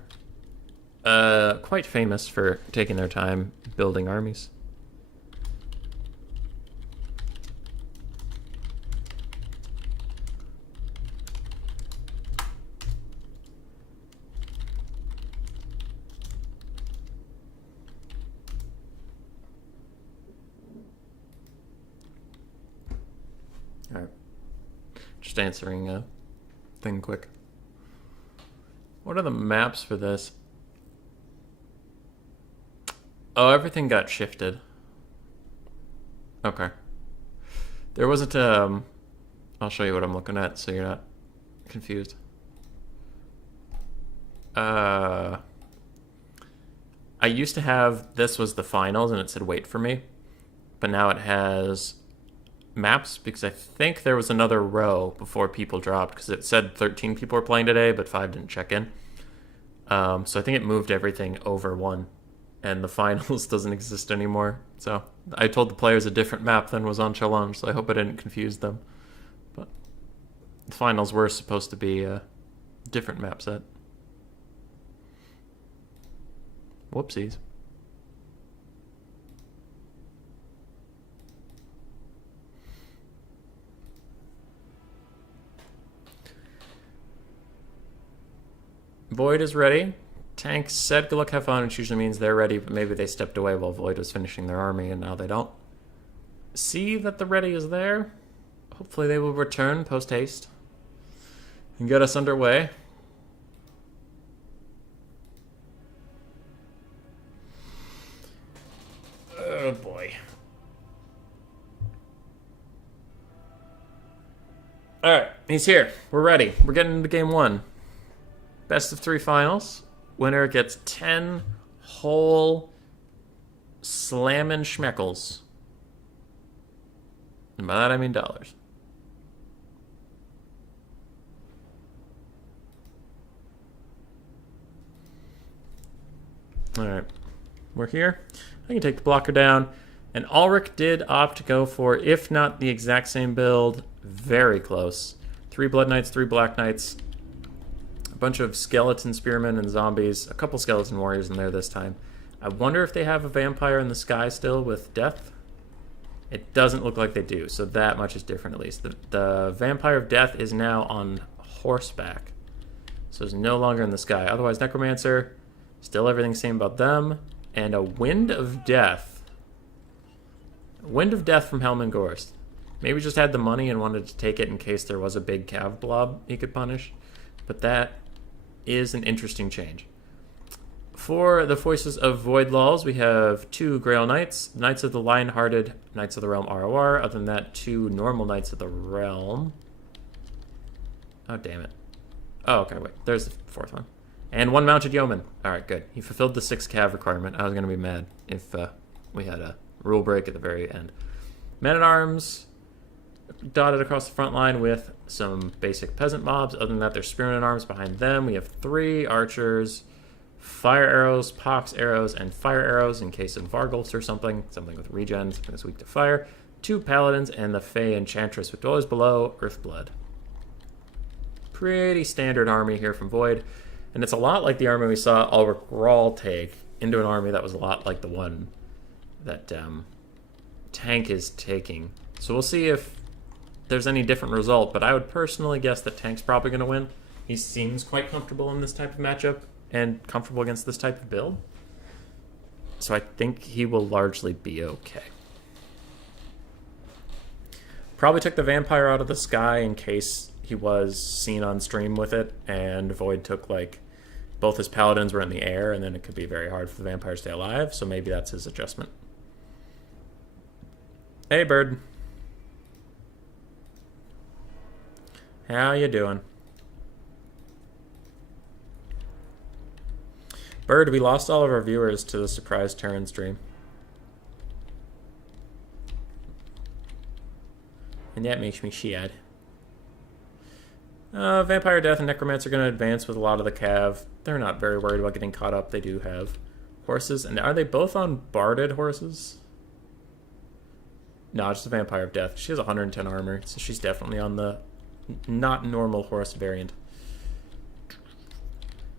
quite famous for taking their time building armies. Alright. Just answering a thing quick. What are the maps for this? Oh, everything got shifted. Okay. There wasn't I'll show you what I'm looking at so you're not confused. I used to have, this was the finals and it said wait for me, but now it has maps because I think there was another row before people dropped because it said 13 people were playing today, but 5 didn't check in. So I think it moved everything over one, and the finals doesn't exist anymore. So I told the players a different map than was on challonge, so I hope I didn't confuse them. But the finals were supposed to be a different map set. Whoopsies. Void is ready. Tank said good luck, have fun, which usually means they're ready, but maybe they stepped away while Void was finishing their army and now they don't. See that the ready is there. Hopefully they will return post-haste and get us underway. Oh boy. Alright, he's here. We're ready. We're getting into game 1. Best of 3 finals. Winner gets 10 whole slammin' schmeckles. And by that I mean dollars. Alright. We're here. I can take the blocker down. And Ulrich did opt to go for, if not the exact same build, very close. 3 Blood Knights, 3 Black Knights, a bunch of skeleton spearmen and zombies, a couple skeleton warriors in there this time. I wonder if they have a vampire in the sky still with death. It doesn't look like they do, so that much is different at least. The Vampire of Death is now on horseback, so it's no longer in the sky. Otherwise, Necromancer, still everything same about them. And a Wind of Death. Wind of Death from Helm and Gorst. Maybe just had the money and wanted to take it in case there was a big cav blob he could punish. But that is an interesting change. For the Voices of Void Lulls, we have 2 Grail Knights, Knights of the Lion-Hearted, Knights of the Realm ROR. Other than that, 2 normal Knights of the Realm. Oh, damn it. Oh, okay, wait. There's the 4th one. And 1 Mounted Yeoman. Alright, good. He fulfilled the 6 cav requirement. I was going to be mad if we had a rule break at the very end. Men-at-Arms dotted across the front line with some basic peasant mobs. Other than that, there's Spearmen-at-Arms behind them. We have 3 Archers, Fire Arrows, Pox Arrows, and Fire Arrows in case of Vargulfs or something with regen, something that's weak to fire. 2 Paladins and the Fey Enchantress with Dwellers Below, Earthblood. Pretty standard army here from Void. And it's a lot like the army we saw Ulrich Rahl take into an army that was a lot like the one that Tank is taking. So we'll see if there's any different result, but I would personally guess that Tank's probably going to win. He seems quite comfortable in this type of matchup and comfortable against this type of build. So I think he will largely be okay. Probably took the Vampire out of the sky in case he was seen on stream with it, and Void took, like, both his Paladins were in the air, and then it could be very hard for the Vampire to stay alive, so maybe that's his adjustment. Hey, Bird. How you doing? Bird, we lost all of our viewers to the surprise Terran stream. And that makes me sad. Vampire Death and Necromancer are going to advance with a lot of the cav. They're not very worried about getting caught up. They do have horses. And are they both on barded horses? No, just the Vampire of Death. She has 110 armor, so she's definitely on the not normal horse variant.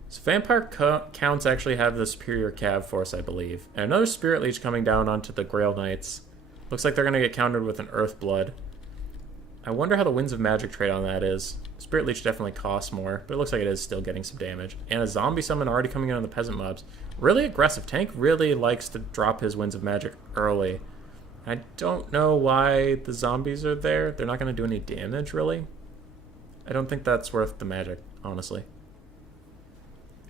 So Vampire counts actually have the superior cav force, I believe. And another Spirit Leech coming down onto the Grail Knights. Looks like they're going to get countered with an Earthblood. I wonder how the Winds of Magic trade on that is. Spirit Leech definitely costs more, but it looks like it is still getting some damage. And a Zombie Summon already coming in on the Peasant mobs. Really aggressive. Tank really likes to drop his Winds of Magic early. I don't know why the zombies are there. They're not going to do any damage, really. I don't think that's worth the magic, honestly.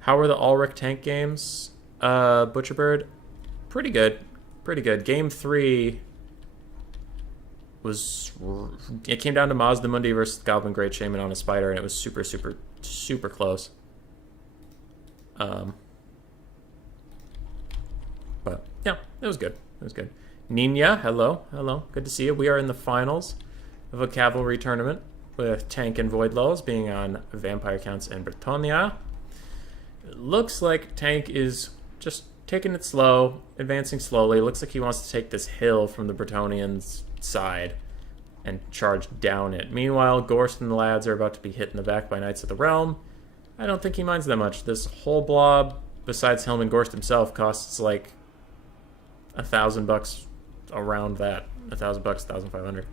How were the Ulrich tank games? Butcherbird? Pretty good. Pretty good. Game 3 was... It came down to Mazda Mundi versus Goblin Great Shaman on a Spider, and it was super, super, super close. But, yeah, it was good. It was good. Nina, hello. Hello. Good to see you. We are in the finals of a cavalry tournament with Tank and Void Lulls being on Vampire Counts and Bretonnia. It looks like Tank is just taking it slow, advancing slowly. It looks like he wants to take this hill from the Bretonians' side and charge down it. Meanwhile, Gorst and the lads are about to be hit in the back by Knights of the Realm. I don't think he minds that much. This whole blob, besides Helm and Gorst himself, costs like $1,000 around that. $1,000, 1,500.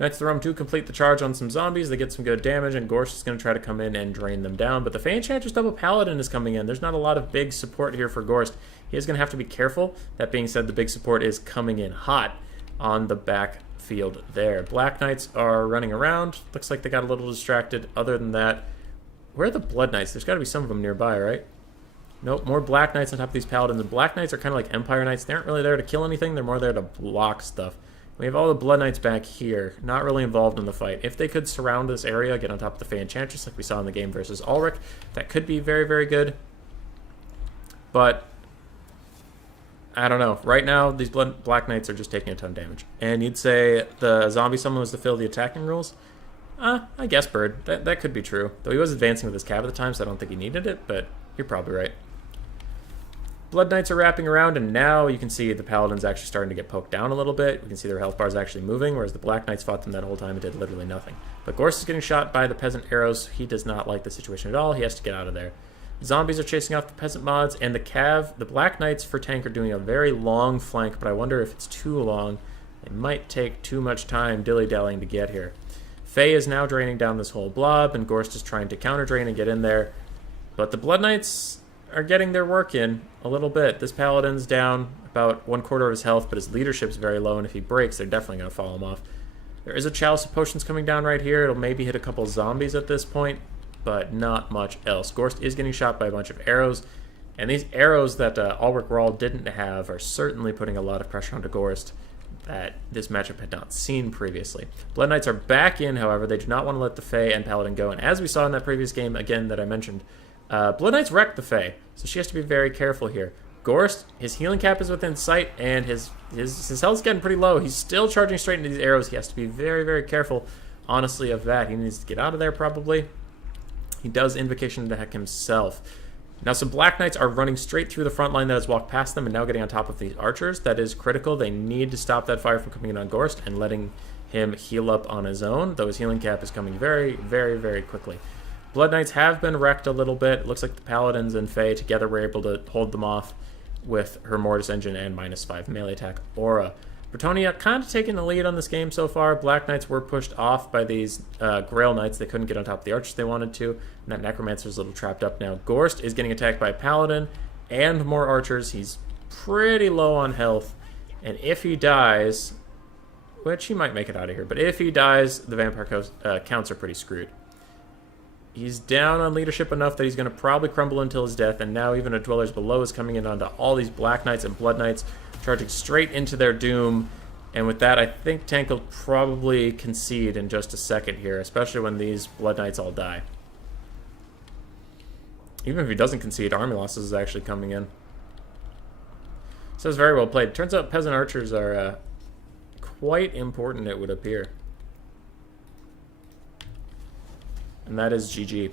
Knights of the Realm do complete the charge on some zombies. They get some good damage, and Gorst is going to try to come in and drain them down. But the Fey Enchantress double Paladin is coming in. There's not a lot of big support here for Gorst. He is going to have to be careful. That being said, the big support is coming in hot on the backfield there. Black Knights are running around. Looks like they got a little distracted. Other than that, where are the Blood Knights? There's got to be some of them nearby, right? Nope, more Black Knights on top of these Paladins. And Black Knights are kind of like Empire Knights. They aren't really there to kill anything. They're more there to block stuff. We have all the Blood Knights back here, not really involved in the fight. If they could surround this area, get on top of the Fey Enchantress like we saw in the game versus Ulrich, that could be very, very good. But, I don't know. Right now, these Black Knights are just taking a ton of damage. And you'd say the Zombie Summon was to fill the attacking rules? I guess, Bird. That could be true. Though he was advancing with his cav at the time, so I don't think he needed it, but you're probably right. Blood Knights are wrapping around, and now you can see the Paladins actually starting to get poked down a little bit. We can see their health bars actually moving, whereas the Black Knights fought them that whole time and did literally nothing. But Gorst is getting shot by the Peasant arrows. He does not like the situation at all. He has to get out of there. Zombies are chasing off the Peasant mods, and the Black Knights for tank are doing a very long flank, but I wonder if it's too long. It might take too much time dilly-dallying to get here. Faye is now draining down this whole blob, and Gorst is trying to counter-drain and get in there. But the Blood Knights are getting their work in a little bit. This Paladin's down about 1/4 of his health, but his leadership's very low, and if he breaks, they're definitely going to follow him off. There is a Chalice of Potions coming down right here. It'll maybe hit a couple zombies at this point, but not much else. Gorst is getting shot by a bunch of arrows, and these arrows that Ulrich Rahl didn't have are certainly putting a lot of pressure onto Gorst that this matchup had not seen previously. Blood Knights are back in, however. They do not want to let the Fae and Paladin go, and as we saw in that previous game, again, that I mentioned, Blood Knights wrecked the Fae, so she has to be very careful here. Gorst, his healing cap is within sight, and his health's getting pretty low. He's still charging straight into these arrows. He has to be very, very careful, honestly, of that. He needs to get out of there, probably. He does Invocation to Heck himself. Now, some Black Knights are running straight through the front line that has walked past them and now getting on top of these archers. That is critical. They need to stop that fire from coming in on Gorst and letting him heal up on his own, though his healing cap is coming very, very, very quickly. Blood Knights have been wrecked a little bit. It looks like the Paladins and Fae together were able to hold them off with her Mortis Engine and -5 melee attack aura. Bretonia kind of taking the lead on this game so far. Black Knights were pushed off by these Grail Knights. They couldn't get on top of the archers they wanted to, and that Necromancer's a little trapped up now. Gorst is getting attacked by a Paladin and more archers. He's pretty low on health, and if he dies, which he might make it out of here, but if he dies, the Vampire counts are pretty screwed. He's down on leadership enough that he's going to probably crumble until his death, and now even a Dwellers Below is coming in onto all these Black Knights and Blood Knights, charging straight into their doom. And with that, I think Tank will probably concede in just a second here, especially when these Blood Knights all die. Even if he doesn't concede, army losses is actually coming in. So it's very well played. Turns out Peasant Archers are quite important, it would appear. And that is GG.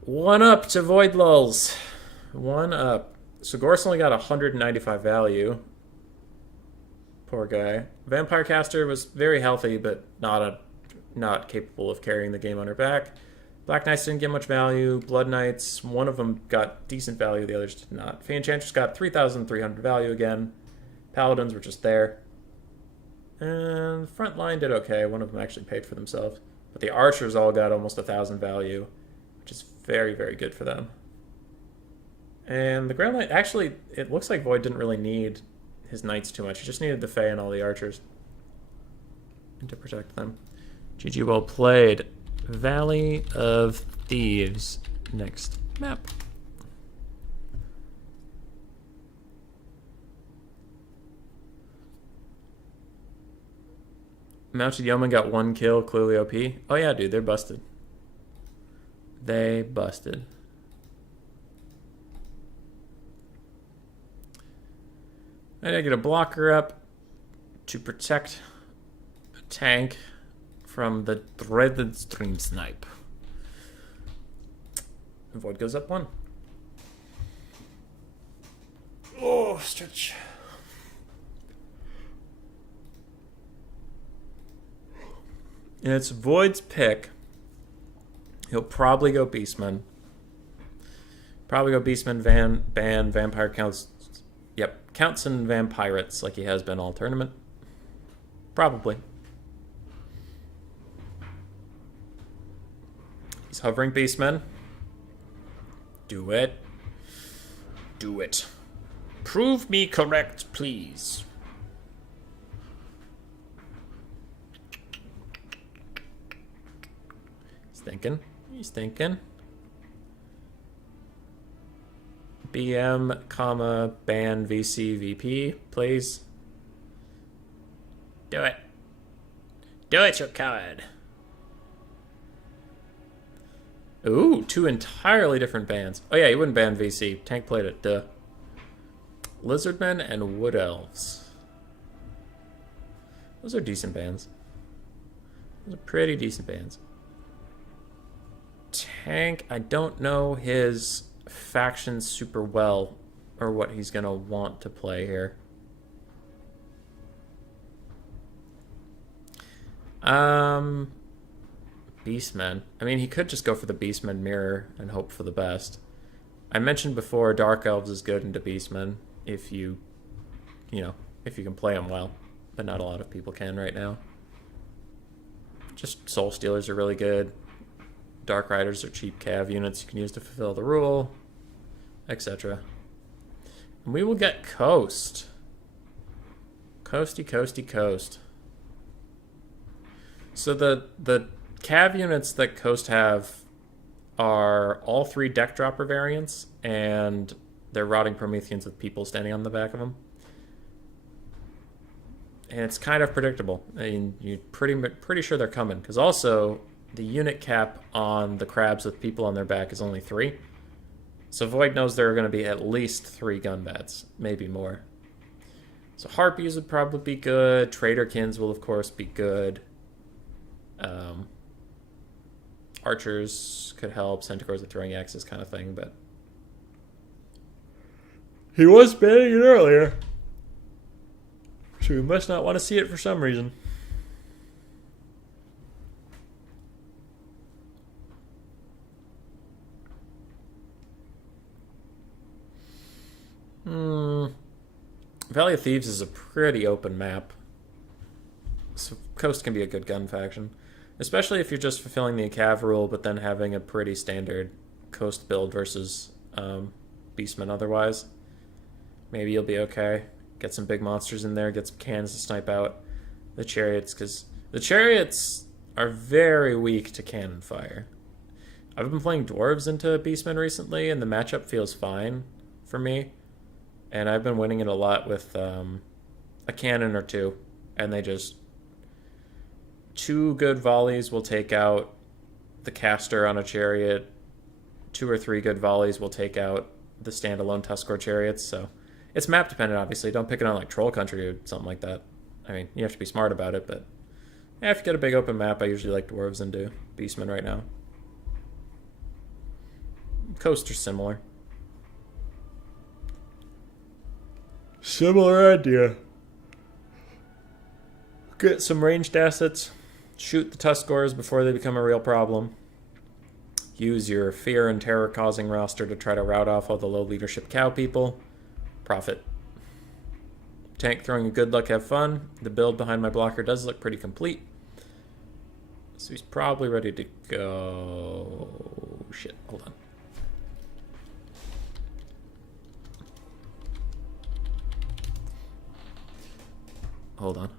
1 up to Void Lulls. 1 up. So Gorst only got 195 value. Poor guy. Vampire Caster was very healthy, but not capable of carrying the game on her back. Black Knights didn't get much value. Blood Knights, one of them got decent value, the others did not. Fae Enchantress got 3,300 value again. Paladins were just there. And front line did okay. One of them actually paid for themselves. But the archers all got almost 1,000 value, which is very, very good for them. And the Grail Knight, actually, it looks like Void didn't really need his knights too much. He just needed the Fae and all the archers to protect them. GG, well played. Valley of Thieves. Next map. Mounted Yeoman got 1 kill, clearly OP. Oh yeah, dude, they're busted. They busted. I gotta get a blocker up to protect a tank from the dreaded Stream Snipe. Void goes up 1. Oh, stretch. And it's Void's pick. He'll probably go Beastman. Probably go Beastman, ban, Vampire counts. Yep, counts and Vampirates like he has been all tournament. Probably. He's hovering Beastman. Do it. Do it. Prove me correct, please. He's thinking. He's thinking. BM, comma, ban, VC, VP, please. Do it. Do it, you coward. Ooh, 2 entirely different bans. Oh yeah, he wouldn't ban VC. Tank played it, duh. Lizardmen and Wood Elves. Those are decent bans. Those are pretty decent bans. Tank, I don't know his factions super well, or what he's going to want to play here. Beastmen. I mean, he could just go for the Beastmen mirror and hope for the best. I mentioned before, Dark Elves is good into Beastmen if you can play them well, but not a lot of people can right now. Just Soul Stealers are really good. Dark Riders are cheap cav units you can use to fulfill the rule, etc. And we will get Coast. Coasty, coasty, coast. So the cav units that Coast have are all 3 deck dropper variants, and they're Rotting Prometheans with people standing on the back of them. And it's kind of predictable. I mean, you're pretty sure they're coming, because also the unit cap on the crabs with people on their back is only 3. So Void knows there are going to be at least 3 gun bats, maybe more. So Harpies would probably be good. Traderkins will, of course, be good. Archers could help. Centaurs with throwing axes kind of thing, but he was banning it earlier, so we must not want to see it for some reason. Valley of Thieves is a pretty open map, so Coast can be a good gun faction. Especially if you're just fulfilling the cav rule, but then having a pretty standard Coast build versus Beastmen otherwise. Maybe you'll be okay. Get some big monsters in there, get some cannons to snipe out the chariots, because the chariots are very weak to cannon fire. I've been playing dwarves into Beastmen recently, and the matchup feels fine for me. And I've been winning it a lot with a cannon or 2, and they just... 2 good volleys will take out the caster on a chariot. 2 or 3 good volleys will take out the standalone Tuskor chariots. So it's map dependent, obviously. Don't pick it on like Troll Country or something like that. I mean, you have to be smart about it, but yeah, if you get a big open map, I usually like dwarves into Beastmen right now. Coast are similar. Similar idea. Get some ranged assets. Shoot the Tuskors before they become a real problem. Use your fear and terror causing roster to try to rout off all the low leadership cow people. Profit. Tank throwing a good luck, have fun. The build behind my blocker does look pretty complete. So he's probably ready to go. Shit, hold on. Hold on.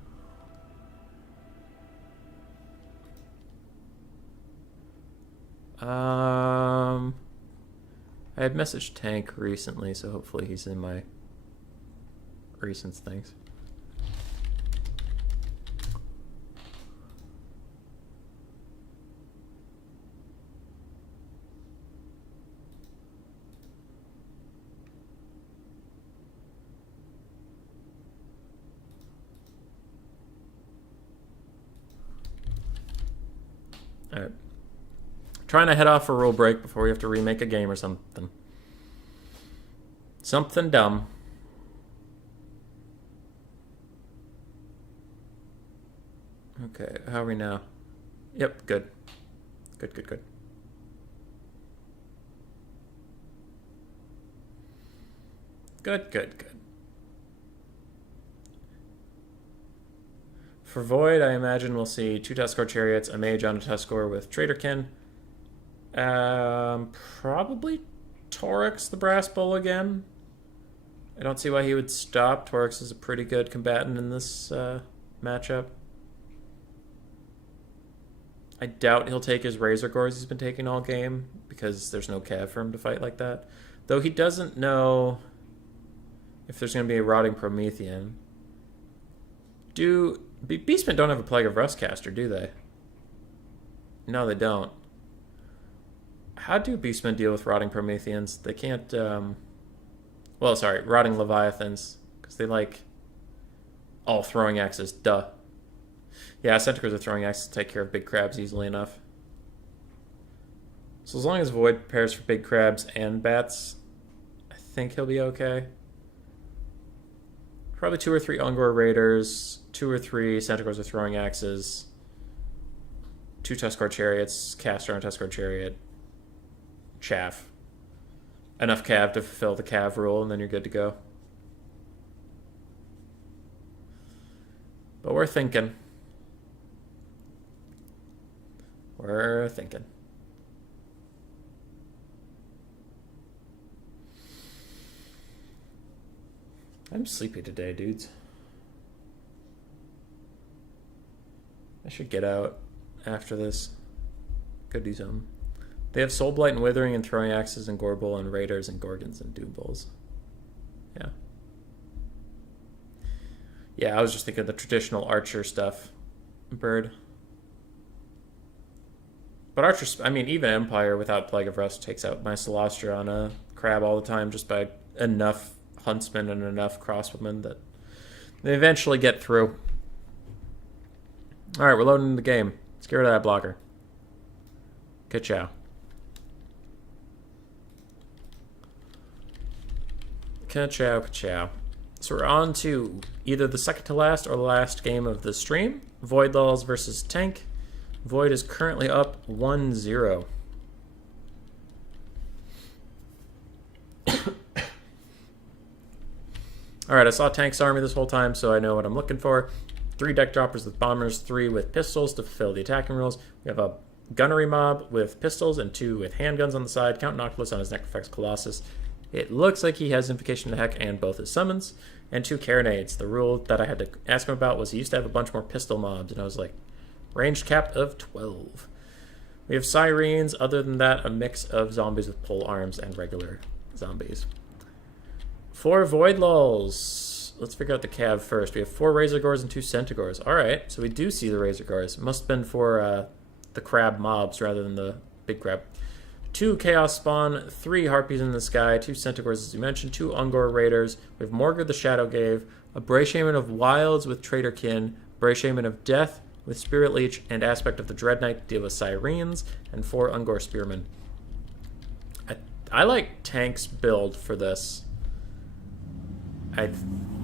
I had messaged Tank recently, so hopefully he's in my recent things. All right. Trying to head off for a rule break before we have to remake a game or something. Something dumb. Okay, how are we now? Yep, good. Good, good, good. Good, good, good. For Void, I imagine we'll see 2 Tuskor chariots, a mage on a Tuskor with Traderkin. Probably Torix the Brass Bull again. I don't see why he would stop. Torix is a pretty good combatant in this matchup. I doubt he'll take his Razor Gores he's been taking all game, because there's no cav for him to fight like that. Though he doesn't know if there's going to be a Rotting Promethean. Beastmen don't have a Plague of Rustcaster, do they? No, they don't. How do Beastmen deal with Rotting Prometheans? They can't, well, sorry, Rotting Leviathans, because they like all throwing axes, duh. Yeah, Centaurs with throwing axes take care of big crabs easily enough. So as long as Void prepares for big crabs and bats, I think he'll be okay. Probably 2 or 3 Ungor Raiders, 2 or 3 Centaurs with throwing axes, 2 Tuskar Chariots, Caster on Tuskar Chariot, Chaff. Enough cav to fulfill the cav rule, and then you're good to go. But we're thinking. We're thinking. I'm sleepy today, dudes. I should get out after this. Could do something. They have Soul Blight and Withering and Throwing Axes and Gorbel and Raiders and Gorgons and Doom Bulls. Yeah. Yeah, I was just thinking of the traditional Archer stuff. Bird. But Archer, I mean, even Empire without Plague of Rust takes out my Celestia on a crab all the time just by enough Huntsmen and enough Crosswomen that they eventually get through. Alright, we're loading the game. Let's get rid of that blocker. Ka-chow. Ka-chow, ka-chow. So we're on to either the second to last or the last game of the stream. Void Lulls versus Tank. Void is currently up 1-0. Alright, I saw Tank's army this whole time, so I know what I'm looking for. 3 deck droppers with bombers, 3 with pistols to fulfill the attacking rules. We have a gunnery mob with pistols and 2 with handguns on the side. Count Noctilus on his Necrofex Colossus. It looks like he has Invocation of the Heck and both his summons. And 2 Carronades. The rule that I had to ask him about was he used to have a bunch more pistol mobs, and I was like, ranged cap of 12. We have Sirens. Other than that, a mix of zombies with pole arms and regular zombies. 4 Void Lulls. Let's figure out the cav first. We have 4 Razor Gores and 2 Centaurs. Alright, so we do see the Razor Gores. Must have been for the crab mobs rather than the big crab. 2 Chaos Spawn, 3 Harpies in the Sky, 2 Centaurs as you mentioned, 2 Ungor Raiders. We have Morgar the Shadow Gave, a Bray Shaman of Wilds with Traitorkin, Bray Shaman of Death with Spirit Leech, and Aspect of the Dread Knight to deal with Sirens, and 4 Ungor Spearmen. I like Tank's build for this. I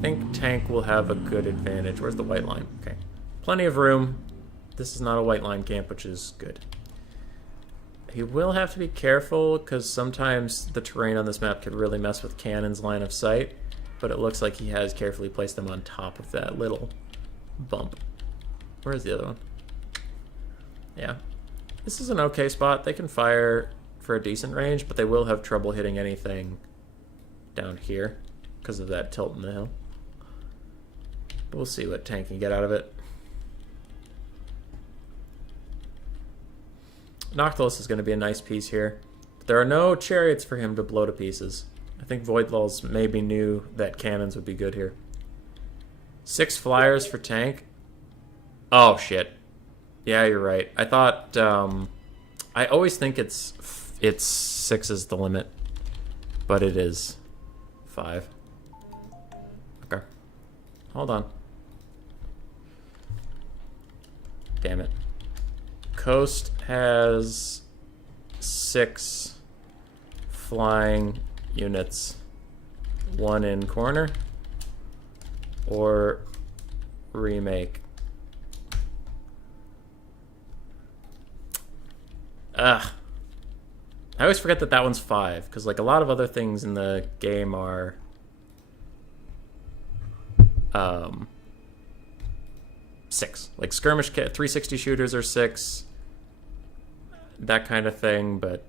think Tank will have a good advantage. Where's the white line? Okay. Plenty of room. This is not a white line camp, which is good. He will have to be careful, because sometimes the terrain on this map could really mess with Cannon's line of sight, but it looks like he has carefully placed them on top of that little bump. Where's the other one? Yeah. This is an okay spot. They can fire for a decent range, but they will have trouble hitting anything down here because of that tilt in the hill. But we'll see what Tank can get out of it. Noctilus is going to be a nice piece here. But there are no chariots for him to blow to pieces. I think Void Lulls maybe knew that cannons would be good here. 6 flyers for Tank. Oh, shit. Yeah, you're right. I thought... I always think it's 6 is the limit. But it is 5. Okay. Hold on. Damn it. Coast has 6 flying units. 1 in corner. Or remake. Ugh. I always forget that that one's 5, because like a lot of other things in the game are 6. Like skirmish 360 shooters are 6. That kind of thing, but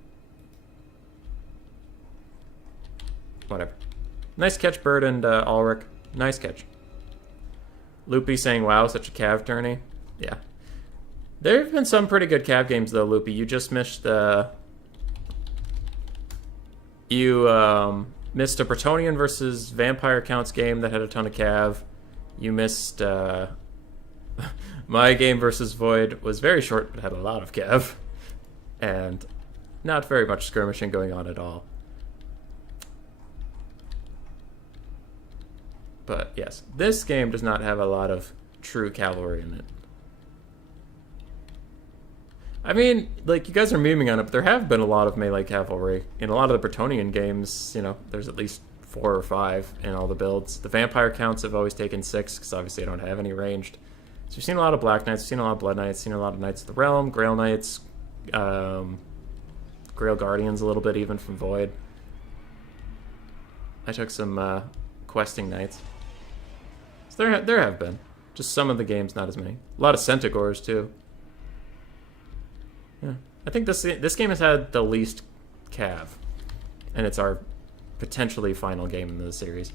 whatever. Nice catch, Bird and Ulrich. Nice catch. Loopy saying, wow, such a cav tourney. Yeah. There have been some pretty good cav games, though, Loopy. You just missed missed a Bretonian versus Vampire Counts game that had a ton of cav. You missed my game versus Void was very short but had a lot of cav. And not very much skirmishing going on at all. But yes, this game does not have a lot of true cavalry in it. I mean, like, you guys are memeing on it, but there have been a lot of melee cavalry. In a lot of the Bretonnian games, you know, there's at least 4 or 5 in all the builds. The vampire counts have always taken 6, because obviously I don't have any ranged. So we've seen a lot of Black Knights, we've seen a lot of Blood Knights, seen a lot of Knights of the Realm, Grail Knights, Grail Guardians a little bit, even from Void. I took some questing Knights. So there have been. Just some of the games, not as many. A lot of Centaurs, too. Yeah. I think this game has had the least cav. And it's our potentially final game in the series.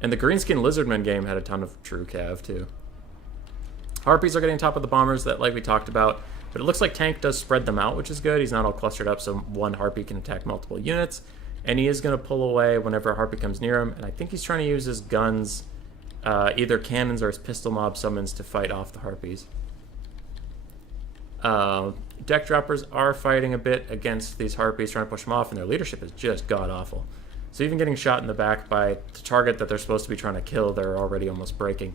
And the Greenskin Lizardman game had a ton of true cav, too. Harpies are getting top of the bombers, that like we talked about. But it looks like Tank does spread them out, which is good. He's not all clustered up, so one Harpy can attack multiple units. And he is going to pull away whenever a Harpy comes near him. And I think he's trying to use his guns, either cannons or his pistol mob summons, to fight off the Harpies. Deck droppers are fighting a bit against these Harpies, trying to push them off, and their leadership is just god-awful. So even getting shot in the back by the target that they're supposed to be trying to kill, they're already almost breaking.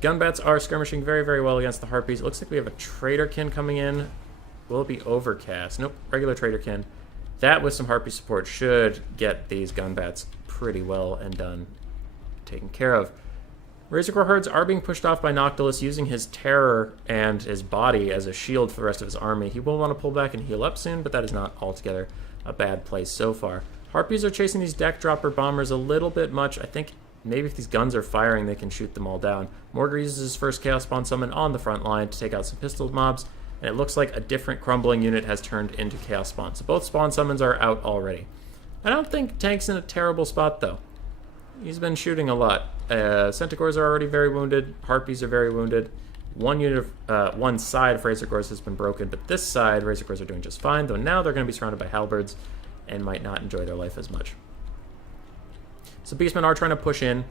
Gunbats are skirmishing very, very well against the Harpies. It looks like we have a Traderkin coming in. Will it be Overcast? Nope, regular Traderkin. That with some Harpy support should get these Gunbats pretty well and done, taken care of. Razorcore herds are being pushed off by Noctilus, using his terror and his body as a shield for the rest of his army. He will want to pull back and heal up soon, but that is not altogether a bad place so far. Harpies are chasing these deck dropper bombers a little bit much. I think maybe if these guns are firing, they can shoot them all down. Morgar uses his first Chaos Spawn summon on the front line to take out some pistol mobs, and it looks like a different crumbling unit has turned into Chaos Spawn. So both spawn summons are out already. I don't think Tank's in a terrible spot, though. He's been shooting a lot. Centaurs are already very wounded. Harpies are very wounded. One side of Razorcores has been broken, but this side, Razorcores are doing just fine, though now they're going to be surrounded by halberds and might not enjoy their life as much. So Beastmen are trying to push in,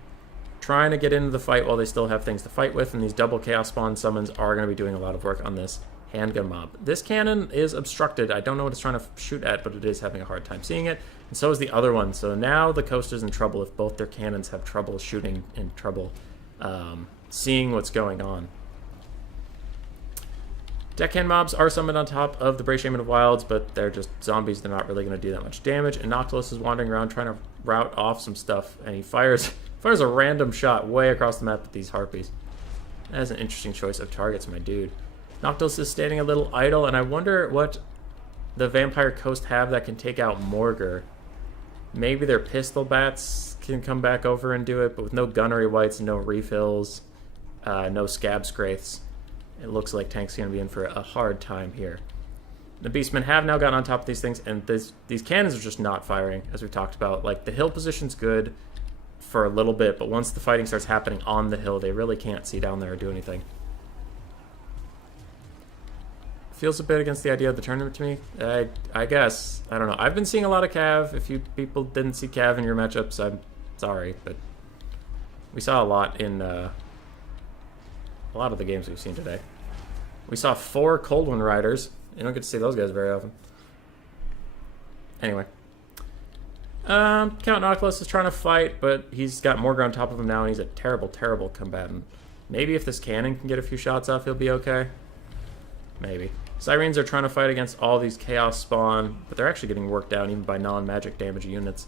trying to get into the fight while they still have things to fight with, and these double Chaos Spawn summons are going to be doing a lot of work on this handgun mob. This cannon is obstructed. I don't know what it's trying to shoot at, but it is having a hard time seeing it, and so is the other one. So now the coast is in trouble if both their cannons have trouble shooting and trouble seeing what's going on. Deckhand mobs are summoned on top of the Bray Shaman of Wilds, but they're just zombies. They're not really going to do that much damage. And Noctilus is wandering around trying to rout off some stuff, and he fires a random shot way across the map at these Harpies. That is an interesting choice of targets, my dude. Noctilus is standing a little idle, and I wonder what the Vampire Coast have that can take out Morgar. Maybe their pistol bats can come back over and do it, but with no gunnery wights, no refills, no scab scraths. It looks like Tank's going to be in for a hard time here. The Beastmen have now gotten on top of these things, and these cannons are just not firing, as we've talked about. Like, the hill position's good for a little bit, but once the fighting starts happening on the hill, they really can't see down there or do anything. Feels a bit against the idea of the tournament to me. I guess. I don't know. I've been seeing a lot of Cav. If you people didn't see Cav in your matchups, I'm sorry, but we saw a lot in a lot of the games we've seen today. We saw 4 Cold One Riders. You don't get to see those guys very often. Anyway. Count Noctilus is trying to fight, but he's got Morgar on top of him now, and he's a terrible, terrible combatant. Maybe if this cannon can get a few shots off, he'll be okay. Maybe. Sirens are trying to fight against all these Chaos Spawn, but they're actually getting worked down even by non-magic damage units.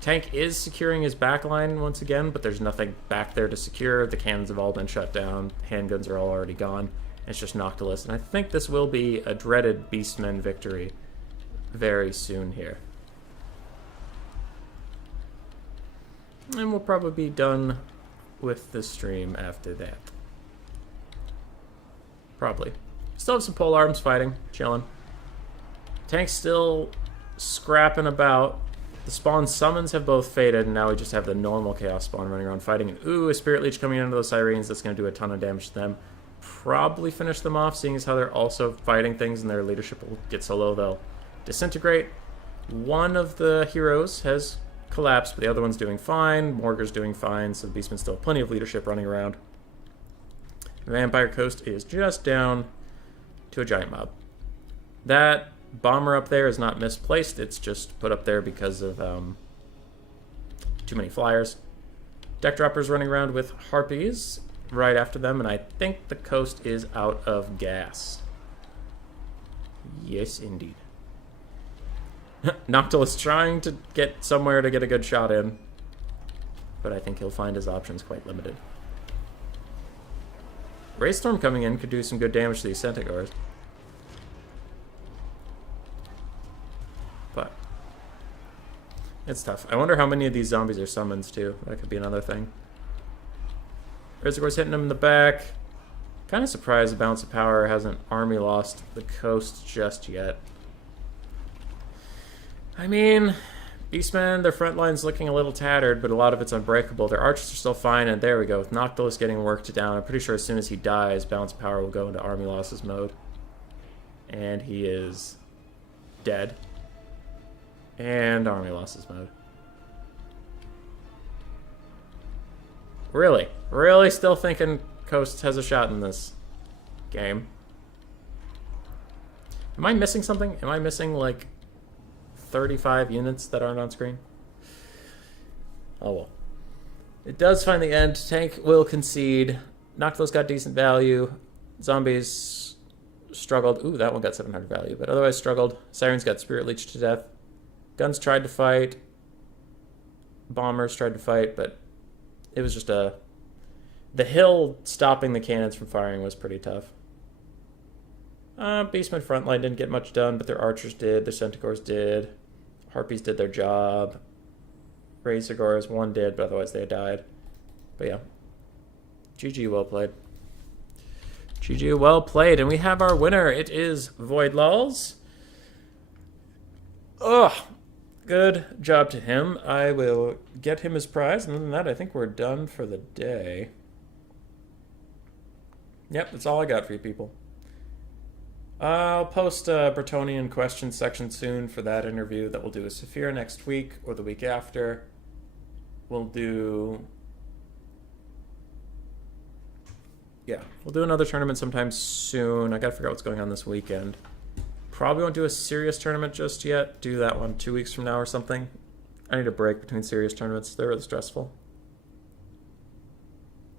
Tank is securing his backline once again, but there's nothing back there to secure. The cannons have all been shut down. Handguns are all already gone. It's just Noctilus, and I think this will be a dreaded Beastmen victory very soon here. And we'll probably be done with the stream after that. Probably. Still have some pole arms fighting, chilling. Tank's still scrapping about. The spawn summons have both faded, and now we just have the normal Chaos Spawn running around fighting. And ooh, a Spirit Leech coming into those Sirens. That's going to do a ton of damage to them. Probably finish them off, seeing as how they're also fighting things and their leadership will get so low they'll disintegrate. One of the heroes has collapsed, but the other one's doing fine. Morgar's doing fine, so the Beastmen still have plenty of leadership running around. The Vampire Coast is just down to a giant mob. That bomber up there is not misplaced. It's just put up there because of too many flyers. Deck droppers running around with Harpies right after them, and I think the coast is out of gas. Yes, indeed. Noctil is trying to get somewhere to get a good shot in, but I think he'll find his options quite limited. Raystorm coming in could do some good damage to these Centaurs. But it's tough. I wonder how many of these zombies are summons too. That could be another thing. Razorgore's hitting him in the back. Kind of surprised the Balance of Power hasn't army lost the coast just yet. I mean, Beastmen, their front line's looking a little tattered, but a lot of it's unbreakable. Their archers are still fine, and there we go. With Noctilus getting worked down, I'm pretty sure as soon as he dies, Balance of Power will go into army losses mode. And he is dead. And army losses mode. Really? Really still thinking Coast has a shot in this game? Am I missing something? Am I missing, like, 35 units that aren't on screen? Oh well. It does find the end. Tank will concede. Noctilus got decent value. Zombies struggled. Ooh, that one got 700 value, but otherwise struggled. Sirens got spirit leeched to death. Guns tried to fight. Bombers tried to fight, but it was just a... The hill stopping the cannons from firing was pretty tough. Beastmen frontline didn't get much done, but their archers did. Their centaurs did. Harpies did their job. Razorgores, one did, but otherwise they died. But yeah. GG, well played. GG, well played. And we have our winner. It is Void Lulls. Ugh. Good job to him. I will get him his prize. And other than that, I think we're done for the day. Yep, that's all I got for you people. I'll post a Bretonnian question section soon for that interview that we'll do with Saphira next week or the week after. We'll do... Yeah, we'll do another tournament sometime soon. I gotta figure out what's going on this weekend. Probably won't do a serious tournament just yet. Do that one 2 weeks from now or something. I need a break between serious tournaments. They're really stressful.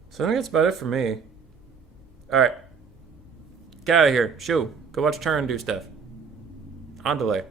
So I think that's about it for me. Alright. Get out of here. Shoo. Go watch Turn do stuff. On delay.